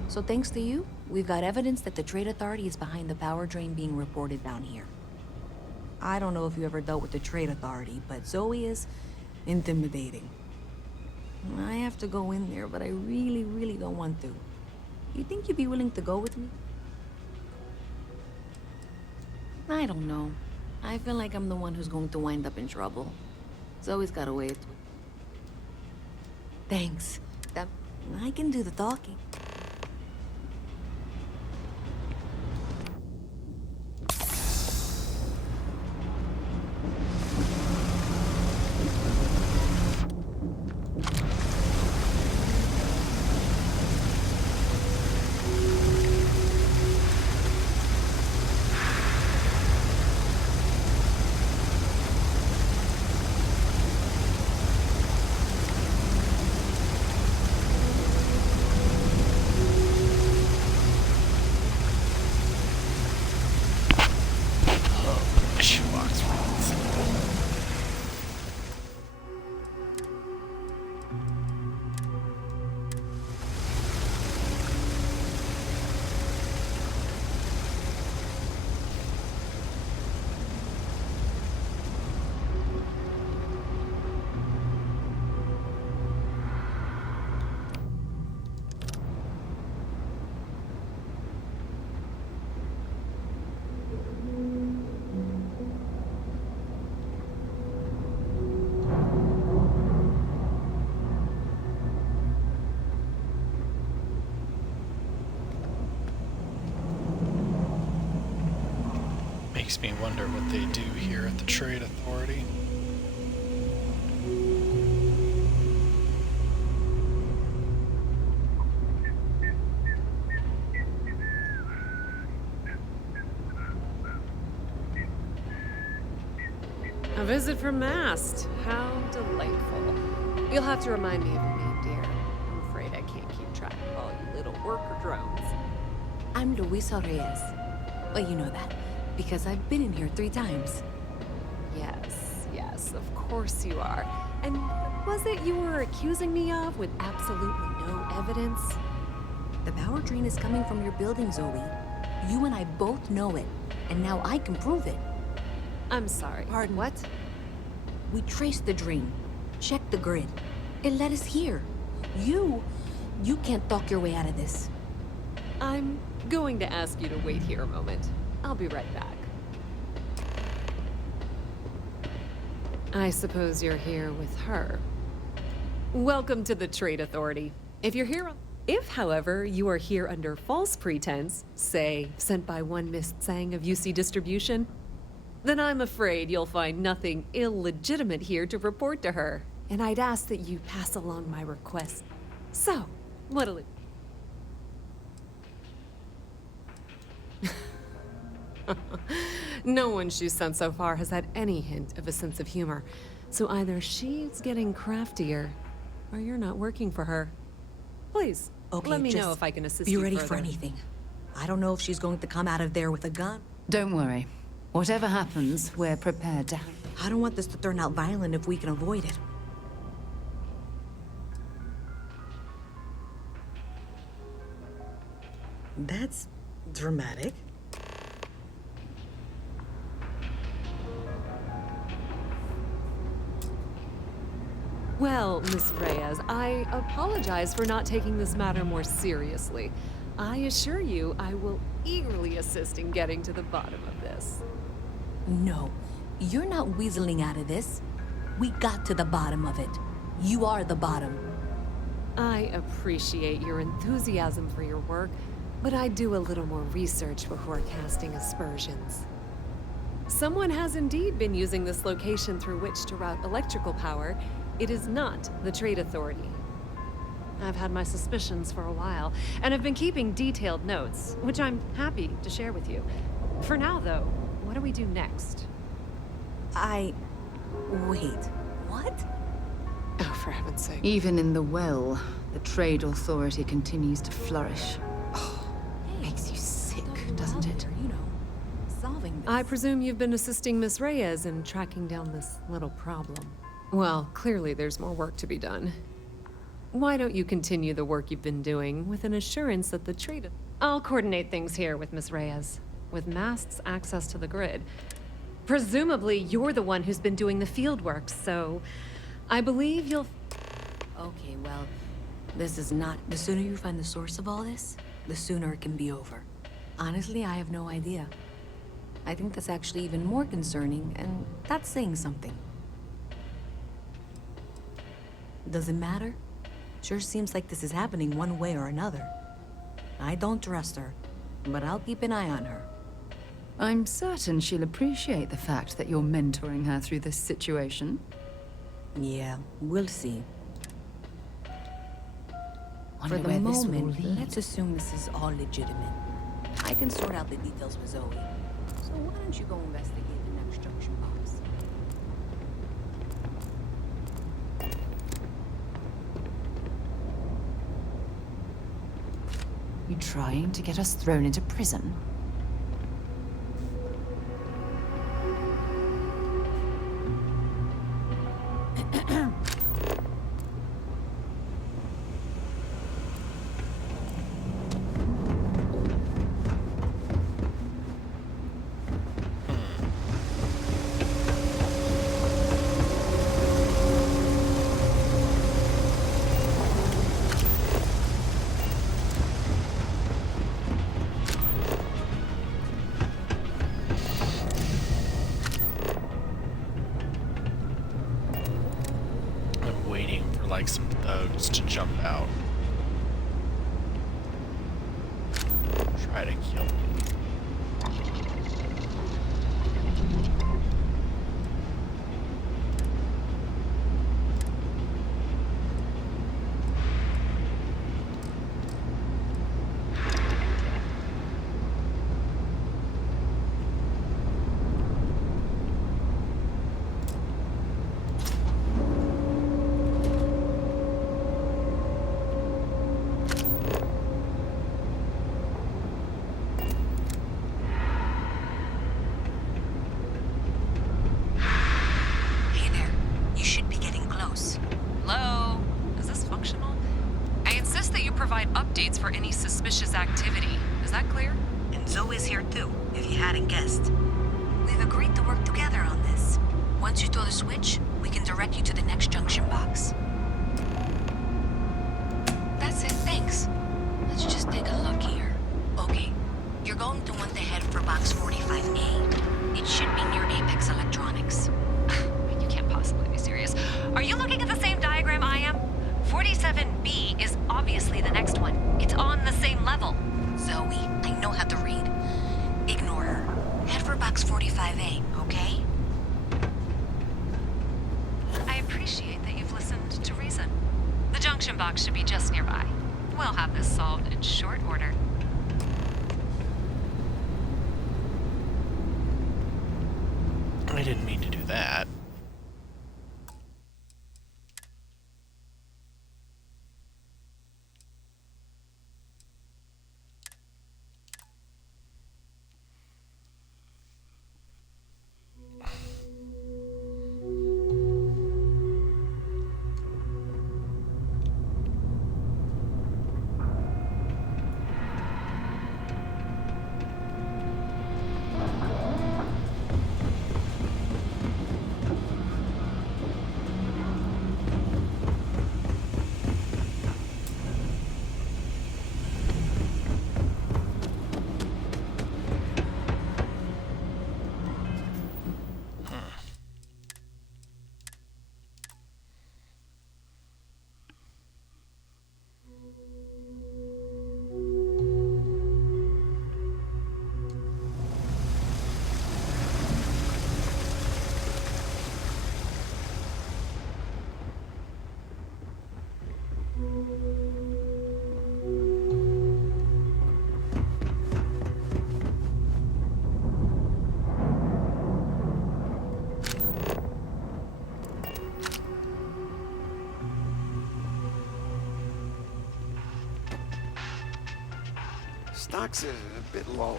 So thanks to you, we've got evidence that the Trade Authority is behind the power drain being reported down here. I don't know if you ever dealt with the Trade Authority, but Zoe is intimidating. I have to go in there, but I really, really don't want to. You think you'd be willing to go with me? I don't know. I feel like I'm the one who's going to wind up in trouble. Zoe's got a way to... Thanks. I can do the talking. Makes me wonder what they do here at the Trade Authority. A visit from Mast. How delightful. You'll have to remind me of your name, dear. I'm afraid I can't keep track of all you little worker drones. I'm Luisa Reyes. Well, you know that, because I've been in here 3 times. Yes, of course you are. And what was it you were accusing me of with absolutely no evidence? The power drain is coming from your building, Zoe. You and I both know it, and now I can prove it. I'm sorry. Pardon? What? We traced the drain, checked the grid. It led us here. You can't talk your way out of this. I'm going to ask you to wait here a moment. I'll be right back. I suppose you're here with her. Welcome to the Trade Authority. If, however, you are here under false pretense, say, sent by one Miss Tsang of UC Distribution, then I'm afraid you'll find nothing illegitimate here to report to her, and I'd ask that you pass along my request. So, what'll it... No one she's sent so far has had any hint of a sense of humor, so either she's getting craftier, or you're not working for her. Please, let me know if I can assist you be ready further. for anything. I don't know if she's going to come out of there with a gun. Don't worry. Whatever happens, we're prepared to... I don't want this to turn out violent if we can avoid it. That's dramatic. Well, Miss Reyes, I apologize for not taking this matter more seriously. I assure you I will eagerly assist in getting to the bottom of this. No, you're not weaseling out of this. We got to the bottom of it. You are the bottom. I appreciate your enthusiasm for your work, but I do a little more research before casting aspersions. Someone has indeed been using this location through which to route electrical power. It is not the Trade Authority. I've had my suspicions for a while, and have been keeping detailed notes, which I'm happy to share with you. For now, though, what do we do next? Wait, what? for heaven's sake. Even in the well, the trade authority continues to flourish. Makes you sick, doesn't it? Solving this. I presume you've been assisting Miss Reyes in tracking down this little problem. Well, clearly there's more work to be done. Why don't you continue the work you've been doing with an assurance that the trade... I'll coordinate things here with Miss Reyes. With Mast's access to the grid. Presumably, you're the one who's been doing the field work, so... I believe you'll... Okay, well, this is not... The sooner you find the source of all this, the sooner it can be over. Honestly, I have no idea. I think that's actually even more concerning, and that's saying something. Does it matter? Sure seems like this is happening one way or another. I don't trust her, but I'll keep an eye on her. I'm certain she'll appreciate the fact that you're mentoring her through this situation. Yeah, we'll see. Wonder For the where this will moment, lead. let's assume this is all legitimate. I can sort out the details with Zoe. So why don't you go investigate the next junction box? You trying to get us thrown into prison? like some thugs to jump out. Try to kill me. Updates for any suspicious activity. Is that clear? And Zoe is here too, if you hadn't guessed. We've agreed to work together on this. Once you throw the switch, we can direct you to the next junction box. That's it, thanks. Let's just take a look here. Okay, you're going to want to head for box 45A. It should be near Apex Electronics. You can't possibly be serious. Are you looking at the same diagram I am? 47B is obviously the next one. It's on the same level. Zoe, I know how to read. Ignore her. Head for box 45A, okay? I appreciate that you've listened to reason. The junction box should be just nearby. We'll have this solved in short order. I didn't mean to do that. stock's a bit low,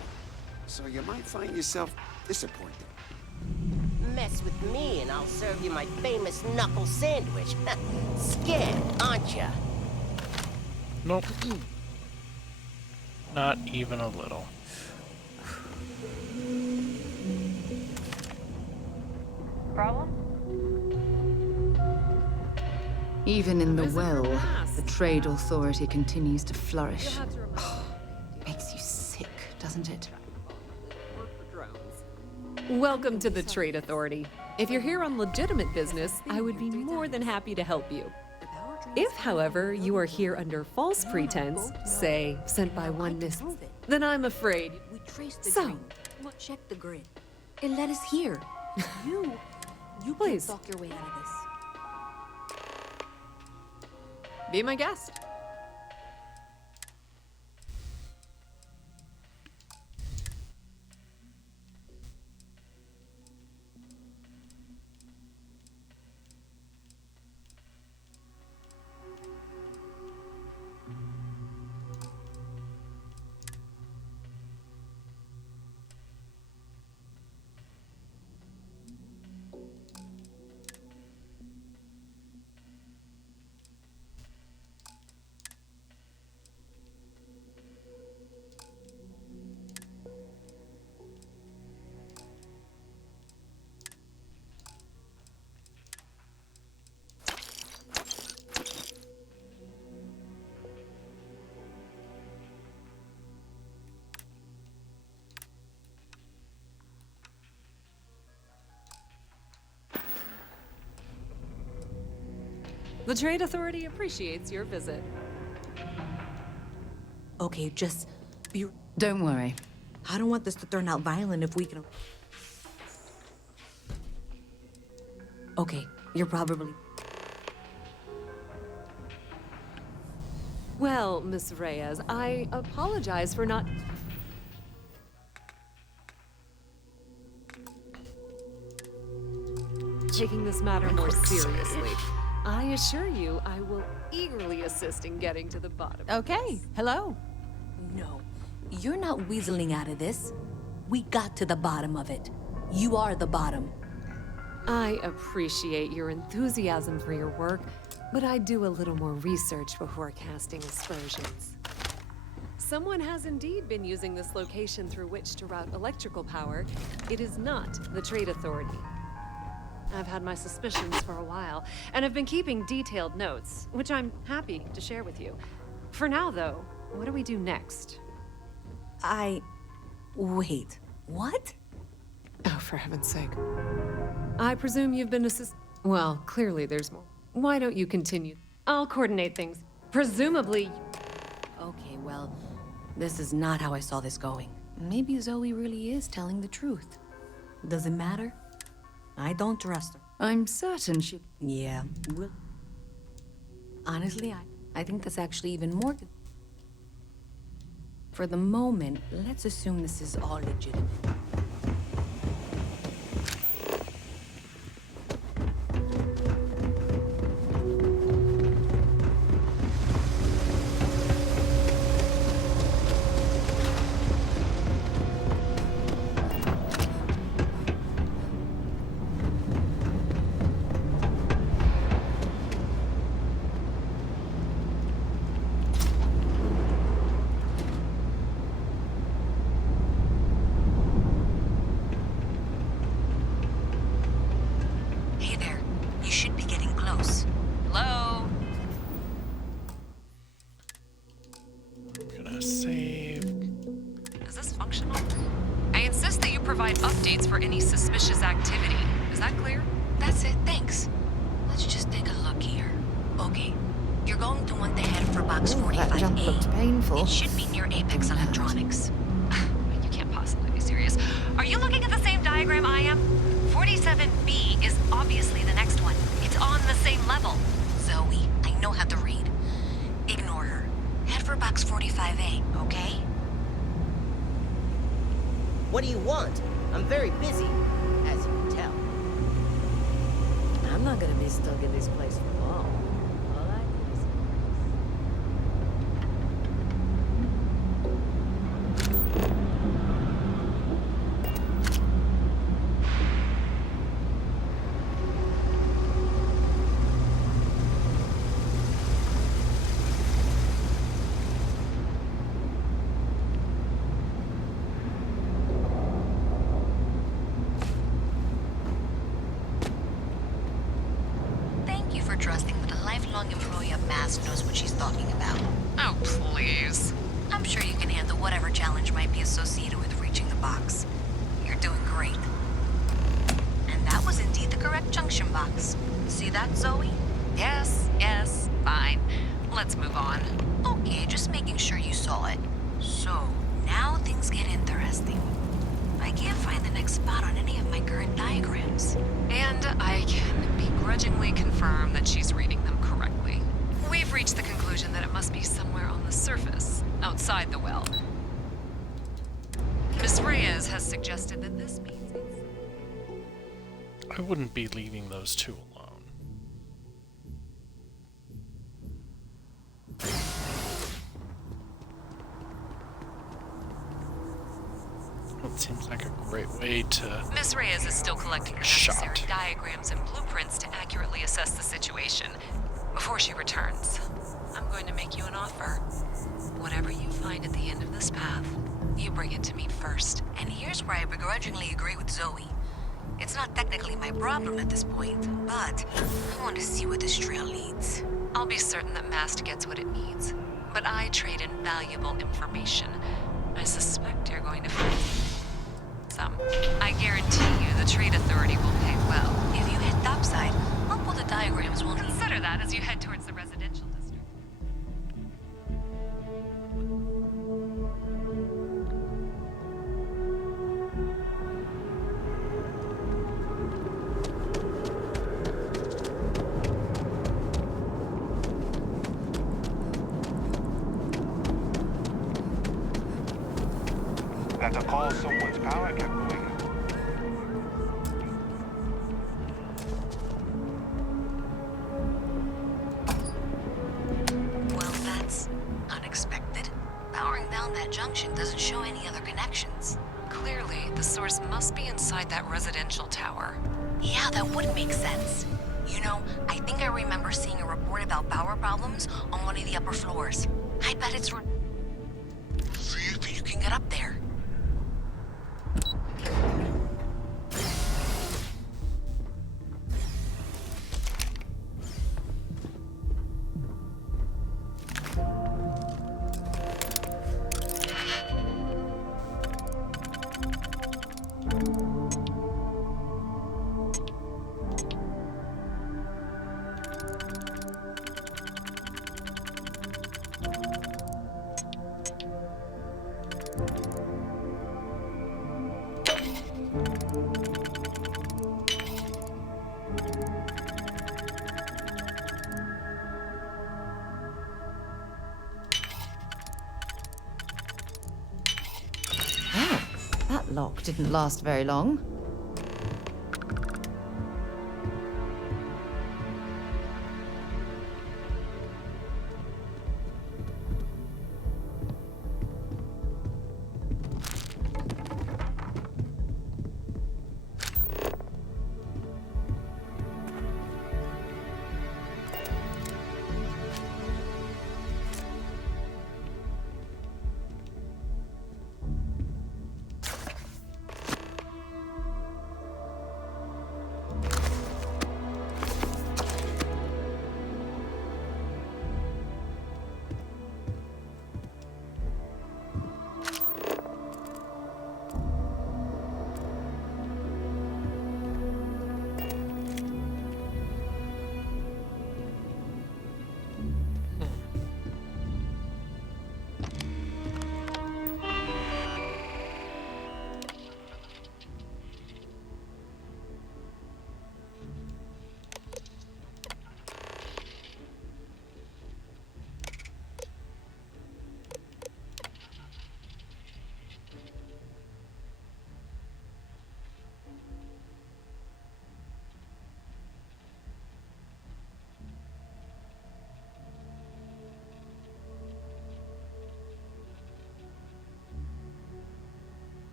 so you might find yourself disappointed. Mess with me and I'll serve you my famous knuckle sandwich. Scared, aren't ya? Nope. Not even a little. Problem? Even in the well, the trade authority continues to flourish. Oh, makes you sick, doesn't it? Welcome to the Trade Authority. If you're here on legitimate business, I would be more than happy to help you. If, however, you are here under false pretense, say, sent by one Miss, then I'm afraid. We traced the So, green. Check the grid. It led us here. You please can't talk your way out of this. Be my guest. The Trade Authority appreciates your visit. Okay, just be... Don't worry. I don't want this to turn out violent if we can... Okay, you're probably... Well, Miss Reyes, I apologize for not... taking this matter more seriously. I assure you, I will eagerly assist in getting to the bottom. Okay, hello. No, you're not weaseling out of this. We got to the bottom of it. You are the bottom. I appreciate your enthusiasm for your work, but I do a little more research before casting aspersions. Someone has indeed been using this location through which to route electrical power. It is not the Trade Authority. I've had my suspicions for a while, and have been keeping detailed notes, which I'm happy to share with you. For now, though, what do we do next? Wait, what? Oh, for heaven's sake. I presume you've been Well, clearly there's more. Why don't you continue? I'll coordinate things. Presumably... Okay, well, this is not how I saw this going. Maybe Zoe really is telling the truth. Does it matter? I don't trust her. I'm certain she... Yeah, well... Honestly, I think that's actually even more... For the moment, let's assume this is all legitimate. Hey there. You should be getting close. Hello? I'm gonna save. Is this functional? I insist that you provide updates for any suspicious activity. Is that clear? That's it, thanks. Let's just take a look here. Okay. You're going to want to head for box 45A. That jump looks painful. It should be near Apex Electronics. You can't possibly be serious. Are you looking at the same diagram I am? 47B is obviously the next one. It's on the same level. Zoe, I know how to read. Ignore her. Head for box 45A, okay? What do you want? I'm very busy, as you can tell. I'm not gonna be stuck in this place for long. All I do is... for trusting that a lifelong employee of Mask knows what she's talking about. Oh, please. I'm sure you can handle whatever challenge might be associated with reaching the box. You're doing great. And that was indeed the correct junction box. See that, Zoe? Yes, fine. Let's move on. Okay, just making sure you saw it. So, now things get interesting. I can't find the next spot on any of my current diagrams. And I can begrudgingly confirm that she's reading them correctly. We've reached the conclusion that it must be somewhere on the surface, outside the well. Miss Reyes has suggested that this means it's... I wouldn't be leaving those two alone. It seems like a great way to... Miss Reyes is still collecting the necessary diagrams and blueprints to accurately assess the situation. Before she returns, I'm going to make you an offer. Whatever you find at the end of this path, you bring it to me first. And here's where I begrudgingly agree with Zoe. It's not technically my problem at this point, but I want to see where this trail leads. I'll be certain that Mast gets what it needs, but I trade in valuable information. I suspect you're going to find some. I guarantee you the Trade Authority will pay well. If you hit topside, I'll pull the diagrams we'll need. Consider that as you head towards the residential district. That's a call someone's power kept going. Well, that's unexpected. Powering down that junction doesn't show any other connections. Clearly, the source must be inside that residential tower. Yeah, that would make sense. You know, I think I remember seeing a report about power problems on one of the upper floors. I bet it's see if you can get up there. That lock didn't last very long.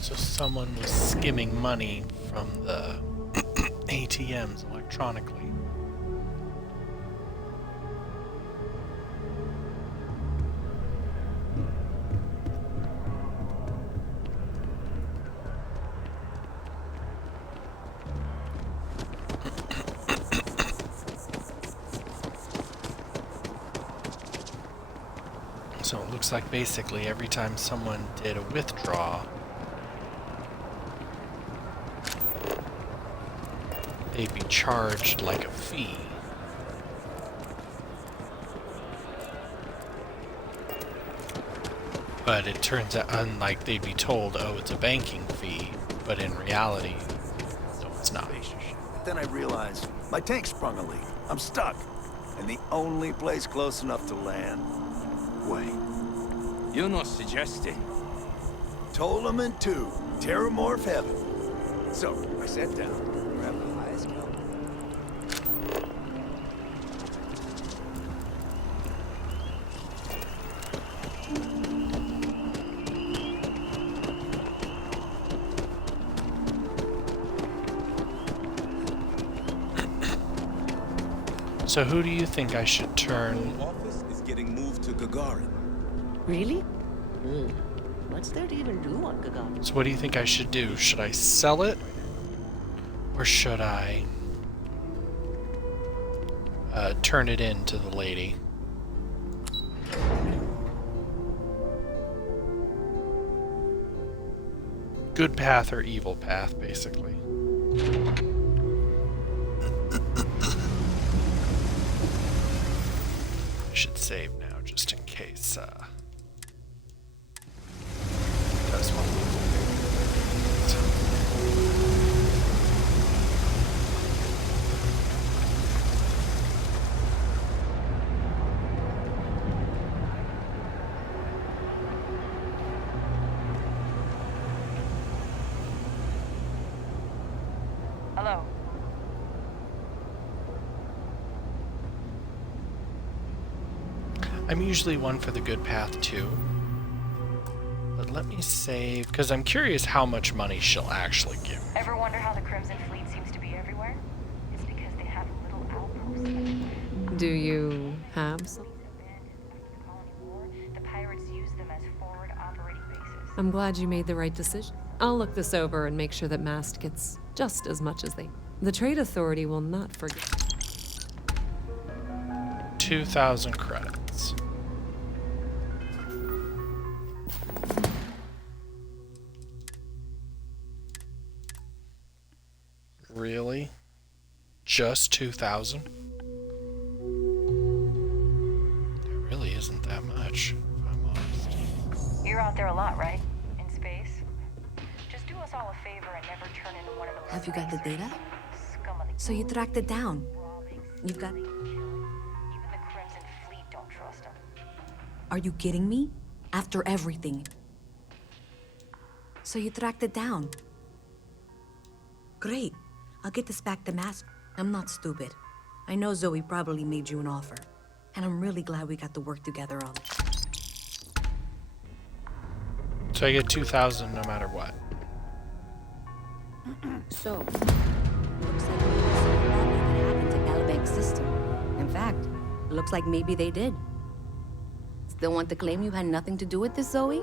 So someone was skimming money from the ATMs electronically. So it looks like basically every time someone did a withdraw, they'd be charged like a fee. But it turns out, unlike they'd be told, oh, it's a banking fee, but in reality, no, it's not. Then I realized my tank sprung a leak. I'm stuck. And the only place close enough to land. Wait. You're not suggesting. Ptolemy 2, Terramorph Heaven. So, I sat down, grabbed the highest note. So who do you think I should turn? The office is getting moved to Gagarin. Really? What's there to even do on Gagarin? So what do you think I should do? Should I sell it? Or should I turn it in to the lady? Good path or evil path, basically. I should save now, just in case, does one of Hello. I'm usually one for the good path too. But let me save, because I'm curious how much money she'll actually give me. Ever wonder how the Crimson Fleet seems to be everywhere? It's because they have little outposts. Do you have some? The pirates use them as forward operating bases. I'm glad you made the right decision. I'll look this over and make sure that Mast gets just as much as they. The Trade Authority will not forget. 2,000 credits. Really? Just 2,000? There really isn't that much, if I'm honest. You're out there a lot, right? In space? Just do us all a favor and never turn into one of those. Have you got the data? Scum of the So you tracked it down. You've got... Even the Crimson Fleet don't trust them. Are you kidding me? After everything. So you tracked it down. Great. I'll get this back to Master. I'm not stupid. I know Zoe probably made you an offer. And I'm really glad we got to work together on it. So I get 2,000 no matter what. So, looks like maybe something bad could happen to Albank's system. In fact, looks like maybe they did. Still want to claim you had nothing to do with this, Zoe?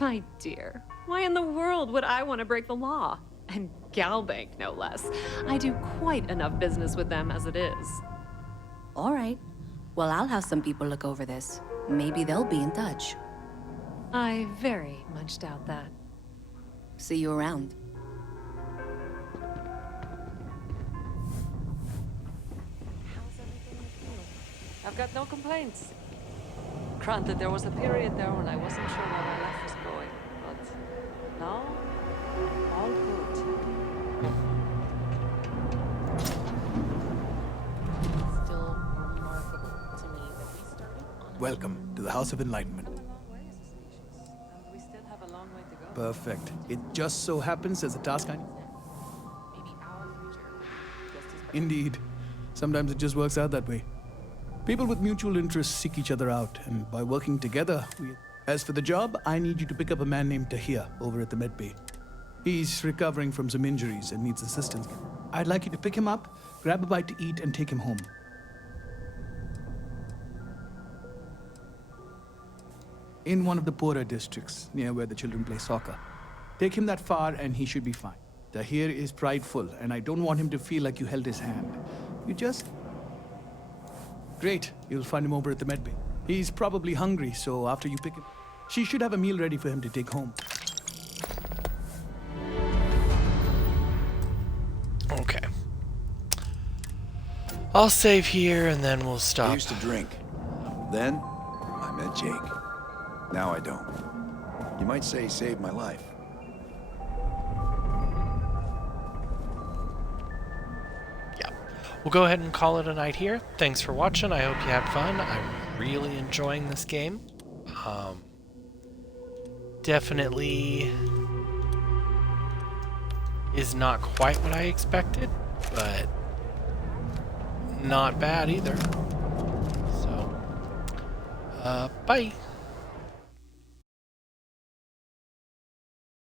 My dear, why in the world would I want to break the law? And Galbank, no less. I do quite enough business with them as it is. All right. Well, I'll have some people look over this. Maybe they'll be in touch. I very much doubt that. See you around. I've got no complaints. Granted, there was a period there when I wasn't sure where my life was going, but now, all good. Still remarkable to me that we started on Welcome to the House of Enlightenment. We still have a long way to go. Perfect. It just so happens there's a task I need. Indeed. Sometimes it just works out that way. People with mutual interests seek each other out, and by working together, we... As for the job, I need you to pick up a man named Tahir over at the med bay. He's recovering from some injuries and needs assistance. I'd like you to pick him up, grab a bite to eat, and take him home. In one of the poorer districts, near where the children play soccer. Take him that far and he should be fine. Tahir is prideful, and I don't want him to feel like you held his hand. You just... Great. You'll find him over at the med bay. He's probably hungry, so after you pick him, she should have a meal ready for him to take home. Okay. I'll save here and then we'll stop. I used to drink. Then, I met Jake. Now I don't. You might say he saved my life. We'll go ahead and call it a night here. Thanks for watching. I hope you had fun. I'm really enjoying this game. Definitely is not quite what I expected, but not bad either. So, bye.